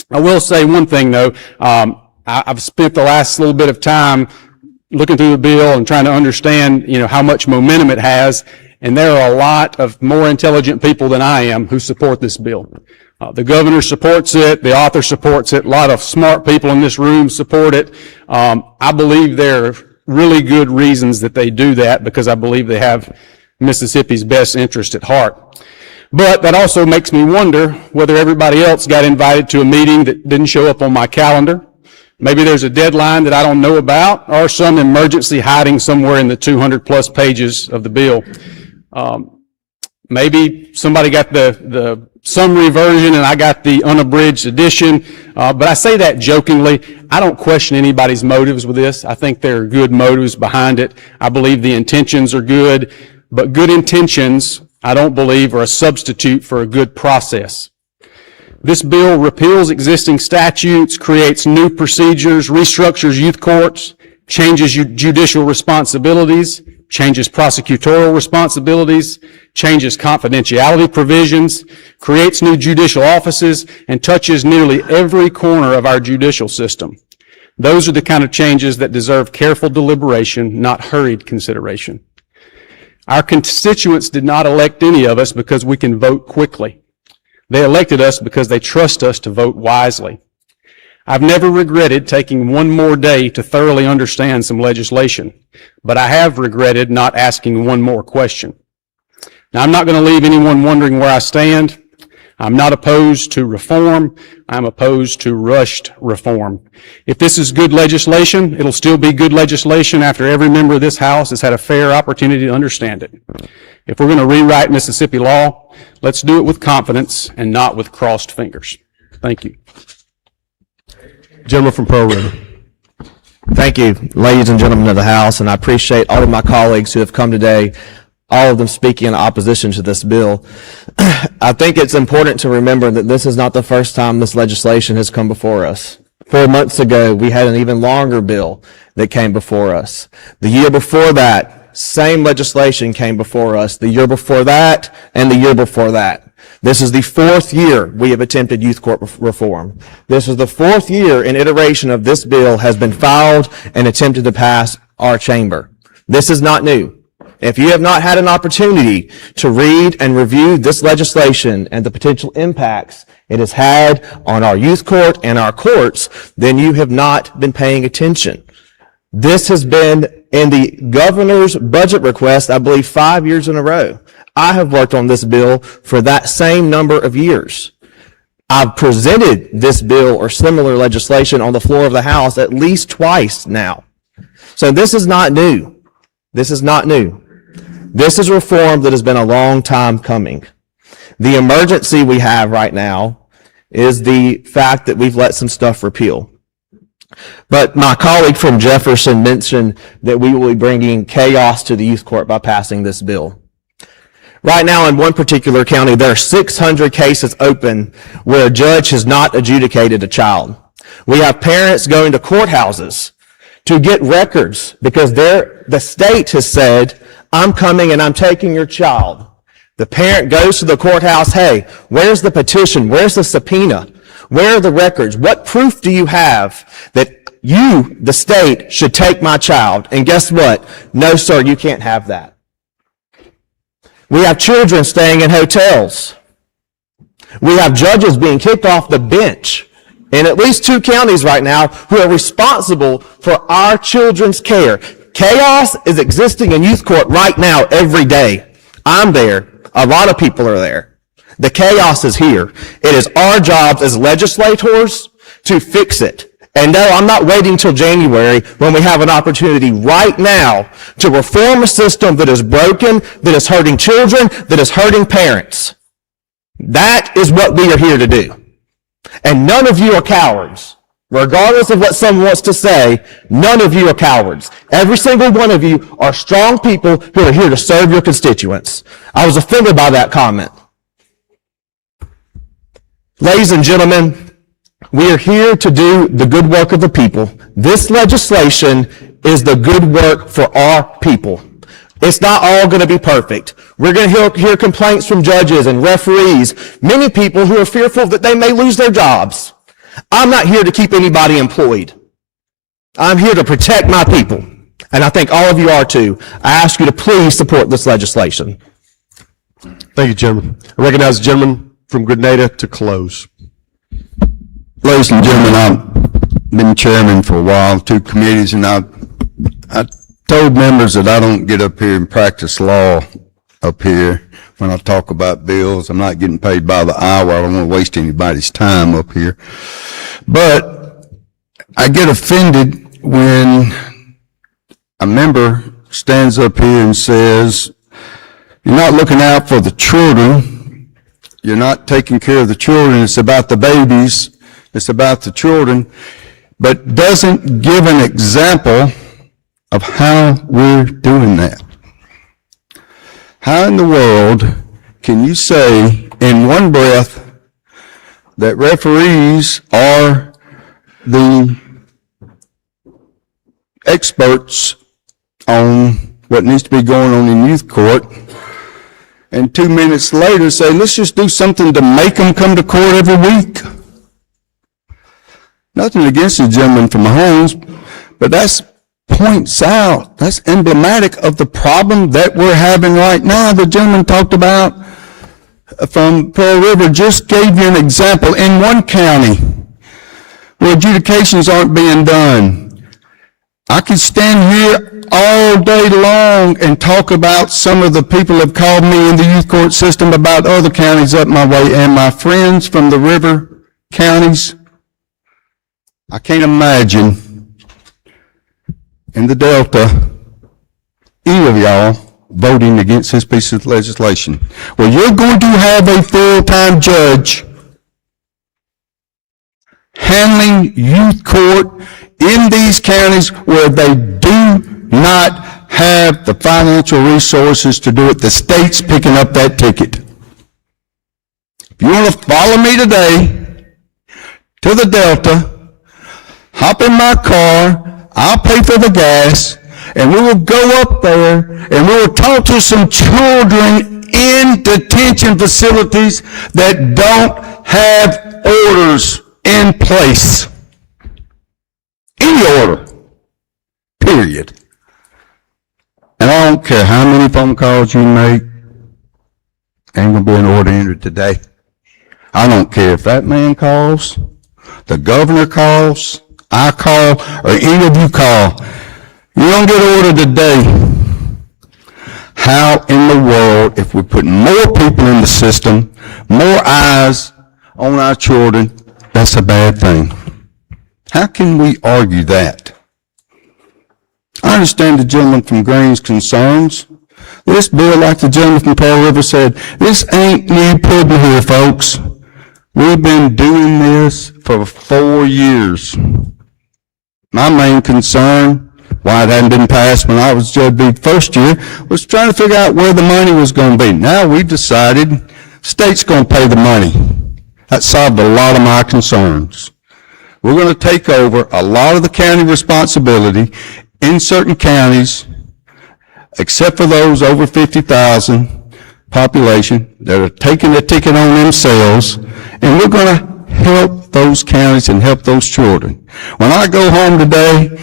I will say one thing though, I've spent the last little bit of time looking through the bill and trying to understand, how much momentum it has, and there are a lot of more intelligent people than I am who support this bill. The governor supports it, the author supports it, a lot of smart people in this room support it. I believe there are really good reasons that they do that because I believe they have Mississippi's best interest at heart. But that also makes me wonder whether everybody else got invited to a meeting that didn't show up on my calendar. Maybe there's a deadline that I don't know about or some emergency hiding somewhere in the 200-plus pages of the bill. Maybe somebody got the summary version and I got the unabridged edition, but I say that jokingly. I don't question anybody's motives with this. I think there are good motives behind it. I believe the intentions are good, but good intentions, I don't believe, are a substitute for a good process. This bill repeals existing statutes, creates new procedures, restructures youth courts, changes judicial responsibilities, changes prosecutorial responsibilities, changes confidentiality provisions, creates new judicial offices, and touches nearly every corner of our judicial system. Those are the kind of changes that deserve careful deliberation, not hurried consideration. Our constituents did not elect any of us because we can vote quickly. They elected us because they trust us to vote wisely. I've never regretted taking one more day to thoroughly understand some legislation, but I have regretted not asking one more question. Now, I'm not going to leave anyone wondering where I stand. I'm not opposed to reform. I'm opposed to rushed reform. If this is good legislation, it'll still be good legislation after every member of this House has had a fair opportunity to understand it. If we're going to rewrite Mississippi law, let's do it with confidence and not with crossed fingers. Thank you. Gentleman from Pearl River. Thank you, ladies and gentlemen of the House, and I appreciate all of my colleagues who have come today, all of them speaking in opposition to this bill. I think it's important to remember that this is not the first time this legislation has come before us. 4 months ago, we had an even longer bill that came before us. The year before that, same legislation came before us. The year before that, and the year before that. This is the fourth year we have attempted youth court reform. This is the fourth year an iteration of this bill has been filed and attempted to pass our chamber. This is not new. If you have not had an opportunity to read and review this legislation and the potential impacts it has had on our youth court and our courts, then you have not been paying attention. This has been in the governor's budget request, I believe, 5 years in a row. I have worked on this bill for that same number of years. I've presented this bill or similar legislation on the floor of the House at least twice now. So this is not new. This is not new. This is reform that has been a long time coming. The emergency we have right now is the fact that we've let some stuff repeal. But my colleague from Jefferson mentioned that we will be bringing chaos to the youth court by passing this bill. Right now, in one particular county, there are 600 cases open where a judge has not adjudicated a child. We have parents going to courthouses to get records because the state has said, I'm coming and I'm taking your child. The parent goes to the courthouse, hey, where's the petition? Where's the subpoena? Where are the records? What proof do you have that you, the state, should take my child? And guess what? No, sir, you can't have that. We have children staying in hotels. We have judges being kicked off the bench in at least 2 counties right now who are responsible for our children's care. Chaos is existing in youth court right now every day. I'm there. A lot of people are there. The chaos is here. It is our jobs as legislators to fix it. And no, I'm not waiting till January when we have an opportunity right now to reform a system that is broken, that is hurting children, that is hurting parents. That is what we are here to do. And none of you are cowards. Regardless of what someone wants to say, none of you are cowards. Every single one of you are strong people who are here to serve your constituents. I was offended by that comment. Ladies and gentlemen, we are here to do the good work of the people. This legislation is the good work for our people. It's not all going to be perfect. We're going to hear complaints from judges and referees, many people who are fearful that they may lose their jobs. I'm not here to keep anybody employed. I'm here to protect my people. And I think all of you are too. I ask you to please support this legislation. Thank you, gentlemen. I recognize the gentleman from Grenada to close. Ladies and gentlemen, I've been chairman for a while, 2 committees, and I told members that I don't get up here and practice law up here when I talk about bills. I'm not getting paid by the hour. I don't want to waste anybody's time up here. But I get offended when a member stands up here and says, you're not looking out for the children. You're not taking care of the children. It's about the babies. It's about the children, but doesn't give an example of how we're doing that. How in the world can you say in one breath that referees are the experts on what needs to be going on in youth court, and 2 minutes later say, let's just do something to make them come to court every week? Nothing against the gentleman from Holmes, but that's emblematic of the problem that we're having right now. The gentleman talked about from Pearl River just gave you an example in one county where adjudications aren't being done. I could stand here all day long and talk about some of the people that have called me in the youth court system about other counties up my way, and my friends from the river counties. I can't imagine in the Delta any of y'all voting against this piece of legislation. Well, you're going to have a full-time judge handling youth court in these counties where they do not have the financial resources to do it. The state's picking up that ticket. If you want to follow me today to the Delta, hop in my car, I'll pay for the gas, and we will go up there and we will talk to some children in detention facilities that don't have orders in place. Any order, period. And I don't care how many phone calls you make, ain't gonna be an order entered today. I don't care if that man calls, the governor calls, I call, or any of you call. You don't get ordered today. How in the world, if we put more people in the system, more eyes on our children, that's a bad thing? How can we argue that? I understand the gentleman from Green's concerns. This bill, like the gentleman from Pearl River said, this ain't new pudding here, folks. We've been doing this for 4 years. my main concern, why it hadn't been passed when I was Judge Beat first year, was trying to figure out where the money was going to be. Now we've decided state's going to pay the money. That solved a lot of my concerns. We're going to take over a lot of the county responsibility in certain counties, except for those over 50,000 population that are taking the ticket on themselves, and we're going to help those counties and help those children. When I go home today,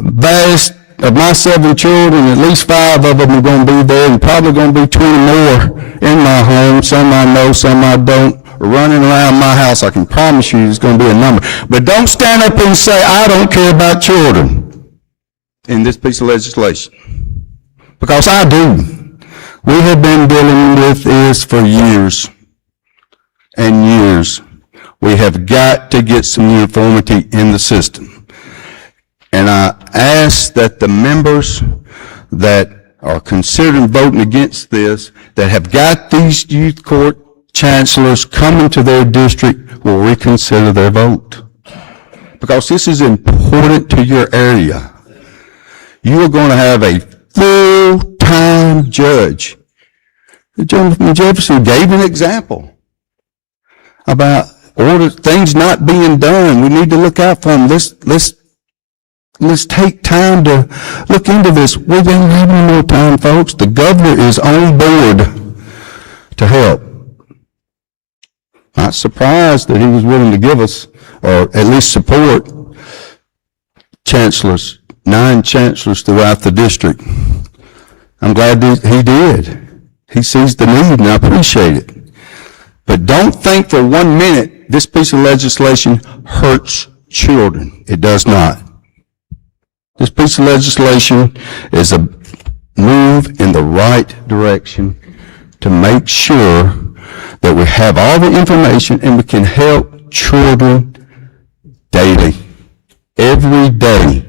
vast of my 7 children, at least 5 of them are going to be there, and probably going to be 20 more in my home. Some I know, some I don't, running around my house. I can promise you there's going to be a number. But don't stand up and say, I don't care about children in this piece of legislation. Because I do. We have been dealing with this for years and years. We have got to get some uniformity in the system. And I ask that the members that are considering voting against this, that have got these youth court chancellors coming to their district, will reconsider their vote. Because this is important to your area. You are going to have a full-time judge. The gentleman from Jefferson gave an example about things not being done. We need to look out for them. Let's take time to look into this. We don't have any more time, folks. The governor is on board to help. Not surprised that he was willing to give us, or at least support, chancellors, 9 chancellors throughout the district. I'm glad that he did. He sees the need, and I appreciate it. But don't think for 1 minute this piece of legislation hurts children. It does not. This piece of legislation is a move in the right direction to make sure that we have all the information and we can help children daily, every day.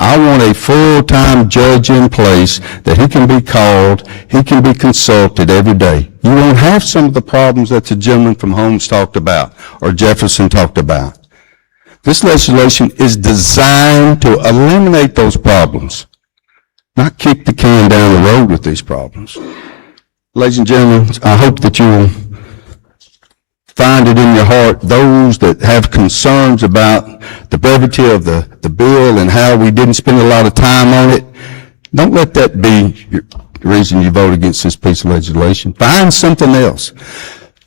I want a full-time judge in place that he can be called, he can be consulted every day. You won't have some of the problems that the gentleman from Holmes talked about or Jefferson talked about. This legislation is designed to eliminate those problems, not kick the can down the road with these problems. Ladies and gentlemen, I hope that you will find it in your heart, those that have concerns about the brevity of the bill and how we didn't spend a lot of time on it. Don't let that be the reason you vote against this piece of legislation. Find something else.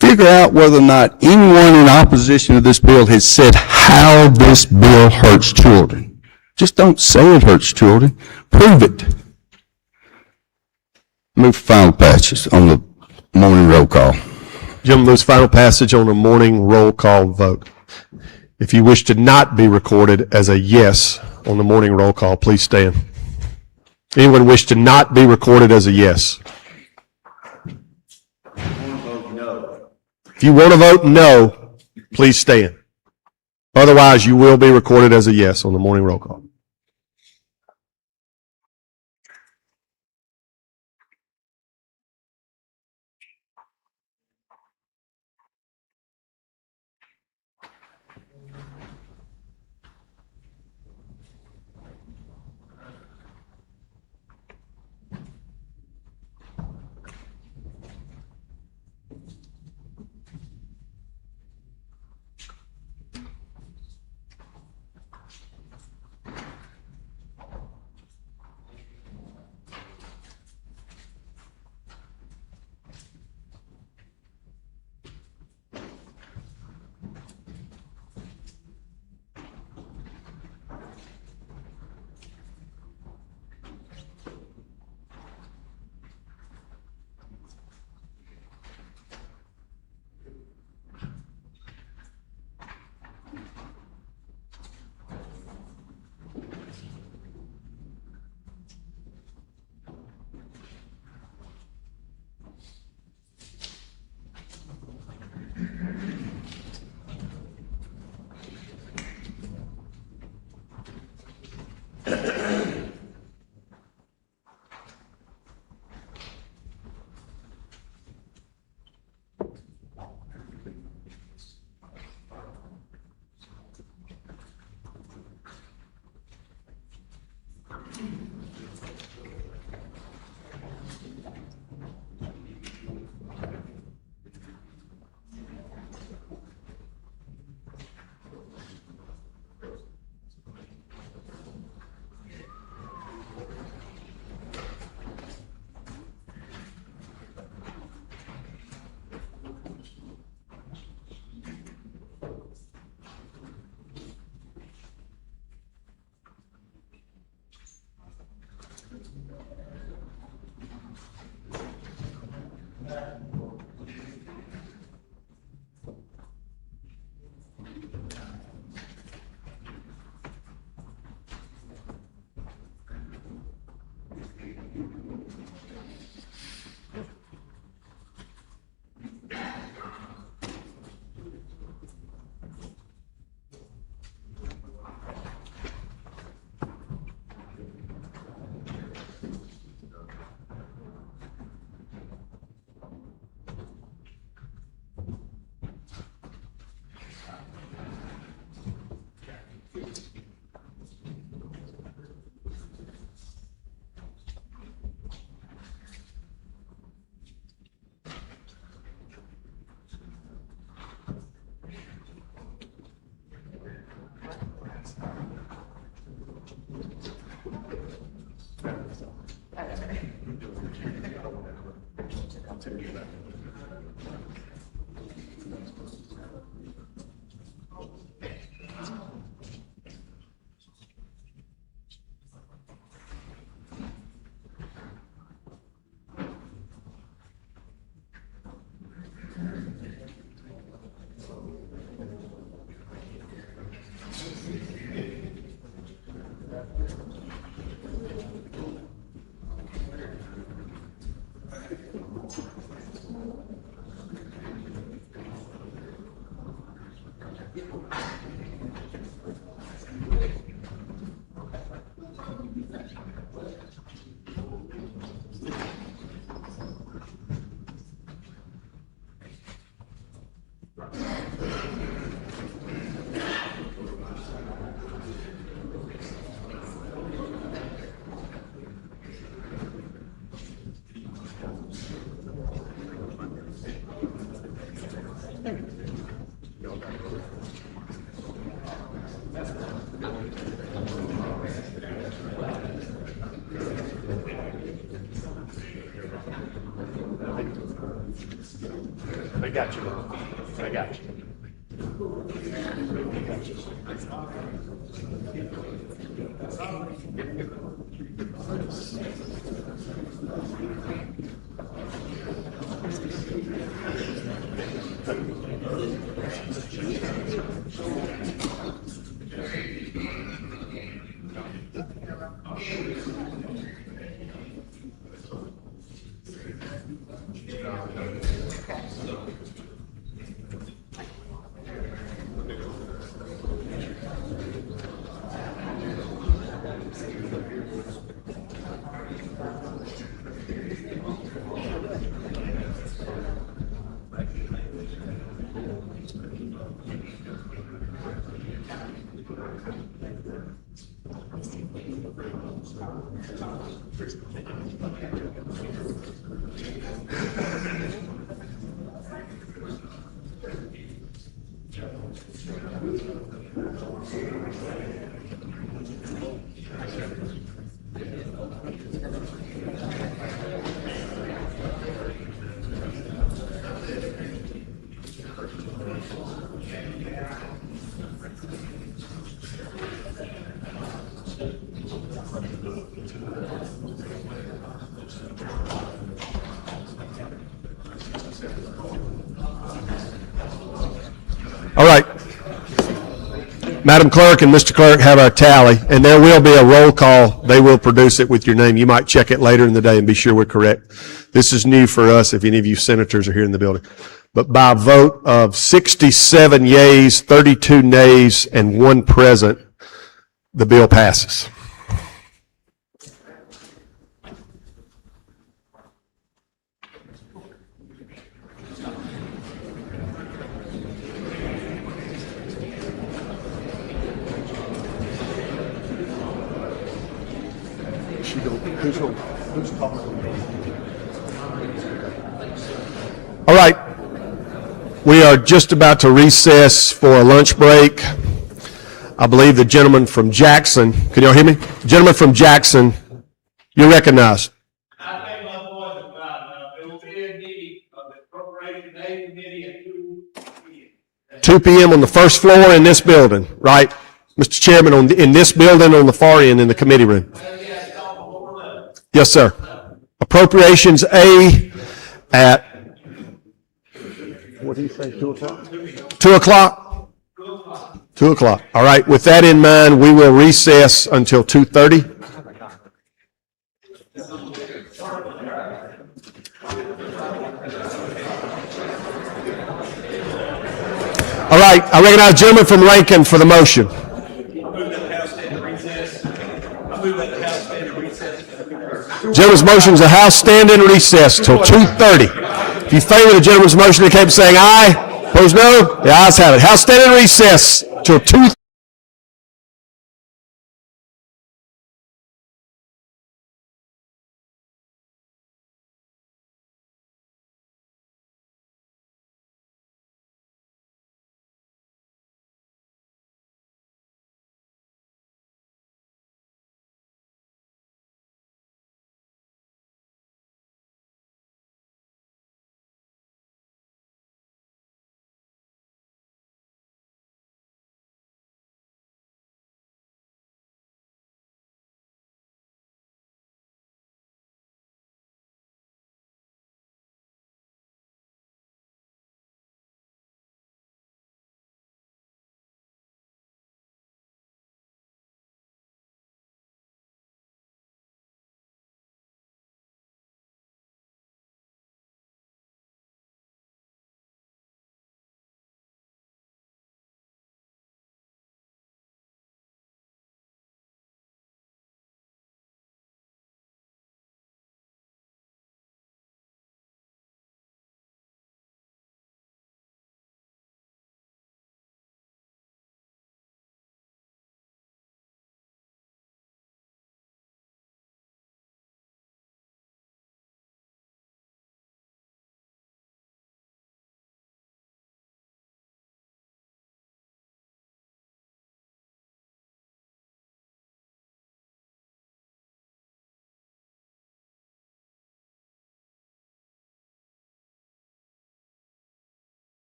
Figure out whether or not anyone in opposition to this bill has said how this bill hurts children. Just don't say it hurts children. Prove it. Move for final passage on the morning roll call. Gentlemen, moves final passage on the morning roll call vote. If you wish to not be recorded as a yes on the morning roll call, please stand. Anyone wish to not be recorded as a yes? If you want to vote no, please stand. Otherwise, you will be recorded as a yes on the morning roll call. They got you. They got you. All right. Madam Clerk and Mr. Clerk have our tally, and there will be a roll call. They will produce it with your name. You might check it later in the day and be sure we're correct. This is new for us if any of you senators are here in the building. But by a vote of 67 yeas, 32 nays, and 1 present, the bill passes. All right. We are just about to recess for a lunch break. I believe the gentleman from Jackson, can y'all hear me? Gentleman from Jackson, you're recognized. I think my voice about it will be a meeting of the Appropriation Aid Committee at 2 p.m. 2 p.m. on the first floor in this building, right? Mr. Chairman, in this building on the far end in the committee room. Yes, sir. Appropriations A at, what did he say, 2 o'clock? 2 o'clock? 2 o'clock. All right, with that in mind, we will recess until 2:30. All right, I recognize the gentleman from Rankin for the motion. Gentleman's motion is the House stand in recess till 2:30. If you favor the gentleman's motion, indicate by saying aye. Opposed, no. The ayes have it. House stand in recess till 2:30.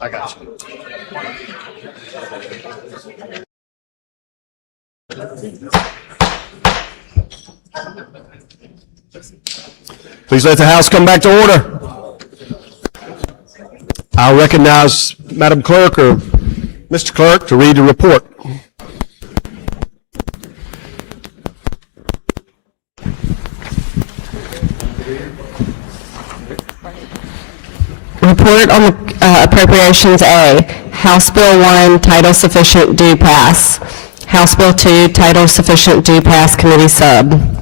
I got you. Please let the House come back to order. I'll recognize Madam Clerk or Mr. Clerk to read the report. Report on Appropriations A, House Bill 1, Title Sufficient Due Pass. House Bill 2, Title Sufficient Due Pass, Committee Sub.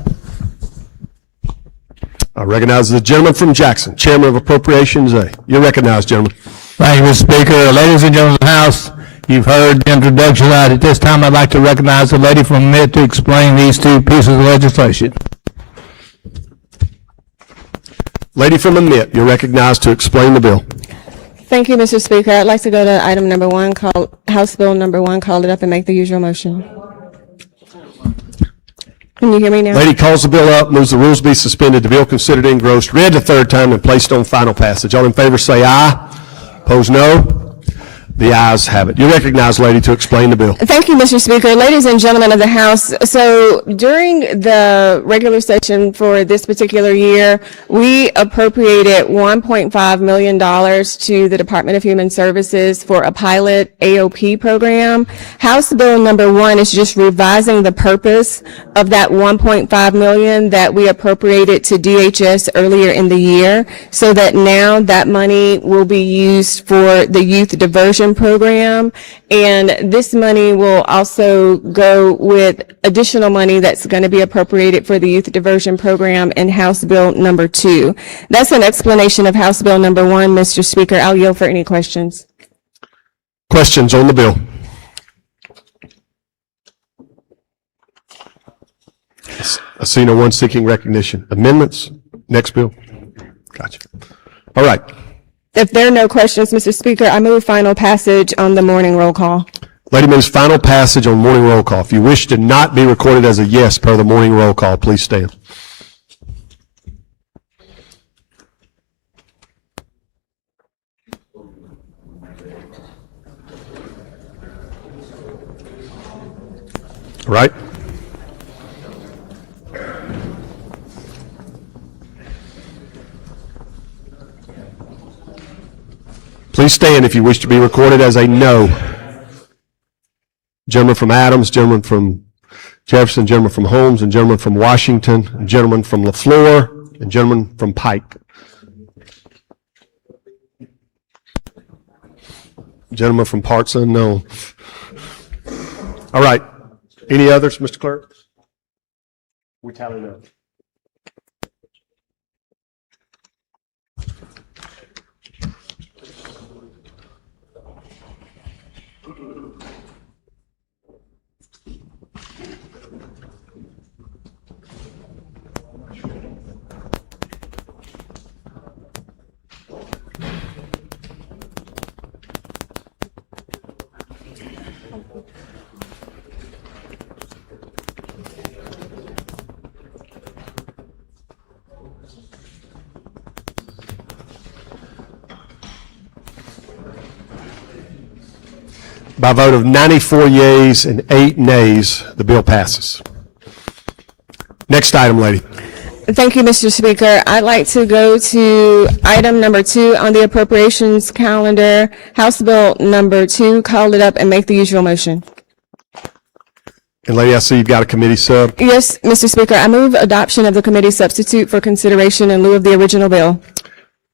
I recognize the gentleman from Jackson, Chairman of Appropriations A. You're recognized, gentleman. Thank you, Mr. Speaker. Ladies and gentlemen of the House, you've heard the introduction. At this time, I'd like to recognize the lady from MIT to explain these two pieces of legislation. Lady from the MIT, you're recognized to explain the bill. Thank you, Mr. Speaker. I'd like to go to item number 1, House Bill number 1, call it up and make the usual motion. Can you hear me now? Lady calls the bill up, moves the rules be suspended, the bill considered engrossed, read the third time, and placed on final passage. All in favor say aye. Opposed, no. The ayes have it. You're recognized, lady, to explain the bill. Thank you, Mr. Speaker. Ladies and gentlemen of the House, so during the regular session for this particular year, we appropriated $1.5 million to the Department of Human Services for a pilot AOP program. House Bill number 1 is just revising the purpose of that $1.5 million that we appropriated to DHS earlier in the year, so that now that money will be used for the youth diversion program, and this money will also go with additional money that's going to be appropriated for the youth diversion program in House Bill number 2. That's an explanation of House Bill number 1, Mr. Speaker. I'll yield for any questions. Questions on the bill? I see no one seeking recognition. Amendments? Next bill? Gotcha. All right. If there are no questions, Mr. Speaker, I move final passage on the morning roll call. Lady moves final passage on morning roll call. If you wish to not be recorded as a yes per the morning roll call, please stand. All right. Please stand if you wish to be recorded as a no. Gentleman from Adams, gentleman from Jefferson, gentleman from Holmes, and gentleman from Washington, and gentleman from LaFleur, and gentleman from Pike. Gentleman from parts unknown. All right. Any others, Mr. Clerk? We tally no. By a vote of 94 yeas and 8 nays, the bill passes. Next item, lady. Thank you, Mr. Speaker. I'd like to go to item number 2 on the appropriations calendar, House Bill number 2, call it up and make the usual motion. And lady, I see you've got a committee sub. Yes, Mr. Speaker, I move adoption of the committee substitute for consideration in lieu of the original bill.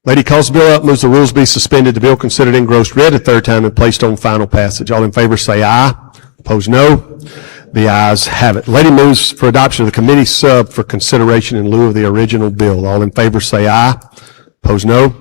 Lady calls the bill up, moves the rules be suspended, the bill considered engrossed, read a third time, and placed on final passage. All in favor say aye. Opposed, no. The ayes have it. Lady moves for adoption of the committee sub for consideration in lieu of the original bill. All in favor say aye. Opposed, no.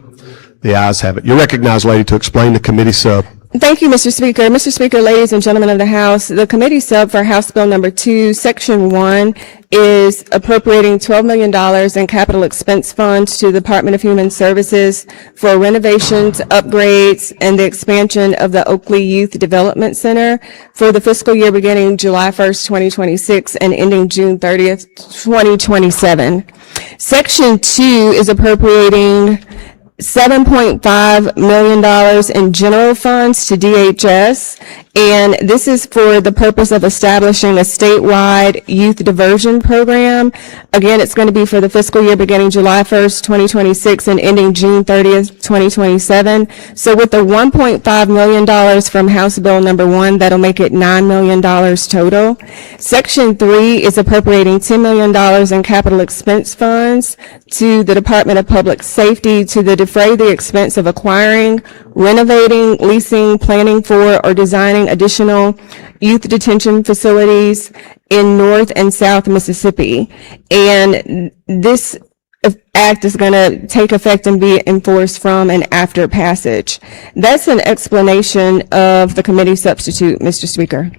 The ayes have it. You're recognized, lady, to explain the committee sub. Thank you, Mr. Speaker. Mr. Speaker, ladies and gentlemen of the House, the committee sub for House Bill number 2, Section 1, is appropriating $12 million in capital expense funds to the Department of Human Services for renovations, upgrades, and the expansion of the Oakley Youth Development Center for the fiscal year beginning July 1st, 2026 and ending June 30th, 2027. Section 2 is appropriating $7.5 million in general funds to DHS, and this is for the purpose of establishing a statewide youth diversion program. Again, it's going to be for the fiscal year beginning July 1st, 2026 and ending June 30th, 2027. So with the $1.5 million from House Bill number 1, that'll make it $9 million total. Section 3 is appropriating $10 million in capital expense funds to the Department of Public Safety to defray the expense of acquiring, renovating, leasing, planning for, or designing additional youth detention facilities in North and South Mississippi. And this act is going to take effect and be enforced from and after passage. That's an explanation of the committee substitute, Mr. Speaker.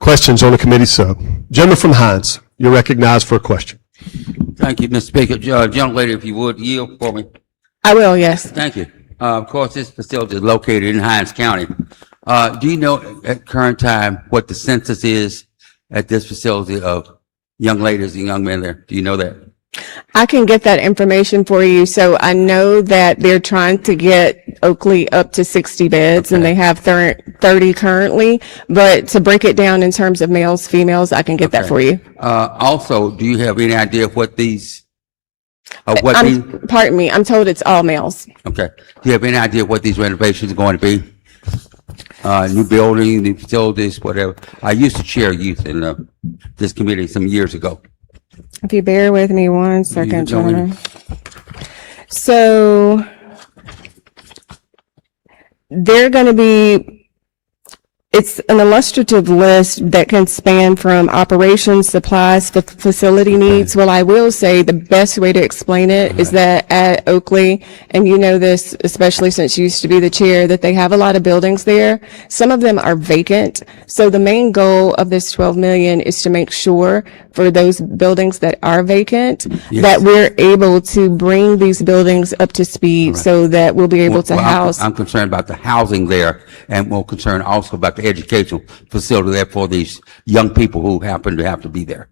Questions on the committee sub? Gentleman from Hines, you're recognized for a question. Thank you, Mr. Speaker. Young lady, if you would yield for me. I will, yes. Thank you. Of course, this facility is located in Hines County. Do you know at current time what the census is at this facility of young ladies and young men there? Do you know that? I can get that information for you. So I know that they're trying to get Oakley up to 60 beds and they have 30 currently, but to break it down in terms of males, females, I can get that for you. Also, do you have any idea of what these, Pardon me, I'm told it's all males. okay. Do you have any idea what these renovations are going to be? New building, new facilities, whatever. I used to chair youth in this committee some years ago. If you bear with me one second, gentlemen. So they're going to be, it's an illustrative list that can span from operations, supplies, facility needs. Well, I will say the best way to explain it is that at Oakley, and you know this, especially since you used to be the chair, that they have a lot of buildings there. Some of them are vacant. So the main goal of this 12 million is to make sure for those buildings that are vacant, that we're able to bring these buildings up to speed so that we'll be able to house. I'm concerned about the housing there and more concerned also about the educational facility there for these young people who happen to have to be there.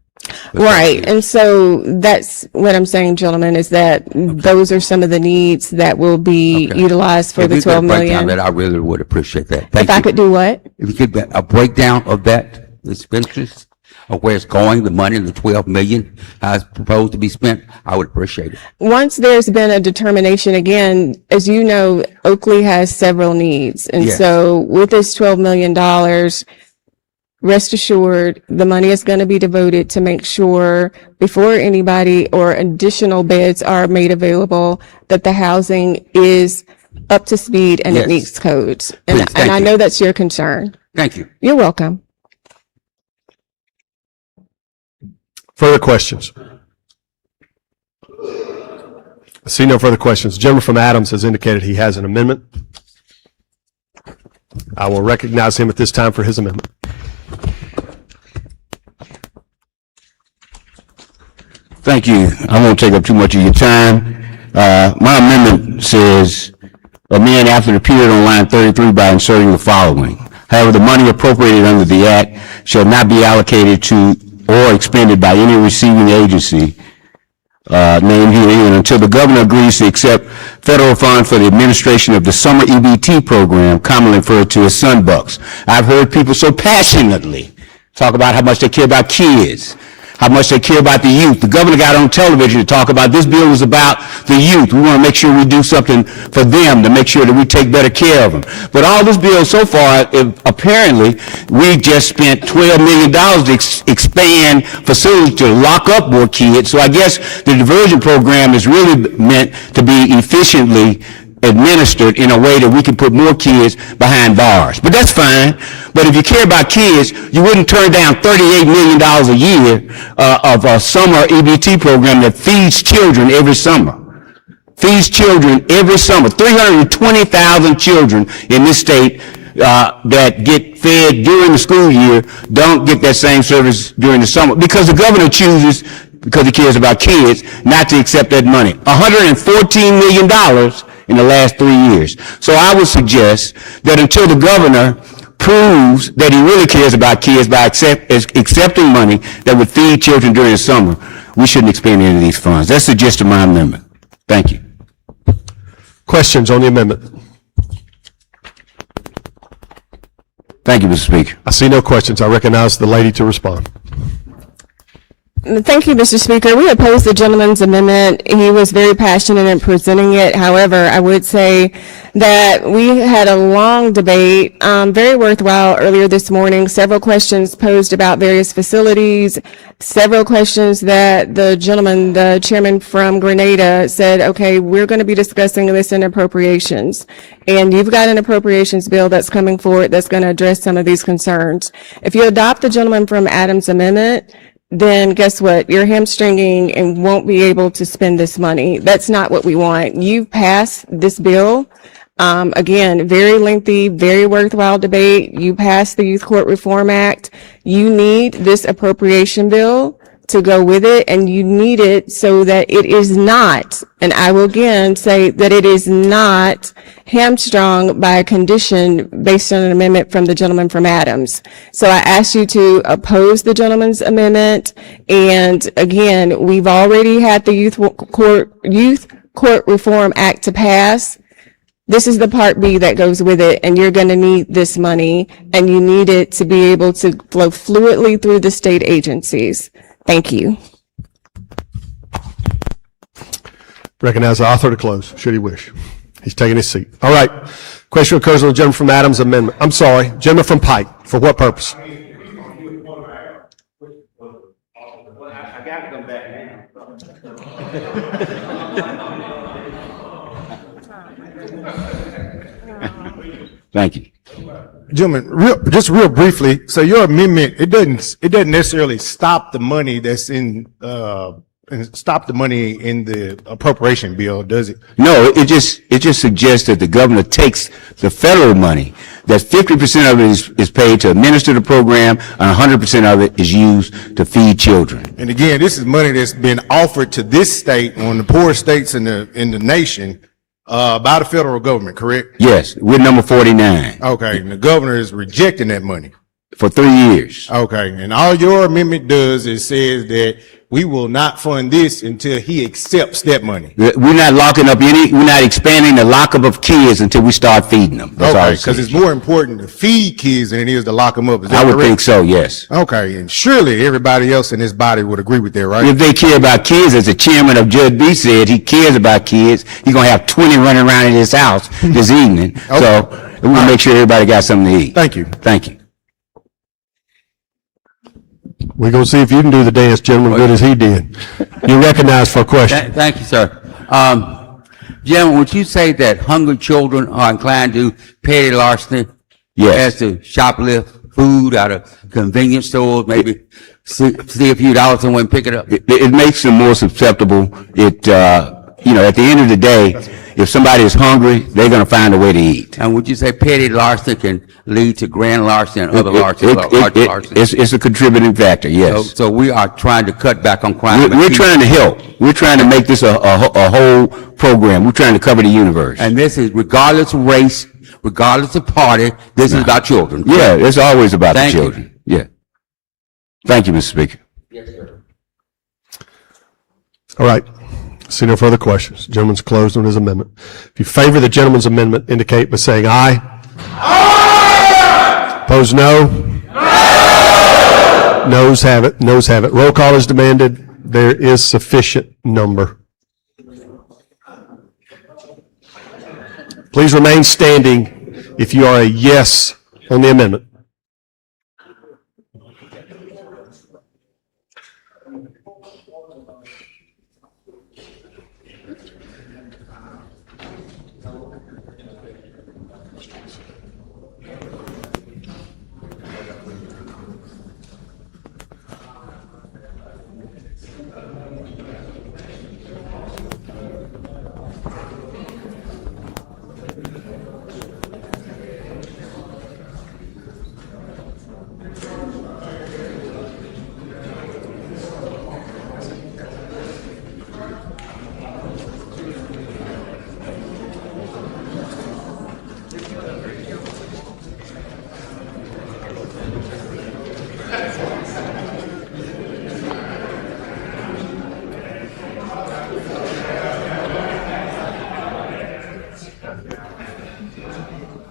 Right. And so that's what I'm saying, gentlemen, is that those are some of the needs that will be utilized for the 12 million. That I really would appreciate that. If I could do what? If you could, a breakdown of that expenditures, of where it's going, the money, the 12 million, how it's proposed to be spent, I would appreciate it. Once there's been a determination, again, as you know, Oakley has several needs. And so with this $12 million, rest assured, the money is going to be devoted to make sure before anybody or additional beds are made available, that the housing is up to speed and it meets codes. And I know that's your concern. Thank you. You're welcome. Further questions? I see no further questions. The gentleman from Adams has indicated he has an amendment. I will recognize him at this time for his amendment. Thank you. I won't take up too much of your time. My amendment says, amend after the period on line 33 by inserting the following. However, the money appropriated under the act shall not be allocated to or expended by any receiving agency named herein until the governor agrees to accept federal funds for the administration of the summer EBT program, commonly referred to as Sunbucks. I've heard people so passionately talk about how much they care about kids, how much they care about the youth. The governor got on television to talk about this bill was about the youth. We want to make sure we do something for them to make sure that we take better care of them. But all this bill so far, apparently, we just spent $12 million to expand facilities to lock up more kids. So I guess the diversion program is really meant to be efficiently administered in a way that we can put more kids behind bars. But that's fine. But if you care about kids, you wouldn't turn down $38 million a year of a summer EBT program that feeds children every summer. Feeds children every summer. 320,000 children in this state that get fed during the school year don't get that same service during the summer because the governor chooses, because he cares about kids, not to accept that money. $114 million in the last 3 years. So I would suggest that until the governor proves that he really cares about kids by accepting money that would feed children during the summer, we shouldn't expend any of these funds. That's the gist of my amendment. Thank you. Questions on the amendment? Thank you, Mr. Speaker. I see no questions. I recognize the lady to respond. Thank you, Mr. Speaker. We oppose the gentleman's amendment. He was very passionate in presenting it. However, I would say that we had a long debate, very worthwhile earlier this morning, several questions posed about various facilities, several questions that the gentleman, the chairman from Grenada said, okay, we're going to be discussing this in appropriations. And you've got an appropriations bill that's coming forward that's going to address some of these concerns. If you adopt the gentleman from Adams' amendment, then guess what? You're hamstringing and won't be able to spend this money. That's not what we want. You've passed this bill. Again, very lengthy, very worthwhile debate. You passed the Youth Court Reform Act. You need this appropriation bill to go with it, and you need it so that it is not, and I will again say that it is not hamstrung by a condition based on an amendment from the gentleman from Adams. So I ask you to oppose the gentleman's amendment. And again, we've already had the Youth Court Reform Act to pass. This is the Part B that goes with it, and you're going to need this money, and you need it to be able to flow fluidly through the state agencies. Thank you. Recognize the author to close, should he wish. He's taking his seat. All right. Question occurs on the gentleman from Adams' amendment. I'm sorry, gentleman from Pike. For what purpose? I got to come back now. Thank you. Gentlemen, real briefly, so your amendment, it doesn't necessarily stop the money that's in, stop the money in the appropriation bill, does it? No, it just suggests that the governor takes the federal money, that 50% of it is paid to administer the program, and 100% of it is used to feed children. And again, this is money that's been offered to this state, one of the poorest states in the nation, by the federal government, correct? Yes, we're number 49 Okay, and the governor is rejecting that money. for 3 years. Okay, and all your amendment does is says that we will not fund this until he accepts that money. We're not locking up we're not expanding the lockup of kids until we start feeding them. That's all Okay, it because says. it's more important to feed kids than it is to lock them up. Is that I would correct? think so, yes. Okay, and surely everybody else in this body would agree with that, right? If they care about kids, as the chairman of Judge B said, he cares about kids. He's gonna have 20 running around in his house this evening. So we want to make sure everybody got something to eat. Thank you. Thank you. We're going to see if you can do the dance, gentleman, good as he did. You're recognized for a question. Thank you, sir. Gentlemen, would you say that hungry children are inclined to petty larceny? Yes. As to shoplift food out of convenience stores, maybe see a few dollars and went and pick it up? It makes them more susceptible. At the end of the day, if somebody is hungry, they're gonna find a way to eat. And would you say petty larceny can lead to grand larceny and other larceny, large larceny? It's a contributing factor, yes. So we are trying to cut back on crime. We're trying to help. We're trying to make this a whole program. We're trying to cover the universe. And this is regardless of race, regardless of party, this is about children. Yeah, it's always about the Thank you. children. Yeah. Thank you, Mr. Speaker. All right. See no further questions. Gentleman's closed on his amendment. If you favor the gentleman's amendment, indicate by saying aye. Aye! Opposed, no? No! Noes have it. Noes have it. Roll call is demanded. There is sufficient number. Please remain standing if you are a yes on the amendment.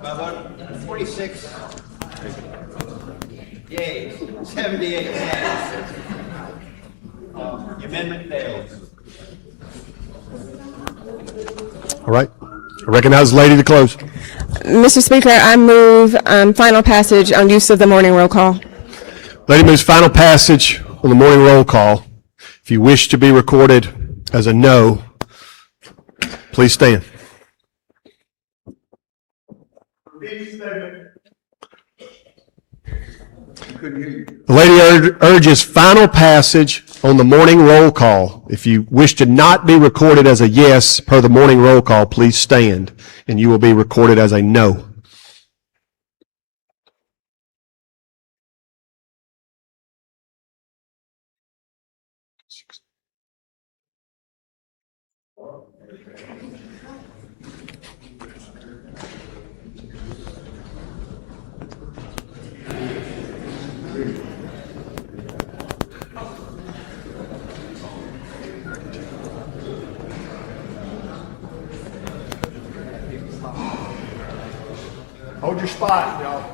By vote 46 yeas, 78 nays. The amendment fails. All right. I recognize the lady to close. Mr. Speaker, I move final passage on use of the morning roll call. Lady moves final passage on the morning roll call. If you wish to be recorded as a no, please stand. The lady urges final passage on the morning roll call. If you wish to not be recorded as a yes per the morning roll call, please stand, and you will be recorded as a no. Hold your spot, y'all.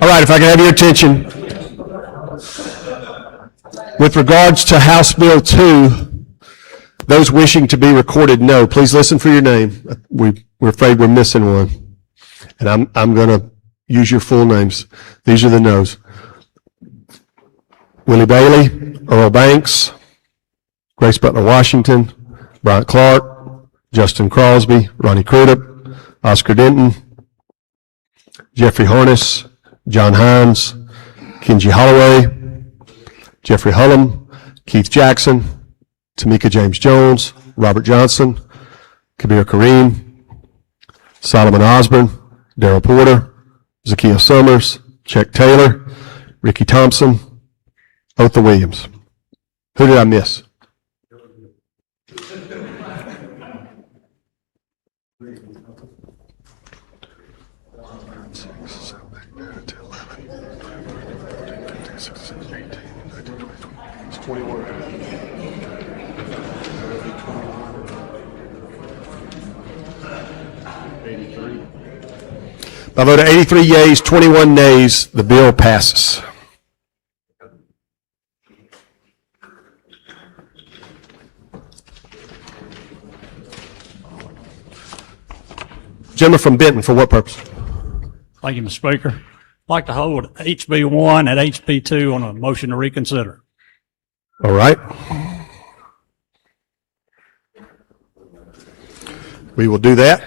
All right, if I can have your attention. With regards to House Bill 2, those wishing to be recorded no, please listen for your name. We're afraid we're missing one. And I'm going to use your full names. These are the no's. Willie Bailey, Earl Banks, Grace Butler Washington, Bryant Clark, Justin Crosby, Ronnie Crudup, Oscar Denton, Jeffrey Harness, John Hines, Kenji Holloway, Jeffrey Hullum, Keith Jackson, Tamika James Jones, Robert Johnson, Kabir Kareem, Solomon Osborne, Darrell Porter, Zakiya Summers, Chet Taylor, Ricky Thompson, Otha Williams. Who did I miss? By a vote of 83 yeas, 21 nays, the bill passes. Gentleman from Benton, for what purpose? Thank you, Mr. Speaker. I'd like to hold HB 1 and HB 2 on a motion to reconsider. All right. We will do that.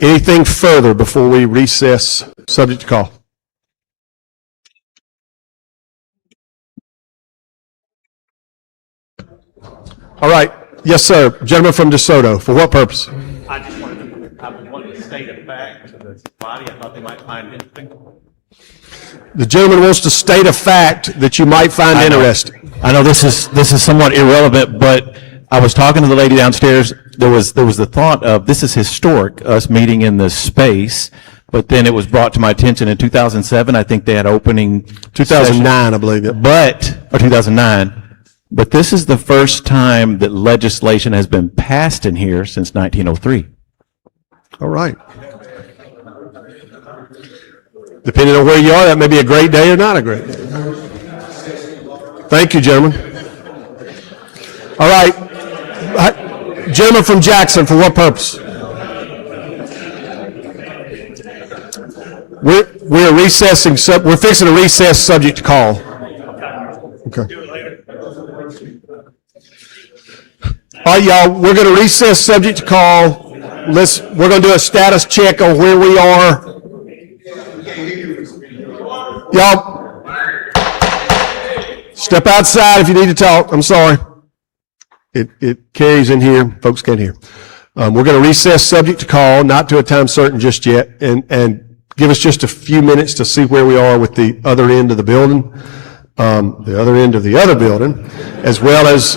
Anything further before we recess, subject to call? All right. Yes, sir. Gentleman from DeSoto, for what purpose? I just wanted to state a fact to the body. I thought they might find interesting. The gentleman wants to state a fact that you might find interesting. I know this is somewhat irrelevant, but I was talking to the lady downstairs. There was the thought of this is historic, us meeting in this space, but then it was brought to my attention in 2007. I think they had opening 2009, I believe it. or 2009. But this is the first time that legislation has been passed in here since 1903. All right. Depending on where you are, that may be a great day or not a great day. Thank you, gentlemen. All right. Gentleman from Jackson, for what purpose? We're recessing, we're fixing to recess subject to call. Okay. All right, y'all, we're going to recess subject to call. We're going to do a status check on where we are. Y'all, step outside if you need to talk. I'm sorry. It carries in here. Folks can't hear. We're going to recess subject to call, not to a time certain just yet, and give us just a few minutes to see where we are with the other end of the building, as well as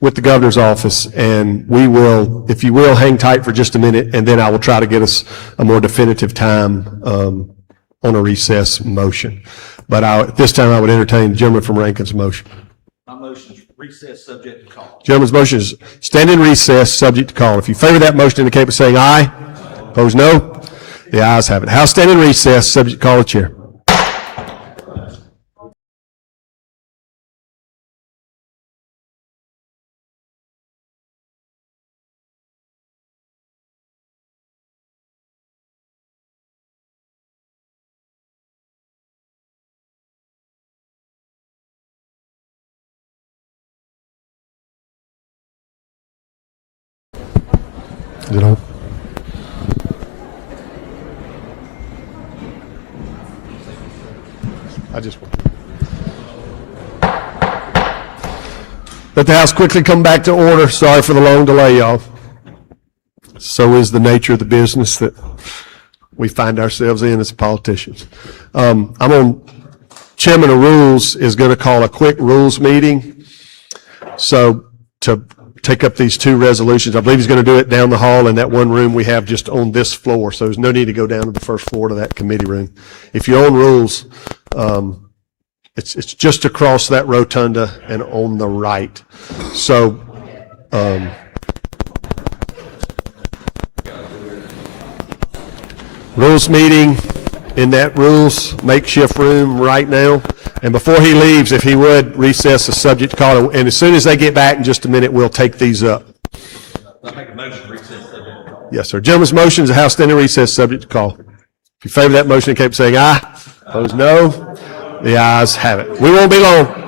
with the governor's office. And we will, if you will, hang tight for just a minute, and then I will try to get us a more definitive time on a recess motion. But at this time, I would entertain the gentleman from Rankin's motion. My motion is recess subject to call. Gentleman's motion is stand in recess, subject to call. If you favor that motion, indicate by saying aye. Opposed, no. The ayes have it. House stand in recess, subject to call the chair. Is it on? I just want. Let the House quickly come back to order. Sorry for the long delay, y'all. So is the nature of the business that we find ourselves in as politicians. I'm on, Chairman of Rules is going to call a quick rules meeting. So to take up these two resolutions, I believe he's going to do it down the hall in that one room we have just on this floor. So there's no need to go down to the first floor to that committee room. If you're on rules, it's just across that rotunda and on the right. So, rules meeting in that rules makeshift room right now. And before he leaves, if he would recess the subject call, and as soon as they get back in just a minute, we'll take these up. I make a motion to recess subject to call. Yes, sir. Gentlemen's motion is a House standing recess subject to call. If you favor that motion, keep saying aye. Opposed, no. The ayes have it. We won't be long.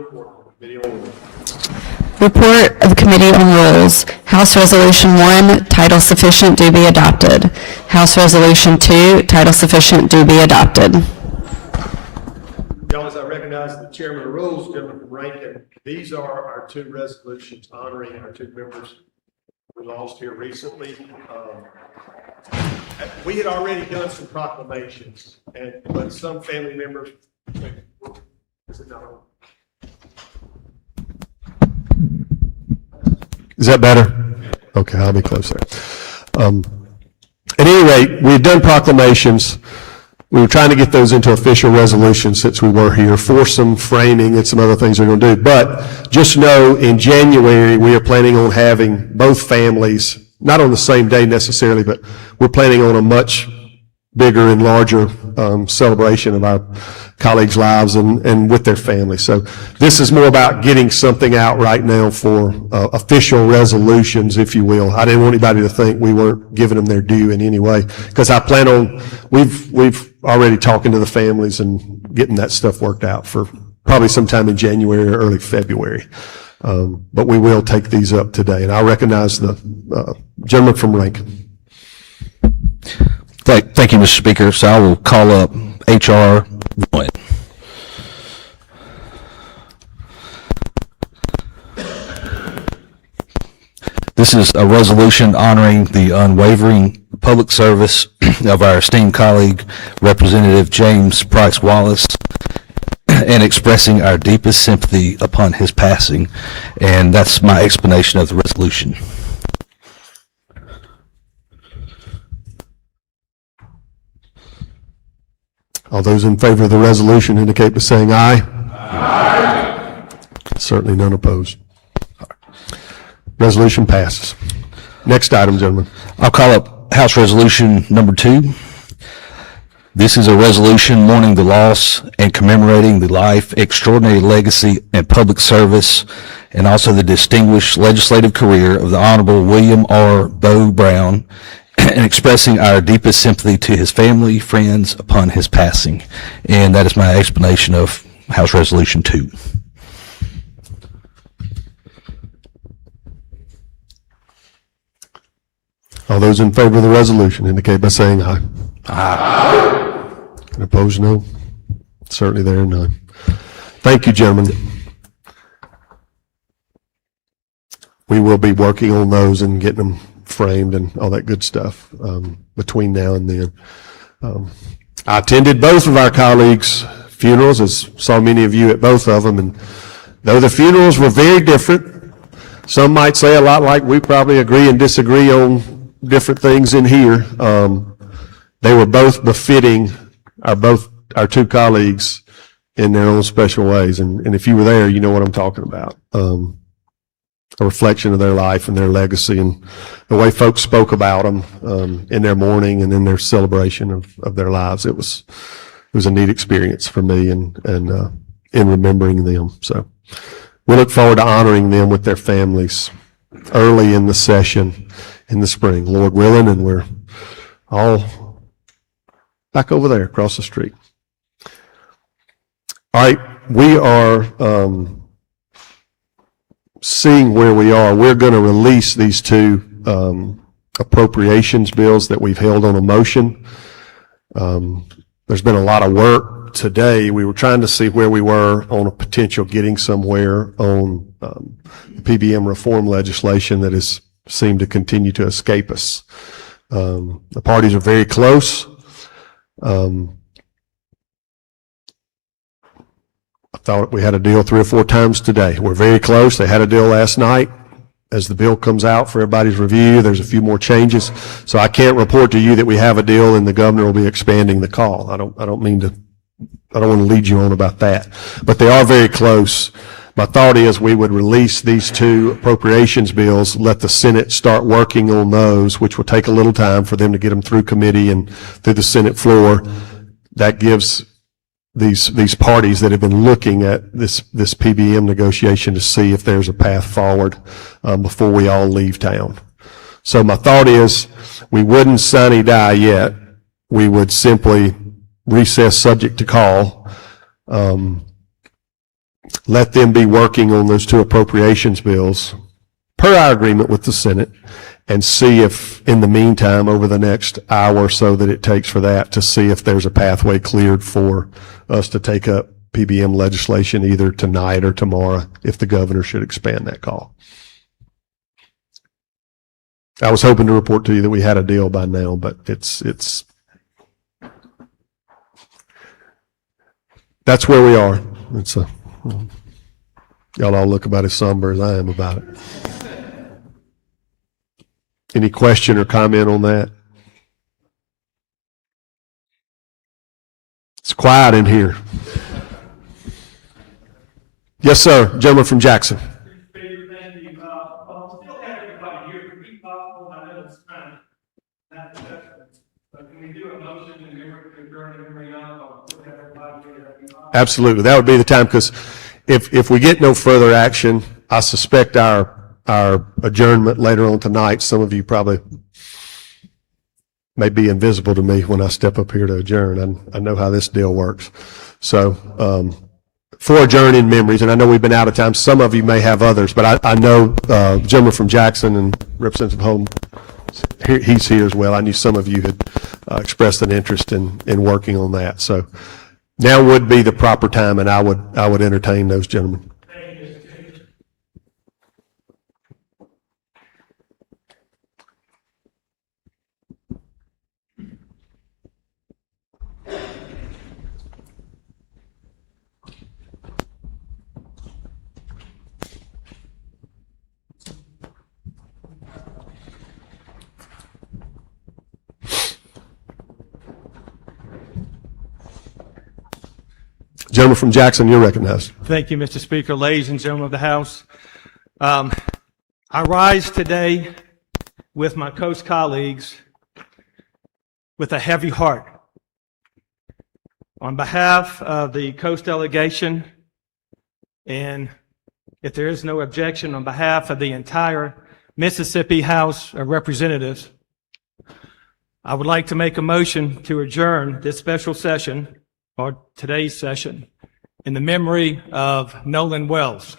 Report of the Committee on Rules. House Resolution 1, title sufficient, do be adopted. House Resolution 2, title sufficient, do be adopted. Y'all, as I recognize the chairman of rules, gentleman from Rankin, these are our two resolutions honoring our two members we lost here recently. We had already done some proclamations, but some family members. Is it not on? Is that better? Okay, I'll be closer. At any rate, we had done proclamations. We were trying to get those into official resolutions since we were here for some framing and some other things we're going to do. But just know in January, we are planning on having both families, not on the same day necessarily, but we're planning on a much bigger and larger celebration of our colleagues' lives and with their families. So this is more about getting something out right now for official resolutions, if you will. I didn't want anybody to think we weren't giving them their due in any way, because I plan on, we've already talking to the families and getting that stuff worked out for probably sometime in January or early February. But we will take these up today, and I recognize the gentleman from Rankin. Thank you, Mr. Speaker. So I will call up H.R. 1. This is a resolution honoring the unwavering public service of our esteemed colleague, Representative James Price Wallace, and expressing our deepest sympathy upon his passing. And that's my explanation of the resolution. All those in favor of the resolution indicate by saying aye. Aye. Certainly none opposed. Resolution passes. Next item, gentlemen. I'll call up House Resolution number 2. This is a resolution mourning the loss and commemorating the life, extraordinary legacy, and public service, and also the distinguished legislative career of the Honorable William R. Bowe Brown, and expressing our deepest sympathy to his family, friends upon his passing. And that is my explanation of House Resolution 2. All those in favor of the resolution indicate by saying aye. Aye. And opposed, no. Certainly there are none. Thank you, gentlemen. We will be working on those and getting them framed and all that good stuff between now and then. I attended both of our colleagues' funerals, as saw many of you at both of them, and though the funerals were very different, some might say a lot like we probably agree and disagree on different things in here, they were both befitting our two colleagues in their own special ways. And if you were there, you know what I'm talking about. A reflection of their life and their legacy and the way folks spoke about them in their mourning and in their celebration of their lives. It was a neat experience for me and in remembering them. So we look forward to honoring them with their families early in the session in the spring, Lord willing, and we're all back over there across the street. All right, we are seeing where we are. We're going to release these two appropriations bills that we've held on a motion. There's been a lot of work today. We were trying to see where we were on a potential getting somewhere on the PBM reform legislation that has seemed to continue to escape us. The parties are very close. I thought we had a deal 3 or 4 times today. We're very close. They had a deal last night. As the bill comes out for everybody's review, there's a few more changes. So I can't report to you that we have a deal and the governor will be expanding the call. I don't want to lead you on about that. But they are very close. My thought is we would release these two appropriations bills, let the Senate start working on those, which will take a little time for them to get them through committee and through the Senate floor. That gives these parties that have been looking at this PBM negotiation to see if there's a path forward before we all leave town. So my thought is we wouldn't sine die yet. We would simply recess subject to call. let them be working on those two appropriations bills per our agreement with the Senate, and see if, in the meantime, over the next hour or so that it takes for that, to see if there's a pathway cleared for us to take up PBM legislation either tonight or tomorrow, if the governor should expand that call. I was hoping to report to you that we had a deal by now, but it's that's where we are. Y'all all look about as somber as I am about it. Any question or comment on that? It's quiet in here. Yes, sir. Gentleman from Jackson. Absolutely. That would be the time, because if we get no further action, I suspect our adjournment later on tonight, some of you probably may be invisible to me when I step up here to adjourn. I know how this deal works. So for adjourning memories, and I know we've been out of time, some of you may have others, but I know gentleman from Jackson and Representative Holm, he's here as well. I knew some of you had expressed an interest in working on that. So now would be the proper time, and I would entertain those gentlemen. Gentleman from Jackson, you're recognized. Thank you, Mr. Speaker. Ladies and gentlemen of the House, I rise today with my coast colleagues with a heavy heart. On behalf of the coast delegation, and if there is no objection, on behalf of the entire Mississippi House of Representatives, I would like to make a motion to adjourn this special session, or today's session, in the memory of Nolan Wells.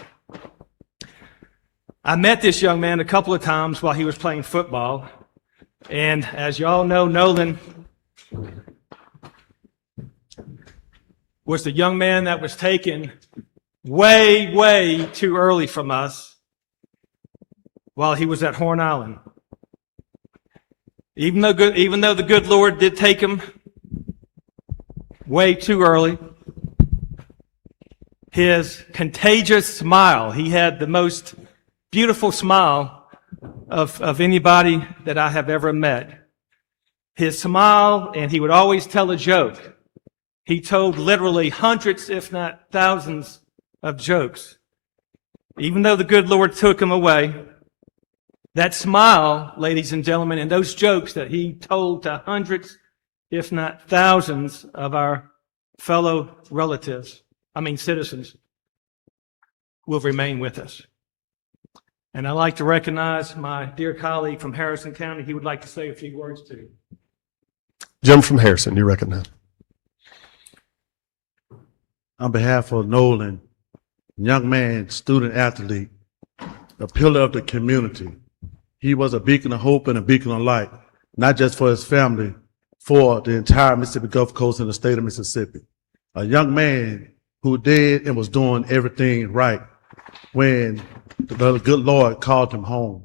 I met this young man a couple of times while he was playing football, and as you all know, Nolan was the young man that was taken way, way too early from us while he was at Horn Island. Even though the good Lord did take him way too early, his contagious smile, he had the most beautiful smile of anybody that I have ever met. His smile, and he would always tell a joke. He told literally hundreds, if not thousands, of jokes. Even though the good Lord took him away, that smile, ladies and gentlemen, and those jokes that he told to hundreds, if not thousands, of our fellow citizens, will remain with us. And I'd like to recognize my dear colleague from Harrison County. He would like to say a few words to you. Gentleman from Harrison, you're recognized. On behalf of Nolan, young man, student athlete, a pillar of the community, he was a beacon of hope and a beacon of light, not just for his family, for the entire Mississippi Gulf Coast and the state of Mississippi. A young man who did and was doing everything right when the good Lord called him home.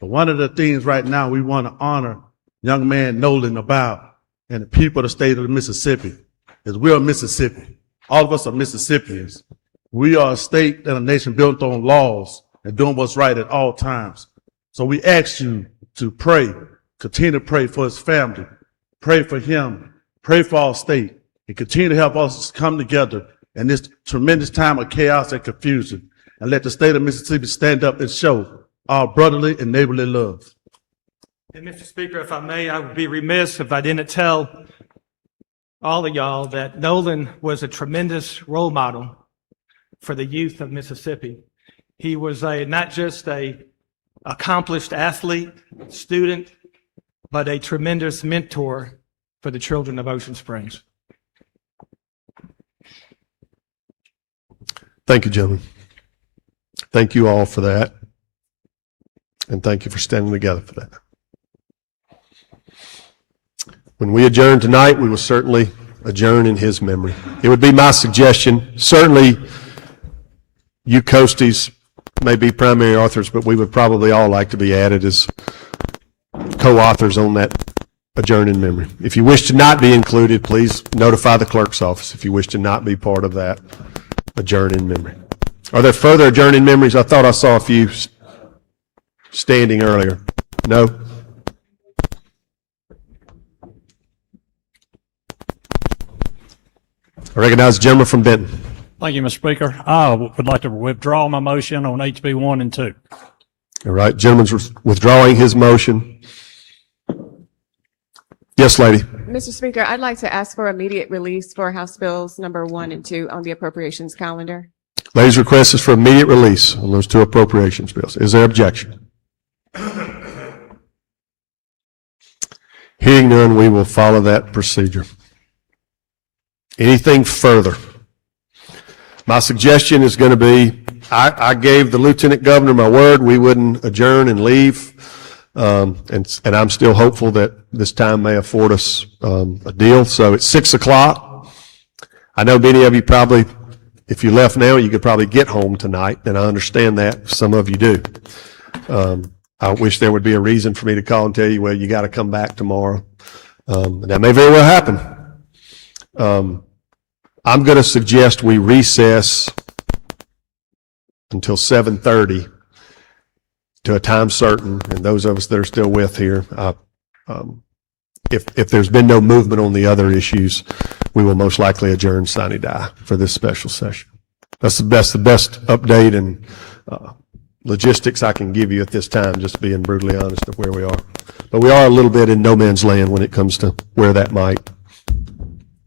But one of the things right now we want to honor young man Nolan about, and the people of the state of Mississippi, is we're Mississippi. All of us are Mississippians. We are a state and a nation built on laws and doing what's right at all times. So we ask you to pray, continue to pray for his family, pray for him, pray for our state, and continue to help us come together in this tremendous time of chaos and confusion, and let the state of Mississippi stand up and show our brotherly and neighborly love. And Mr. Speaker, if I may, I would be remiss if I didn't tell all of y'all that Nolan was a tremendous role model for the youth of Mississippi. He was not just an accomplished athlete, student, but a tremendous mentor for the children of Ocean Springs. Thank you, gentlemen. Thank you all for that. And thank you for standing together for that. When we adjourn tonight, we will certainly adjourn in his memory. It would be my suggestion, certainly you Coasties may be primary authors, but we would probably all like to be added as co-authors on that adjourn in memory. If you wish to not be included, please notify the clerk's office if you wish to not be part of that adjourn in memory. Are there further adjourn in memories? I thought I saw a few standing earlier. No? I recognize the gentleman from Benton. Thank you, Mr. Speaker. I would like to withdraw my motion on HB 1 and 2. All right, gentleman's withdrawing his motion. Yes, lady. Mr. Speaker, I'd like to ask for immediate release for House Bills number 1 and 2 on the appropriations calendar. Lady's request is for immediate release on those two appropriations bills. Is there objection? Hearing none, we will follow that procedure. Anything further? My suggestion is going to be, I gave the Lieutenant Governor my word we wouldn't adjourn and leave. And I'm still hopeful that this time may afford us a deal. So it's 6 o'clock. I know many of you probably, if you left now, you could probably get home tonight, and I understand that. Some of you do. I wish there would be a reason for me to call and tell you, well, you got to come back tomorrow. That may very well happen. I'm going to suggest we recess until 7:30 to a time certain, and those of us that are still with here, if there's been no movement on the other issues, we will most likely adjourn sine die for this special session. That's the best update and logistics I can give you at this time, just being brutally honest of where we are. But we are a little bit in no man's land when it comes to where that might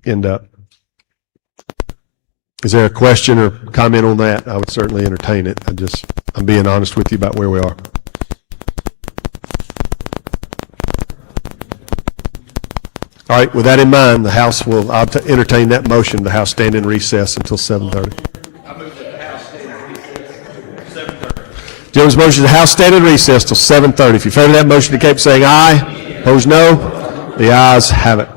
end up. Is there a question or comment on that? I would certainly entertain it. I'm being honest with you about where we are. All right, with that in mind, I'll entertain that motion, the House stand in recess until 7:30. Gentleman's motion, the House stand in recess till 7:30. If you favor that motion, indicate by saying aye. Opposed, no. The ayes have it.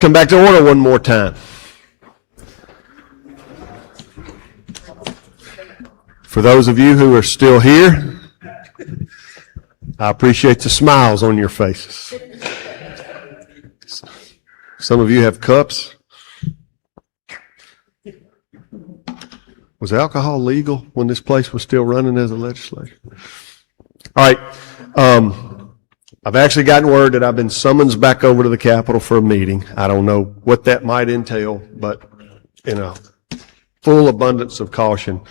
Come back to order one more time. For those of you who are still here, I appreciate the smiles on your faces. Some of you have cups. Was alcohol legal when this place was still running as a legislature? All right. I've actually gotten word that I've been summoned back over to the Capitol for a meeting. I don't know what that might entail, but in a full abundance of caution,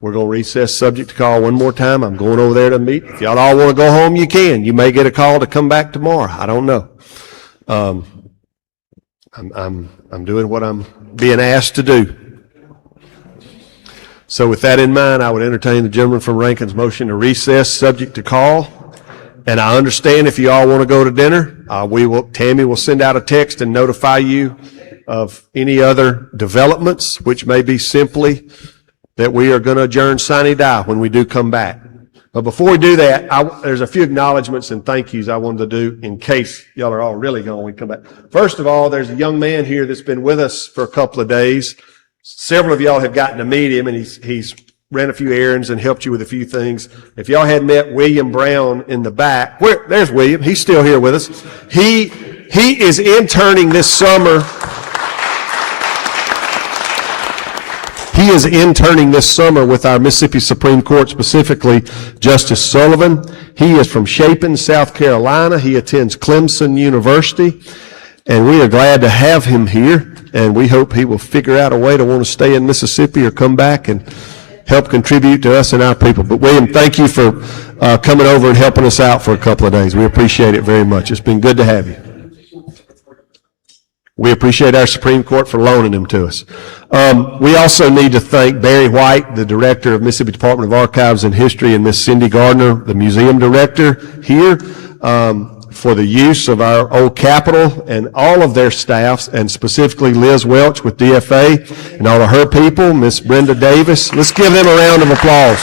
we're going to recess subject to call one more time. I'm going over there to meet. If y'all all want to go home, you can. You may get a call to come back tomorrow. I don't know. I'm doing what I'm being asked to do. So with that in mind, I would entertain the gentleman from Rankin's motion to recess subject to call. And I understand if you all want to go to dinner, Tammy will send out a text and notify you of any other developments, which may be simply that we are going to adjourn sine die when we do come back. But before we do that, there's a few acknowledgments and thank yous I wanted to do in case y'all are all really going when we come back. First of all, there's a young man here that's been with us for a couple of days. Several of y'all have gotten to meet him, and he's ran a few errands and helped you with a few things. If y'all had met William Brown in the back, there's William. He's still here with us. He is interning this summer. He is interning this summer with our Mississippi Supreme Court, specifically Justice Sullivan. He is from Chapin, South Carolina. He attends Clemson University, and we are glad to have him here, and we hope he will figure out a way to want to stay in Mississippi or come back and help contribute to us and our people. But William, thank you for coming over and helping us out for a couple of days. We appreciate it very much. It's been good to have you. We appreciate our Supreme Court for loaning him to us. We also need to thank Barry White, the Director of Mississippi Department of Archives and History, and Miss Cindy Gardner, the Museum Director here, for the use of our old Capitol and all of their staffs, and specifically Liz Welch with DFA and all of her people, Miss Brenda Davis. Let's give them a round of applause.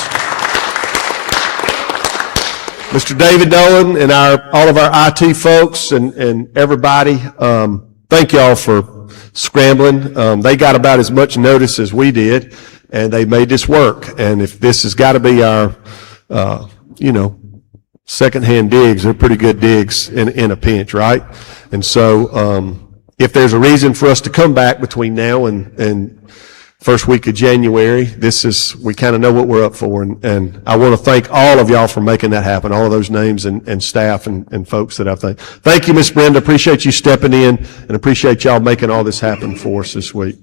Mr. David Nolan and all of our IT folks and everybody, thank y'all for scrambling. They got about as much notice as we did, and they made this work. And if this has got to be our, secondhand digs, they're pretty good digs in a pinch, right? And so, if there's a reason for us to come back between now and first week of January, we kind of know what we're up for. And I want to thank all of y'all for making that happen, all of those names and staff and folks that I thank. Thank you, Miss Brenda. Appreciate you stepping in and appreciate y'all making all this happen for us this week.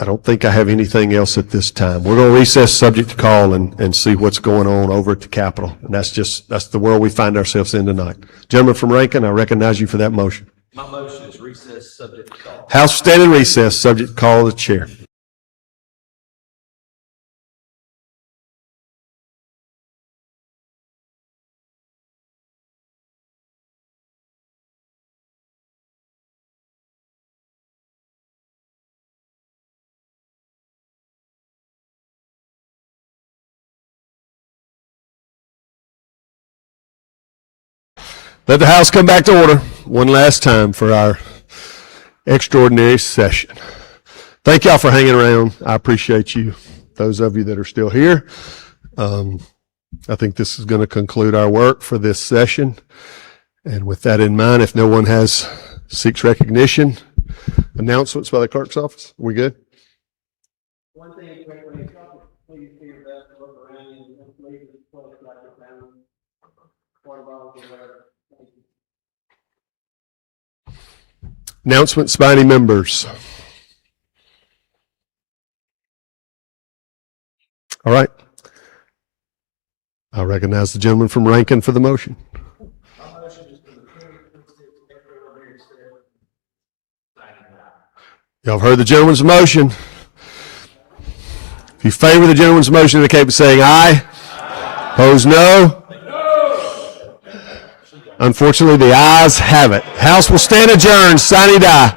I don't think I have anything else at this time. We're going to recess subject to call and see what's going on over at the Capitol. And that's the world we find ourselves in tonight. Gentleman from Rankin, I recognize you for that motion. My motion is recess subject to call. House stand in recess subject to call of the chair. Let the House come back to order one last time for our extraordinary session. Thank y'all for hanging around. I appreciate you, those of you that are still here. I think this is going to conclude our work for this session. And with that in mind, if no one seeks recognition, announcements by the clerk's office, are we good? One thing, please do your best to look around and leave this place like it's found. Water bottles or whatever. Announcements by any members. All right. I recognize the gentleman from Rankin for the motion. Y'all have heard the gentleman's motion. If you favor the gentleman's motion, indicate by saying aye. Opposed, no. Unfortunately, the ayes have it. House will stand adjourned. Sine die.